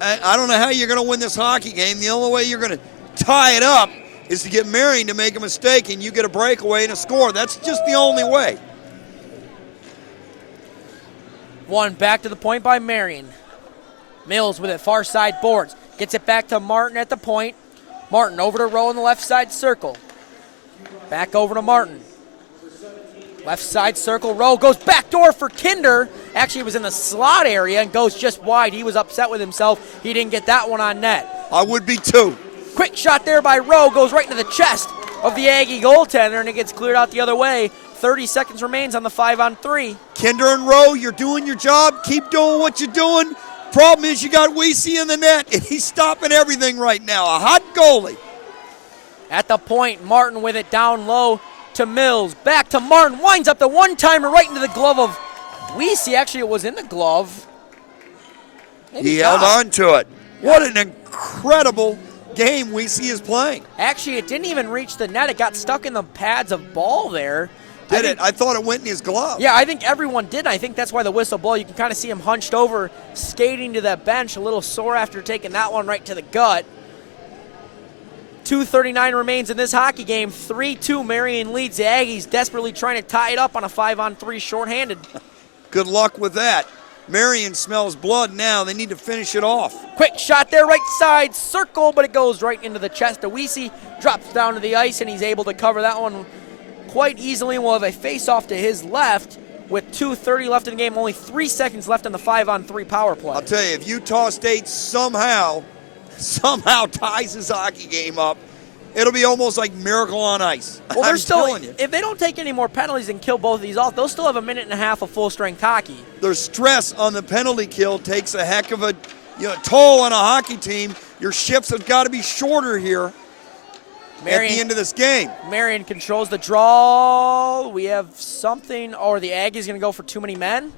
I don't know how you're going to win this hockey game. The only way you're going to tie it up is to get Marian to make a mistake and you get a breakaway and a score. That's just the only way. One back to the point by Marian. Mills with it, far side boards. Gets it back to Martin at the point. Martin over to Rowe in the left side circle. Back over to Martin. Left side circle, Rowe goes backdoor for Kinder. Actually, it was in the slot area and goes just wide. He was upset with himself. He didn't get that one on net. I would be too. Quick shot there by Rowe, goes right into the chest of the Aggie goaltender, and it gets cleared out the other way. 30 seconds remains on the 5-on-3. Kinder and Rowe, you're doing your job. Keep doing what you're doing. Problem is you got Weesey in the net, and he's stopping everything right now. A hot goalie. At the point, Martin with it down low to Mills. Back to Martin, winds up the one-timer right into the glove of Weesey. Actually, it was in the glove. Maybe He not. held on to it. What an incredible game Weesey is playing. Actually, it didn't even reach the net. It got stuck in the pads of ball there. Did it? I thought it went in his glove. Yeah, I think everyone did. I think that's why the whistle blew. You can kind of see him hunched over, skating to that bench, a little sore after taking that one right to the gut. 2:39 remains in this hockey game. 3-2, Marian leads the Aggies, desperately trying to tie it up on a 5-on-3 shorthanded. Good luck with that. Marian smells blood now. They need to finish it off. Quick shot there, right side circle, but it goes right into the chest of Weesey. Drops down to the ice, and he's able to cover that one quite easily. We'll have a face-off to his left with 2:30 left in the game. Only 3 seconds left on the 5-on-3 power play. I'll tell you, if Utah State somehow ties this hockey game up, it'll be almost like Miracle on Ice. Well, they're I'm still, telling you. if they don't take any more penalties and kill both of these off, they'll still have a minute and a half of full-strength hockey. Their stress on the penalty kill takes a heck of a toll on a hockey team. Your shifts have got to be shorter here at the end of this game. Marian controls the draw. We have something, or the Aggies going to go for too many men?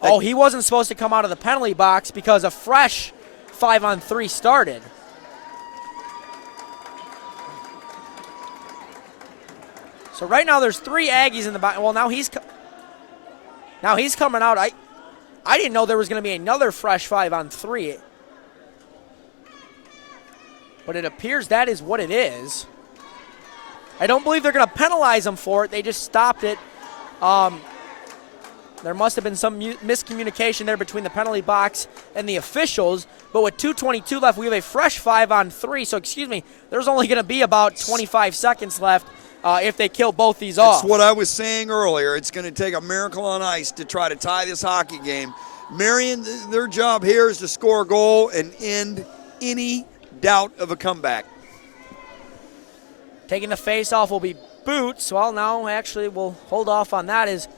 Oh, he wasn't supposed to come out of the penalty box because a fresh 5-on-3 started. So right now there's 3 Aggies in the box. Well, now he's coming out. I didn't know there was going to be another fresh 5-on-3. But it appears that is what it is. I don't believe they're going to penalize him for it. They just stopped it. There must have been some miscommunication there between the penalty box and the officials. But with 2:22 left, we have a fresh 5-on-3. So, excuse me, there's only going to be about 25 seconds left if they kill both these off. That's what I was saying earlier. It's going to take a miracle on ice to try to tie this hockey game. Marian, their job here is to score a goal and end any doubt of a comeback. Taking the face-off will be Boots. Well, now actually we'll hold off on that as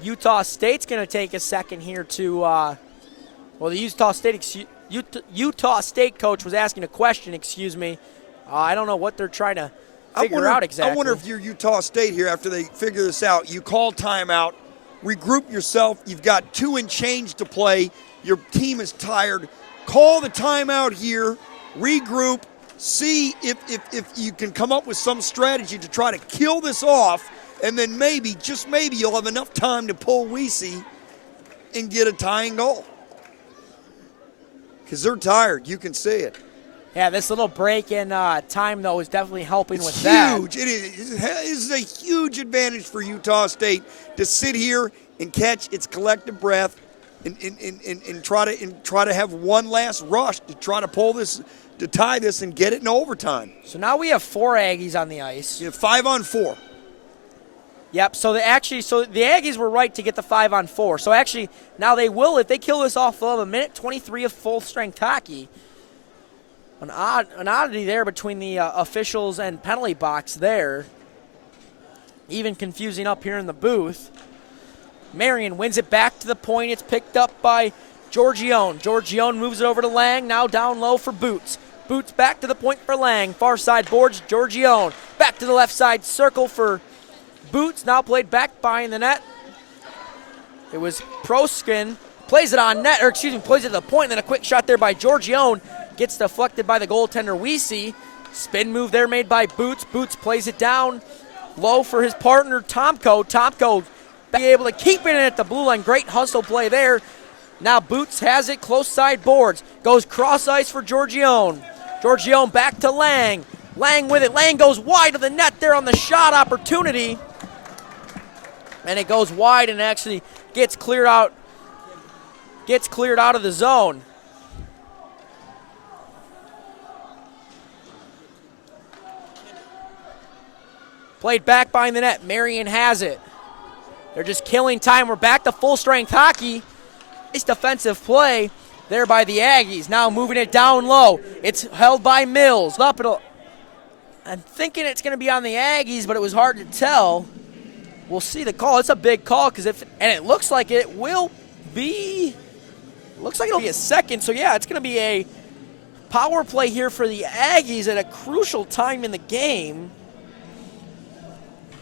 Utah State's going to take a second here to the Utah State coach was asking a question, I don't know what they're trying to figure out exactly. I wonder if you're Utah State here after they figure this out. You call timeout, regroup yourself. You've got 2 and change to play. Your team is tired. Call the timeout here, regroup, see if you can come up with some strategy to try to kill this off, and then maybe, just maybe, you'll have enough time to pull Weesey and get a tying goal. Because they're tired. You can see it. Yeah, this little break in time, though, is definitely helping with It's that. huge. It is a huge advantage for Utah State to sit here and catch its collective breath and try to have one last rush to try to pull this, to tie this and get it in overtime. So now we have 4 Aggies on the ice. You have 5-on-4. Yep, so the Aggies were right to get the 5-on-4. So actually, now they will, if they kill this off, they'll have a minute 23 of full-strength hockey. An oddity there between the officials and penalty box there. Even confusing up here in the booth. Marian wins it back to the point. It's picked up by Georgione. Georgione moves it over to Lang. Now down low for Boots. Boots back to the point for Lang. Far side boards, Georgione. Back to the left side circle for Boots. Now played back behind the net. It was Proskin. Plays it on net, plays it to the point, and then a quick shot there by Georgione. Gets deflected by the goaltender, Weesey. Spin move there made by Boots. Boots plays it down low for his partner, Tomko. Tomko be able to keep it in at the blue line. Great hustle play there. Now Boots has it, close side boards. Goes cross ice for Georgione. Georgione back to Lang. Lang with it. Lang goes wide of the net there on the shot opportunity. And it goes wide and actually gets cleared out of the zone. Played back behind the net. Marian has it. They're just killing time. We're back to full-strength hockey. Nice defensive play there by the Aggies. Now moving it down low. It's held by Mills. I'm thinking it's going to be on the Aggies, but it was hard to tell. We'll see the call. It's a big call and it looks like it will be. Looks like it'll be a second. So yeah, it's going to be a power play here for the Aggies at a crucial time in the game.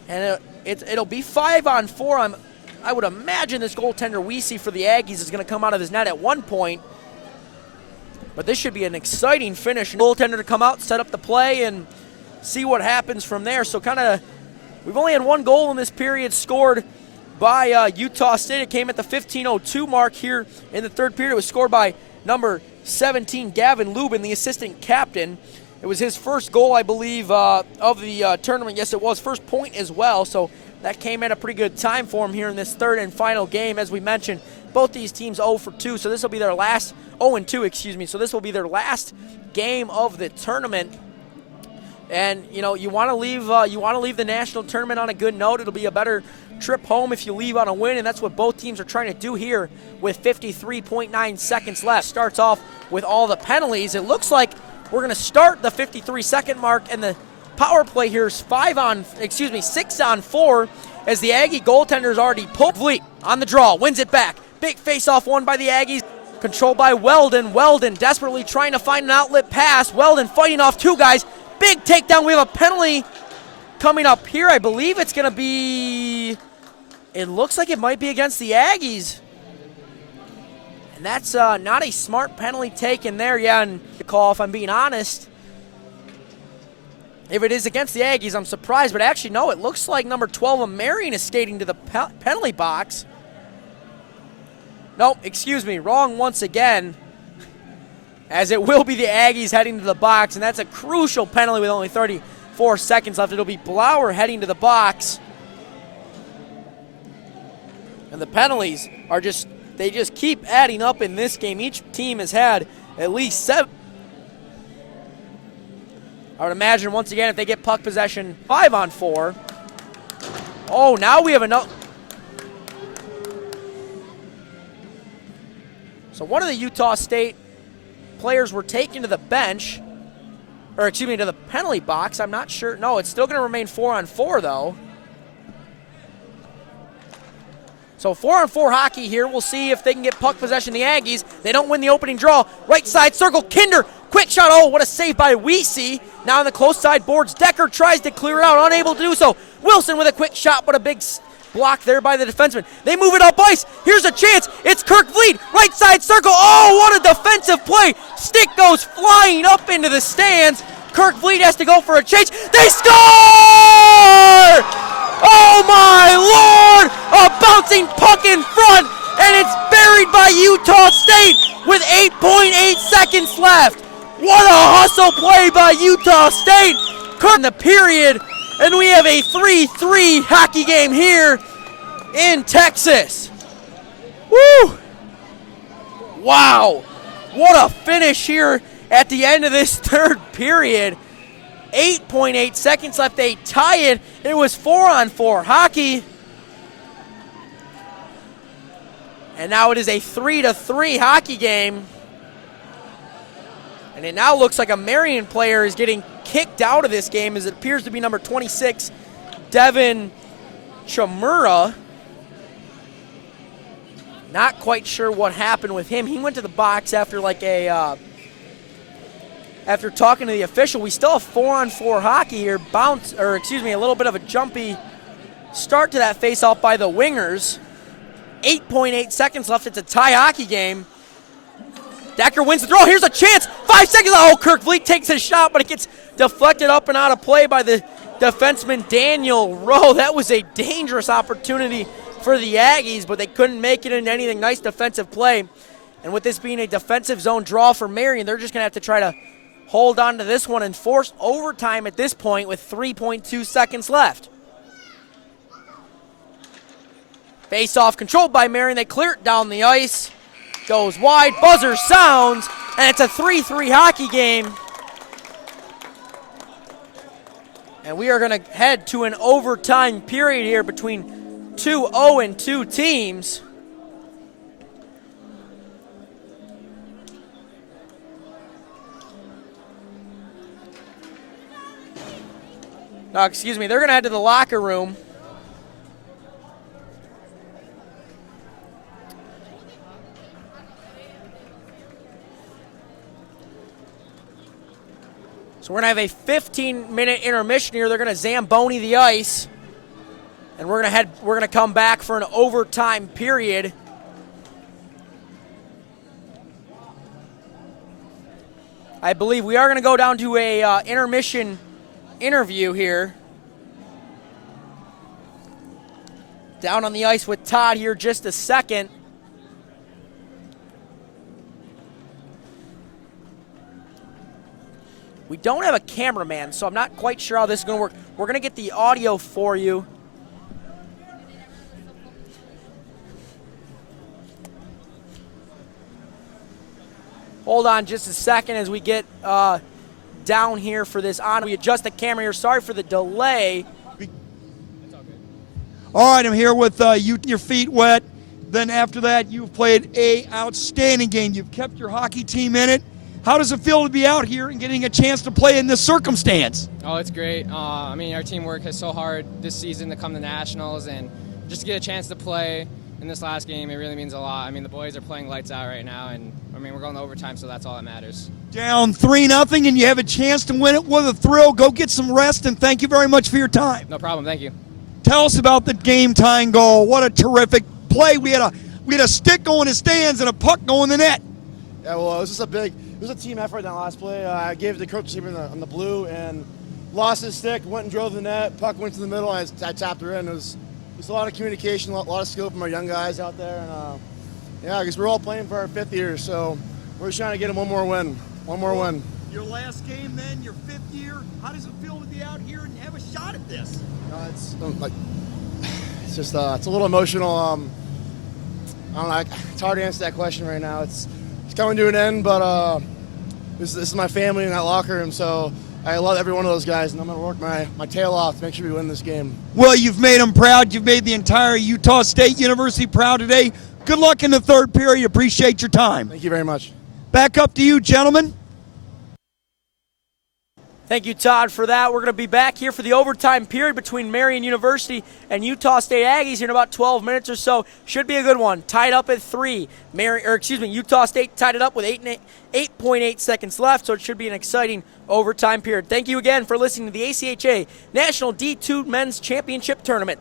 And it'll be 5-on-4. I would imagine this goaltender Weesey for the Aggies is going to come out of his net at one point. But this should be an exciting finish. Goaltender to come out, set up the play, and see what happens from there. So we've only had one goal in this period scored by Utah State. It came at the 15:02 mark here in the third period. It was scored by number 17, Gavin Lubin, the assistant captain. It was his first goal, I believe, of the tournament. Yes, it was. First point as well, so that came at a pretty good time for him here in this third and final game. As we mentioned, both these teams 0-for-2, so this will be their last, 0-2, so this will be their last game of the tournament. And, you want to leave the national tournament on a good note. It'll be a better trip home if you leave on a win, and that's what both teams are trying to do here with 53.9 seconds left. Starts off with all the penalties. It looks like we're going to start the 53-second mark, and the power play here is 6-on-4 as the Aggie goaltender's already pulled. Vliet on the draw, wins it back. Big face-off won by the Aggies. Controlled by Weldon. Weldon desperately trying to find an outlet pass. Weldon fighting off two guys. Big takedown. We have a penalty coming up here. I believe it's going to be, it looks like it might be against the Aggies. And that's not a smart penalty taken there. Yeah, and the call, if I'm being honest, if it is against the Aggies, I'm surprised. But actually, no, it looks like number 12 of Marian is skating to the penalty box. Nope, excuse me, wrong once again. As it will be the Aggies heading to the box, and that's a crucial penalty with only 34 seconds left. It'll be Blauer heading to the box. And the penalties are they just keep adding up in this game. Each team has had at least 7. I would imagine, once again, if they get puck possession 5-on-4. Oh, now we have another. So one of the Utah State players were taken to the bench, to the penalty box. I'm not sure. No, it's still going to remain 4-on-4, though. So 4-on-4 hockey here. We'll see if they can get puck possession. The Aggies, they don't win the opening draw. Right side circle, Kinder, quick shot. Oh, what a save by Weesey. Now on the close side boards, Decker tries to clear it out, unable to do so. Wilson with a quick shot, but a big block there by the defenseman. They move it up ice. Here's a chance. It's Kirk Vliet, right side circle. Oh, what a defensive play. Stick goes flying up into the stands. Kirk Vliet has to go for a change. They score! Oh my Lord! A bouncing puck in front, and it's buried by Utah State with 8.8 seconds left. What a hustle play by Utah State. In the period, and we have a 3-3 hockey game here in Texas. Woo! Wow! What a finish here at the end of this third period. 8.8 seconds left. They tie it. It was 4-on-4 hockey. And now it is a 3-3 hockey game. And it now looks like a Marian player is getting kicked out of this game, as it appears to be number 26, Devin Chamura. Not quite sure what happened with him. He went to the box after after talking to the official. We still have 4-on-4 hockey here. A little bit of a jumpy start to that face-off by the wingers. 8.8 seconds left. It's a tie hockey game. Decker wins the throw. Here's a chance. 5 seconds. Oh, Kirk Vliet takes a shot, but it gets deflected up and out of play by the defenseman Daniel Rowe. That was a dangerous opportunity for the Aggies, but they couldn't make it into anything. Nice defensive play. And with this being a defensive zone draw for Marian, they're just going to have to try to hold on to this one and force overtime at this point with 3.2 seconds left. Face-off controlled by Marian. They clear it down the ice. Goes wide. Buzzer sounds. And it's a 3-3 hockey game. And we are going to head to an overtime period here between 2 0-2 teams. No, excuse me. They're going to head to the locker room. So we're going to have a 15-minute intermission here. They're going to Zamboni the ice. And we're going to come back for an overtime period. I believe we are going to go down to a intermission interview here. Down on the ice with Todd here just a second. We don't have a cameraman, so I'm not quite sure how this is going to work. We're going to get the audio for you. Hold on just a second as we get down here for this on. We adjust the camera here. Sorry for the delay. All right, I'm here with your feet wet. Then after that, you've played an outstanding game. You've kept your hockey team in it. How does it feel to be out here and getting a chance to play in this circumstance? Oh, it's great. I mean, our team worked so hard this season to come to nationals, and just to get a chance to play in this last game, it really means a lot. I mean, the boys are playing lights out right now, and I mean, we're going to overtime, so that's all that matters. Down 3-0, and you have a chance to win it with a thrill. Go get some rest, and thank you very much for your time. No problem. Thank you. Tell us about the game-tying goal. What a terrific play. We had a stick going to stands and a puck going to the net. Yeah, well, it was just it was a team effort in that last play. I gave it to coach on the blue and lost his stick, went and drove the net. Puck went to the middle, and I tapped her in. It was a lot of communication, a lot of skill from our young guys out there. And yeah, because we're all playing for our 5th year, so we're just trying to get them one more win. Your last game then, your 5th year. How does it feel to be out here and have a shot at this? It's just it's a little emotional. I don't know. It's hard to answer that question right now. It's coming to an end, but this is my family in that locker room, so I love every one of those guys, and I'm going to work my tail off to make sure we win this game. Well, you've made them proud. You've made the entire Utah State University proud today. Good luck in the 3rd period. Appreciate your time. Thank you very much. Back up to you, gentlemen. Thank you, Todd, for that. We're going to be back here for the overtime period between Marian University and Utah State Aggies here in about 12 minutes or so. Should be a good one. Tied up at 3. Utah State tied it up with 8.8 seconds left, so it should be an exciting overtime period. Thank you again for listening to the ACHA National D2 Men's Championship Tournament.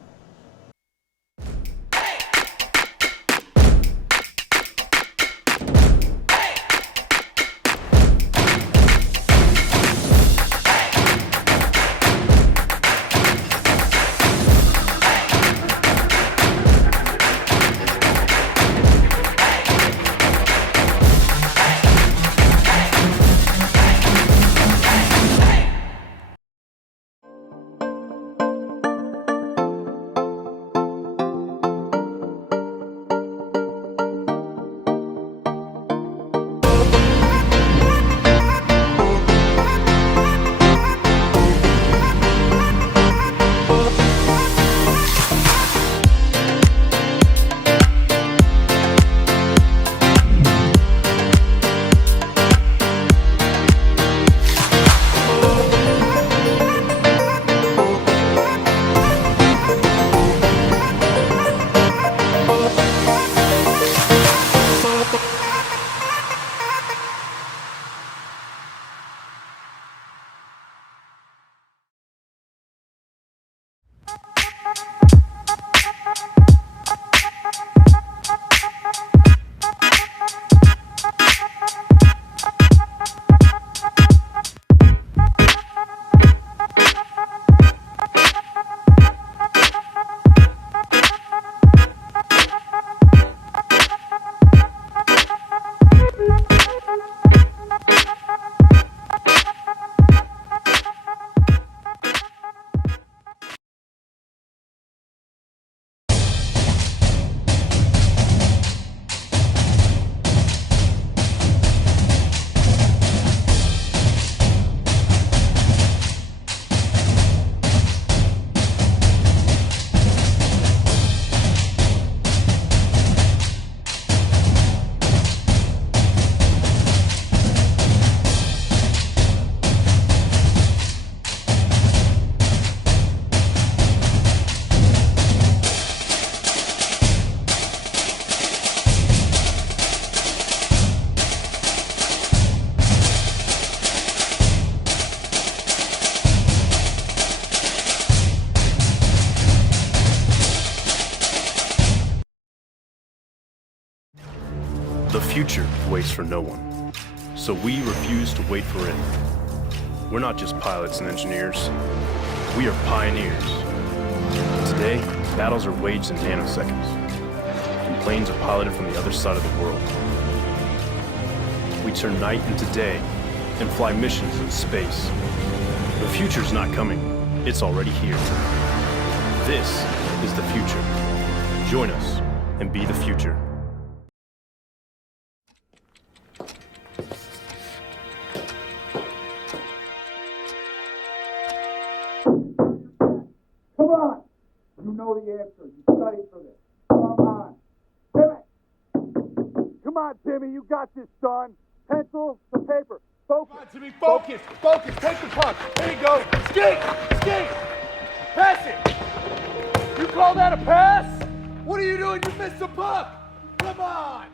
The future waits for no one, so we refuse to wait for it. We're not just pilots and engineers, we are pioneers. Today, battles are waged in nanoseconds, and planes are piloted from the other side of the world. We turn night into day and fly missions in space. The future's not coming, it's already here. This is the future. Join us and be the future. Come on! You know the answer. You studied for this. Come on. Timmy! Come on, Timmy. You got this, son. Pencil to paper. Focus. Come on, Timmy. Focus. Focus. Take the puck. There you go. Skate! Skate! Pass it! You call that a pass? What are you doing? You missed the puck! Come on!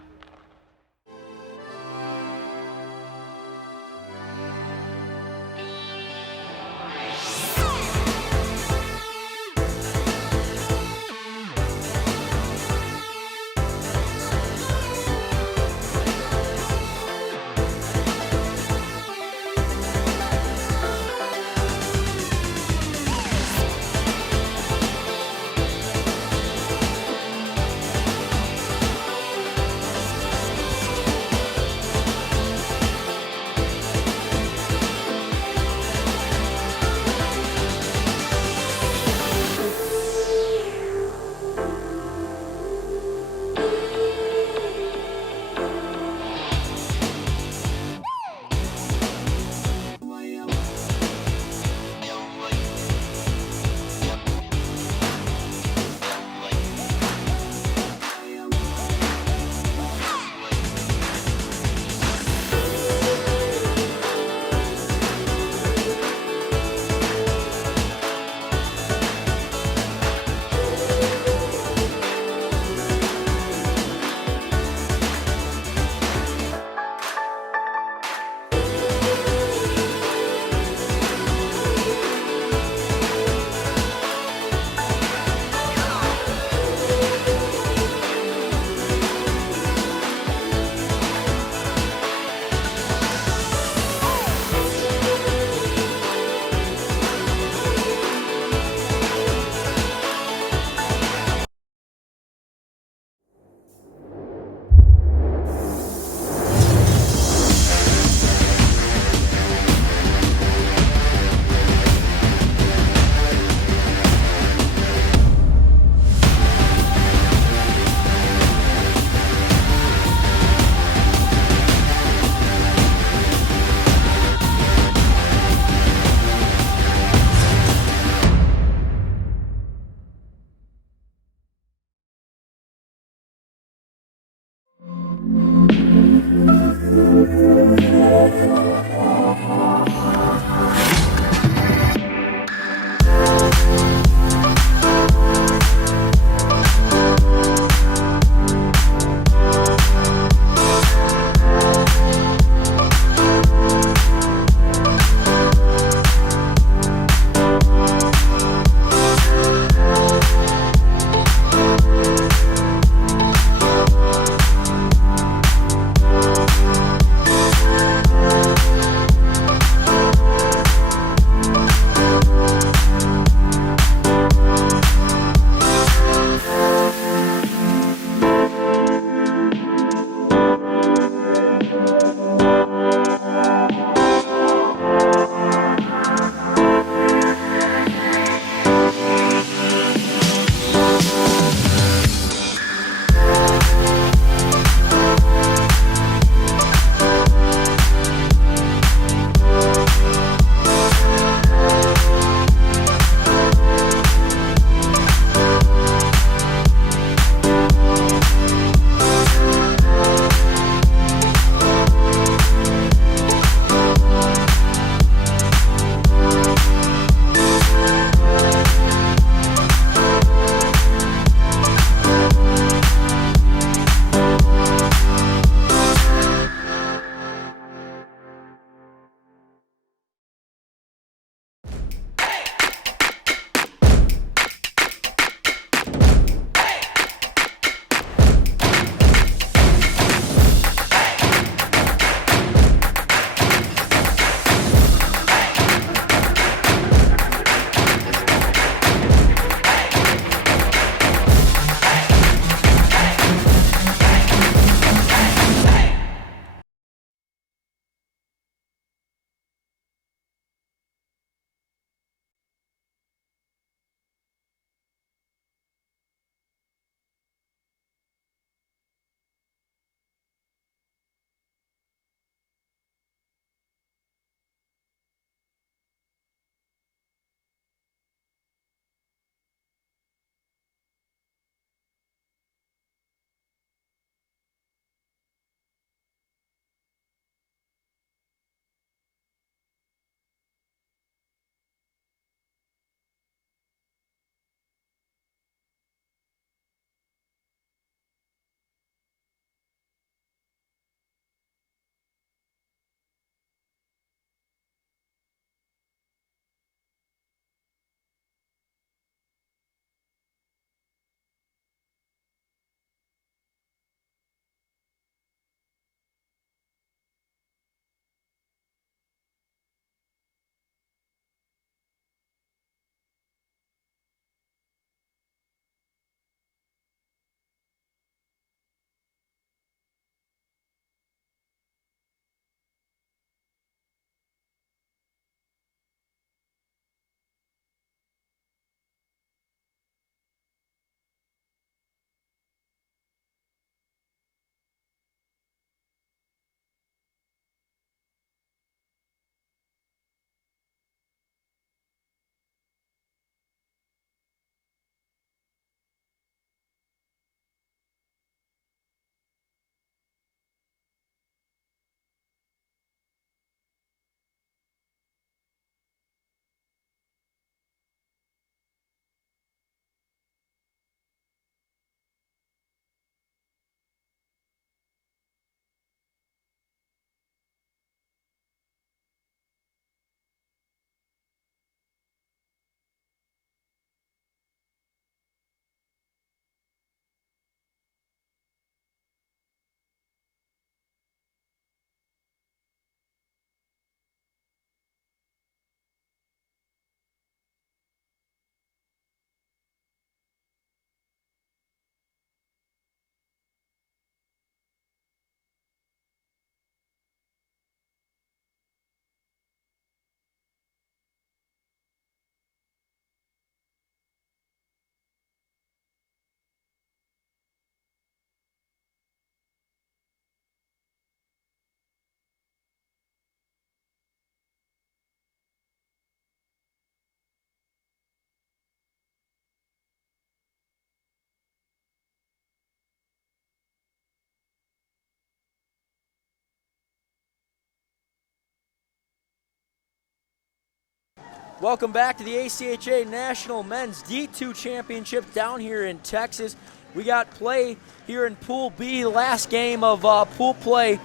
Welcome back to the ACHA National Men's D2 Championship down here in Texas. We got play here in Pool B, the last game of pool play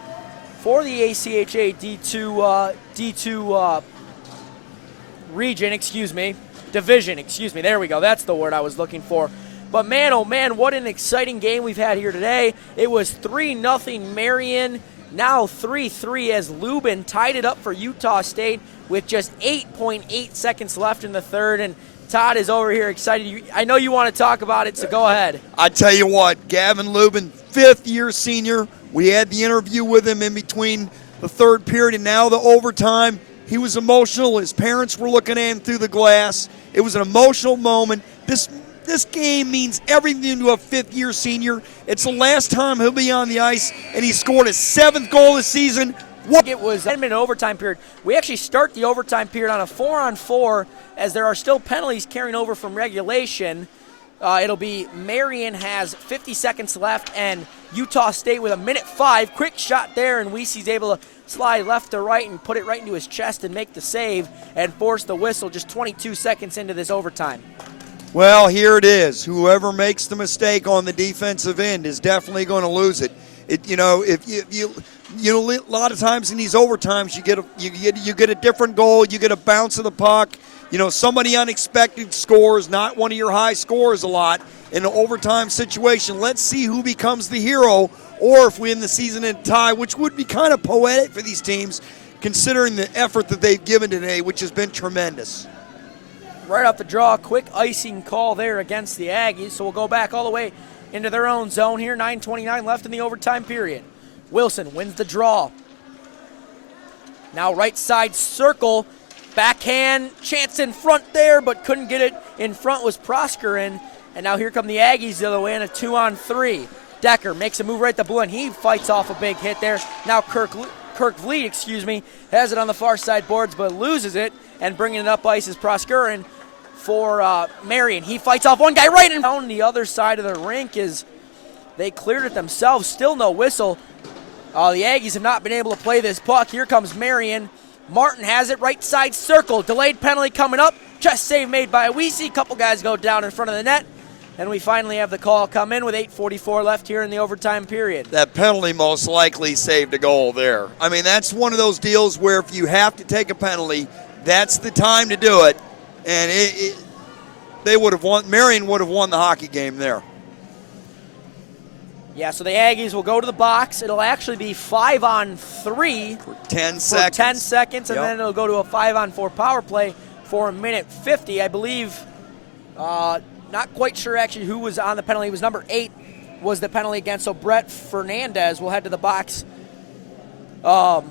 for the ACHA D2 division, there we go, that's the word I was looking for. But man, oh man, what an exciting game we've had here today. It was 3-0 Marian, now 3-3 as Lubin tied it up for Utah State with just 8.8 seconds left in the third, and Todd is over here excited. I know you want to talk about it, so go ahead. I tell you what, Gavin Lubin, fifth-year senior. We had the interview with him in between the third period and now the overtime. He was emotional. His parents were looking at him through the glass. It was an emotional moment. This game means everything to a fifth-year senior. It's the last time he'll be on the ice, and he scored his 7th goal this season. It was a 10-minute overtime period. We actually start the overtime period on a 4-on-4 as there are still penalties carrying over from regulation. It'll be Marian has 50 seconds left and Utah State with 1:05. Quick shot there, and Weesey's able to slide left to right and put it right into his chest and make the save and force the whistle just 22 seconds into this overtime. Well, here it is. Whoever makes the mistake on the defensive end is definitely going to lose it. A lot of times in these overtimes you get a different goal, you get a bounce of the puck. Somebody unexpected scores, not one of your high scores a lot in an overtime situation. Let's see who becomes the hero, or if we end the season in a tie, which would be kind of poetic for these teams, considering the effort that they've given today, which has been tremendous. Right off the draw, quick icing call there against the Aggies, so we'll go back all the way into their own zone here. 9:29 left in the overtime period. Wilson wins the draw. Now right side circle, backhand chance in front there, but couldn't get it in front was Proskorin. And now here come the Aggies the other way in a 2-on-3. Decker makes a move right to blue, and he fights off a big hit there. Now Kirk Vliet, has it on the far side boards, but loses it, and bringing it up ice is Proskorin for Marian. He fights off one guy right in down the other side of the rink as they cleared it themselves. Still no whistle. The Aggies have not been able to play this puck. Here comes Marian. Martin has it right side circle. Delayed penalty coming up. Just save made by Weesey. A couple guys go down in front of the net. And we finally have the call come in with 8:44 left here in the overtime period. That penalty most likely saved a goal there. I mean, that's one of those deals where if you have to take a penalty, that's the time to do it. And they would have won. Marian would have won the hockey game there. Yeah, so the Aggies will go to the box. It'll actually be 5-on-3 for 10 seconds. And then it'll go to a 5-on-4 power play for 1:50. I believe, not quite sure actually who was on the penalty. It was number 8 was the penalty against. So Brett Fernandez will head to the box for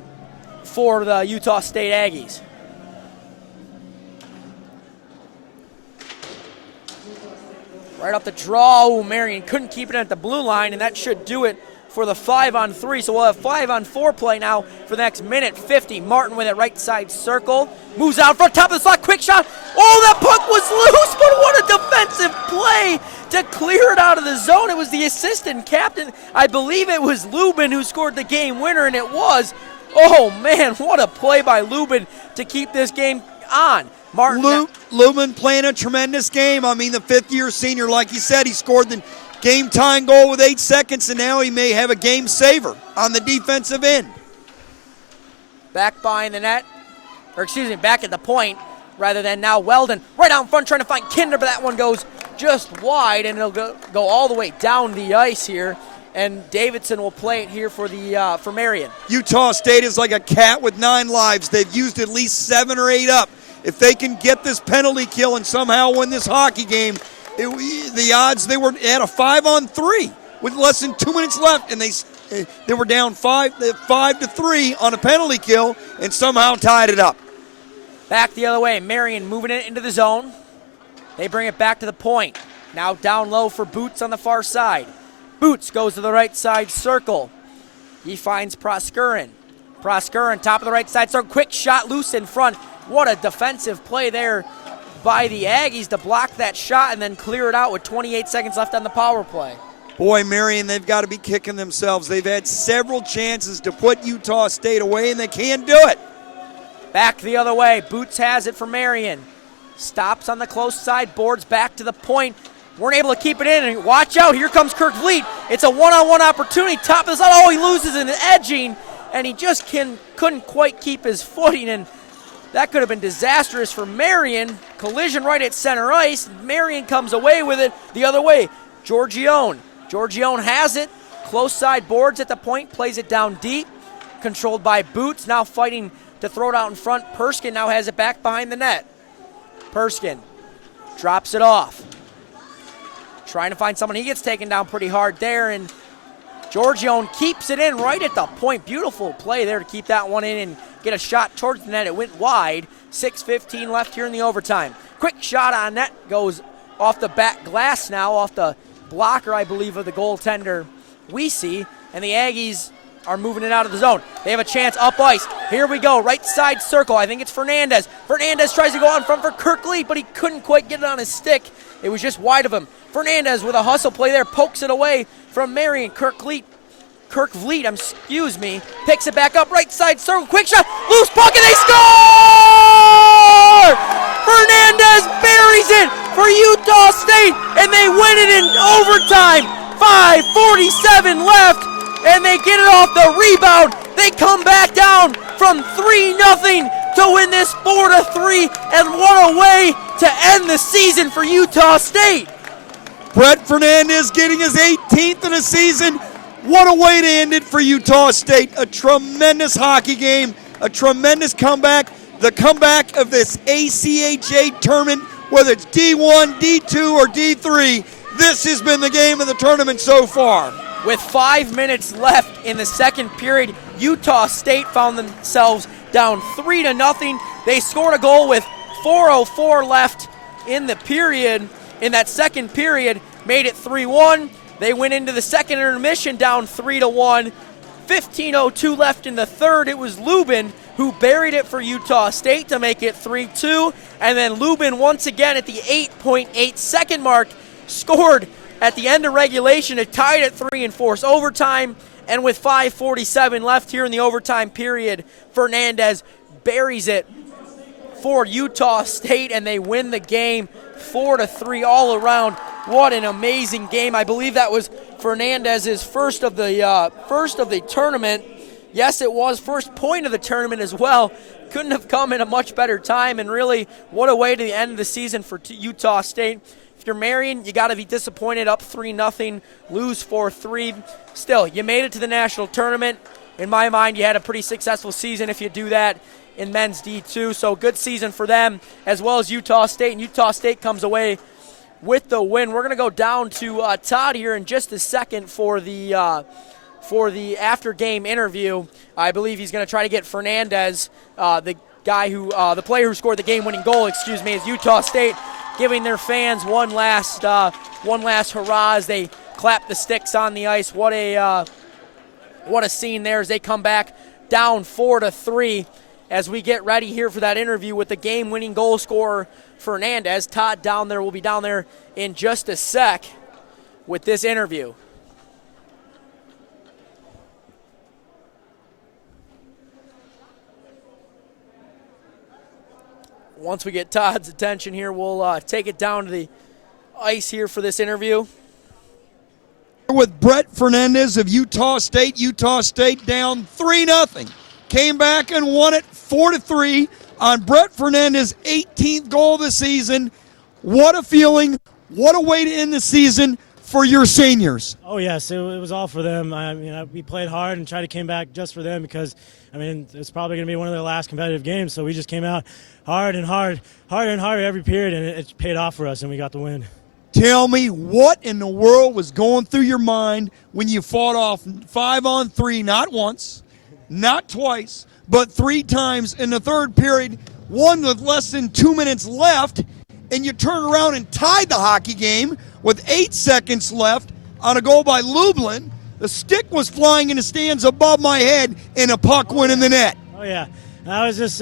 the Utah State Aggies. Right off the draw, Marian couldn't keep it at the blue line, and that should do it for the 5-on-3. So we'll have 5-on-4 play now for the next 1:50. Martin with it right side circle. Moves out front, top of the slot, quick shot. Oh, that puck was loose, but what a defensive play to clear it out of the zone. It was the assistant captain. I believe it was Lubin who scored the game winner, and it was. Oh, man, what a play by Lubin to keep this game on. Lubin playing a tremendous game. I mean, the fifth-year senior, like you said, he scored the game-tying goal with 8 seconds, and now he may have a game saver on the defensive end. Back behind the net, back at the point, rather than now Weldon right out in front trying to find Kinder, but that one goes just wide, and it'll go all the way down the ice here. And Davidson will play it here for Marian. Utah State is like a cat with 9 lives. They've used at least 7 or 8 up. If they can get this penalty kill and somehow win this hockey game, the odds they had a 5-on-3 with less than 2 minutes left, and they were down 5-3 on a penalty kill and somehow tied it up. Back the other way, Marian moving it into the zone. They bring it back to the point. Now down low for Boots on the far side. Boots goes to the right side circle. He finds Proskorin. Proskorin, top of the right side circle. Quick shot loose in front. What a defensive play there by the Aggies to block that shot and then clear it out with 28 seconds left on the power play. Boy, Marian, they've got to be kicking themselves. They've had several chances to put Utah State away, and they can't do it. Back the other way. Boots has it for Marian. Stops on the close side, boards back to the point. Weren't able to keep it in, and watch out, here comes Kirk Vliet. It's a one-on-one opportunity, top of the side. Oh, he loses an edging, and he just couldn't quite keep his footing, and that could have been disastrous for Marian. Collision right at center ice. Marian comes away with it the other way. Giorgione has it. Close side boards at the point, plays it down deep. Controlled by Boots, now fighting to throw it out in front. Perskin now has it back behind the net. Perskin drops it off. Trying to find someone. He gets taken down pretty hard there, and Giorgione keeps it in right at the point. Beautiful play there to keep that one in and get a shot towards the net. It went wide. 6:15 left here in the overtime. Quick shot on net, goes off the back glass now, off the blocker, I believe, of the goaltender Weesey, and the Aggies are moving it out of the zone. They have a chance up ice. Here we go, right side circle. I think it's Fernandez. Fernandez tries to go out in front for Kirk Vliet, but he couldn't quite get it on his stick. It was just wide of him. Fernandez with a hustle play there, pokes it away from Marian. Kirk Vliet, picks it back up, right side circle, quick shot, loose puck, and they score! Fernandez buries it for Utah State, and they win it in overtime. 5:47 left, and they get it off the rebound. They come back down from 3-0 to win this 4-3, and what a way to end the season for Utah State. Brett Fernandez getting his 18th of the season. What a way to end it for Utah State. A tremendous hockey game, a tremendous comeback. The comeback of this ACHA tournament, whether it's D1, D2, or D3, this has been the game of the tournament so far. With 5 minutes left in the second period, Utah State found themselves down 3-0. They scored a goal with 4:04 left in the period. In that second period, made it 3-1. They went into the second intermission down 3-1. 15:02 left in the third. It was Lubin who buried it for Utah State to make it 3-2. And then Lubin once again at the 8.8 second mark scored at the end of regulation. It tied at 3 and forced overtime. And with 5:47 left here in the overtime period, Fernandez buries it for Utah State, and they win the game 4-3 all around. What an amazing game. I believe that was Fernandez's first of the tournament. Yes, it was first point of the tournament as well. Couldn't have come in a much better time, and really what a way to the end of the season for Utah State. If you're Marian, you got to be disappointed, up 3-0, lose 4-3. Still, you made it to the national tournament. In my mind, you had a pretty successful season if you do that in men's D2. So good season for them, as well as Utah State. And Utah State comes away with the win. We're going to go down to Todd here in just a second for the after-game interview. I believe he's going to try to get Fernandez, the player who scored the game-winning goal, is Utah State, giving their fans one last hurrah as they clap the sticks on the ice. What a scene there as they come back down 4-3 as we get ready here for that interview with the game-winning goal scorer Fernandez. Todd will be down there in just a sec with this interview. Once we get Todd's attention here, we'll take it down to the ice here for this interview. With Brett Fernandez of Utah State down 3-0. Came back and won it 4-3 on Brett Fernandez's 18th goal of the season. What a feeling. What a way to end the season for your seniors. Oh, yes, it was all for them. We played hard and tried to come back just for them because, it's probably going to be one of their last competitive games. So we just came out harder and harder every period, and it paid off for us, and we got the win. Tell me what in the world was going through your mind when you fought off 5-on-3, not once, not twice, but 3 times in the third period, one with less than 2 minutes left, and you turned around and tied the hockey game with 8 seconds left on a goal by Lublin. The stick was flying in the stands above my head, and a puck went in the net. Oh, yeah. That was just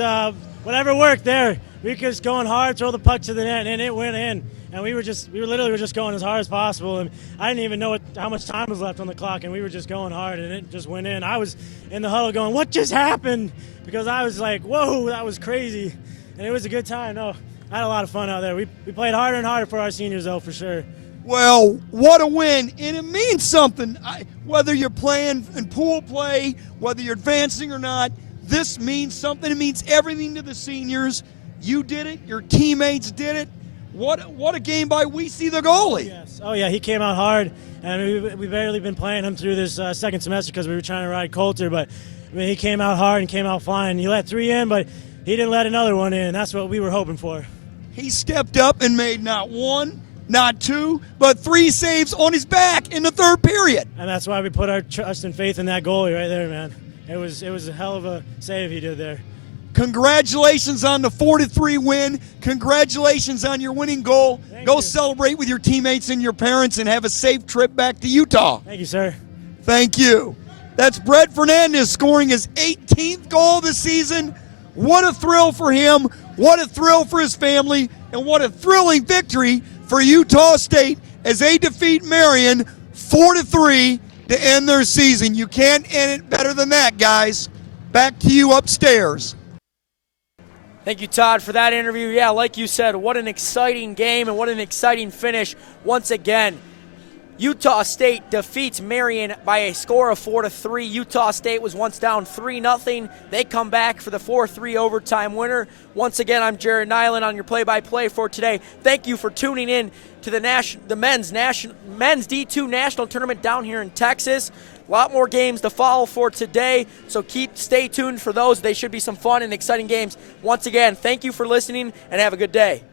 whatever worked there. We were just going hard, throw the puck to the net, and it went in. and we were literally just going as hard as possible, and I didn't even know how much time was left on the clock, and we were just going hard, and it just went in. I was in the huddle going, what just happened? Because I was like, whoa, that was crazy, and it was a good time. No, I had a lot of fun out there. We played harder and harder for our seniors, though, for sure. Well, what a win, and it means something. Whether you're playing in pool play, whether you're advancing or not, this means something. It means everything to the seniors. You did it. Your teammates did it. What a game by Weesey, the goalie. Yes. Oh, yeah, he came out hard, and we've barely been playing him through this second semester because we were trying to ride Coulter, but I mean, he came out hard and came out flying. He let 3 in, but he didn't let another one in. That's what we were hoping for. He stepped up and made not 1, not 2, but 3 saves on his back in the third period. And that's why we put our trust and faith in that goalie right there, man. It was a hell of a save he did there. Congratulations on the 4-3 win. Congratulations on your winning goal. Go celebrate with your teammates and your parents and have a safe trip back to Utah. Thank you, sir. Thank you. That's Brett Fernandez scoring his 18th goal this season. What a thrill for him. What a thrill for his family. And what a thrilling victory for Utah State as they defeat Marian 4-3 to end their season. You can't end it better than that, guys. Back to you upstairs. Thank you, Todd, for that interview. Yeah, like you said, what an exciting game and what an exciting finish. Once again, Utah State defeats Marian by a score of 4-3. Utah State was once down 3-0. They come back for the 4-3 overtime winner. Once again, I'm Jared Nyland on your play-by-play for today. Thank you for tuning in to the men's D2 national tournament down here in Texas. A lot more games to follow for today, so stay tuned for those. They should be some fun and exciting games. Once again, thank you for listening, and have a good day.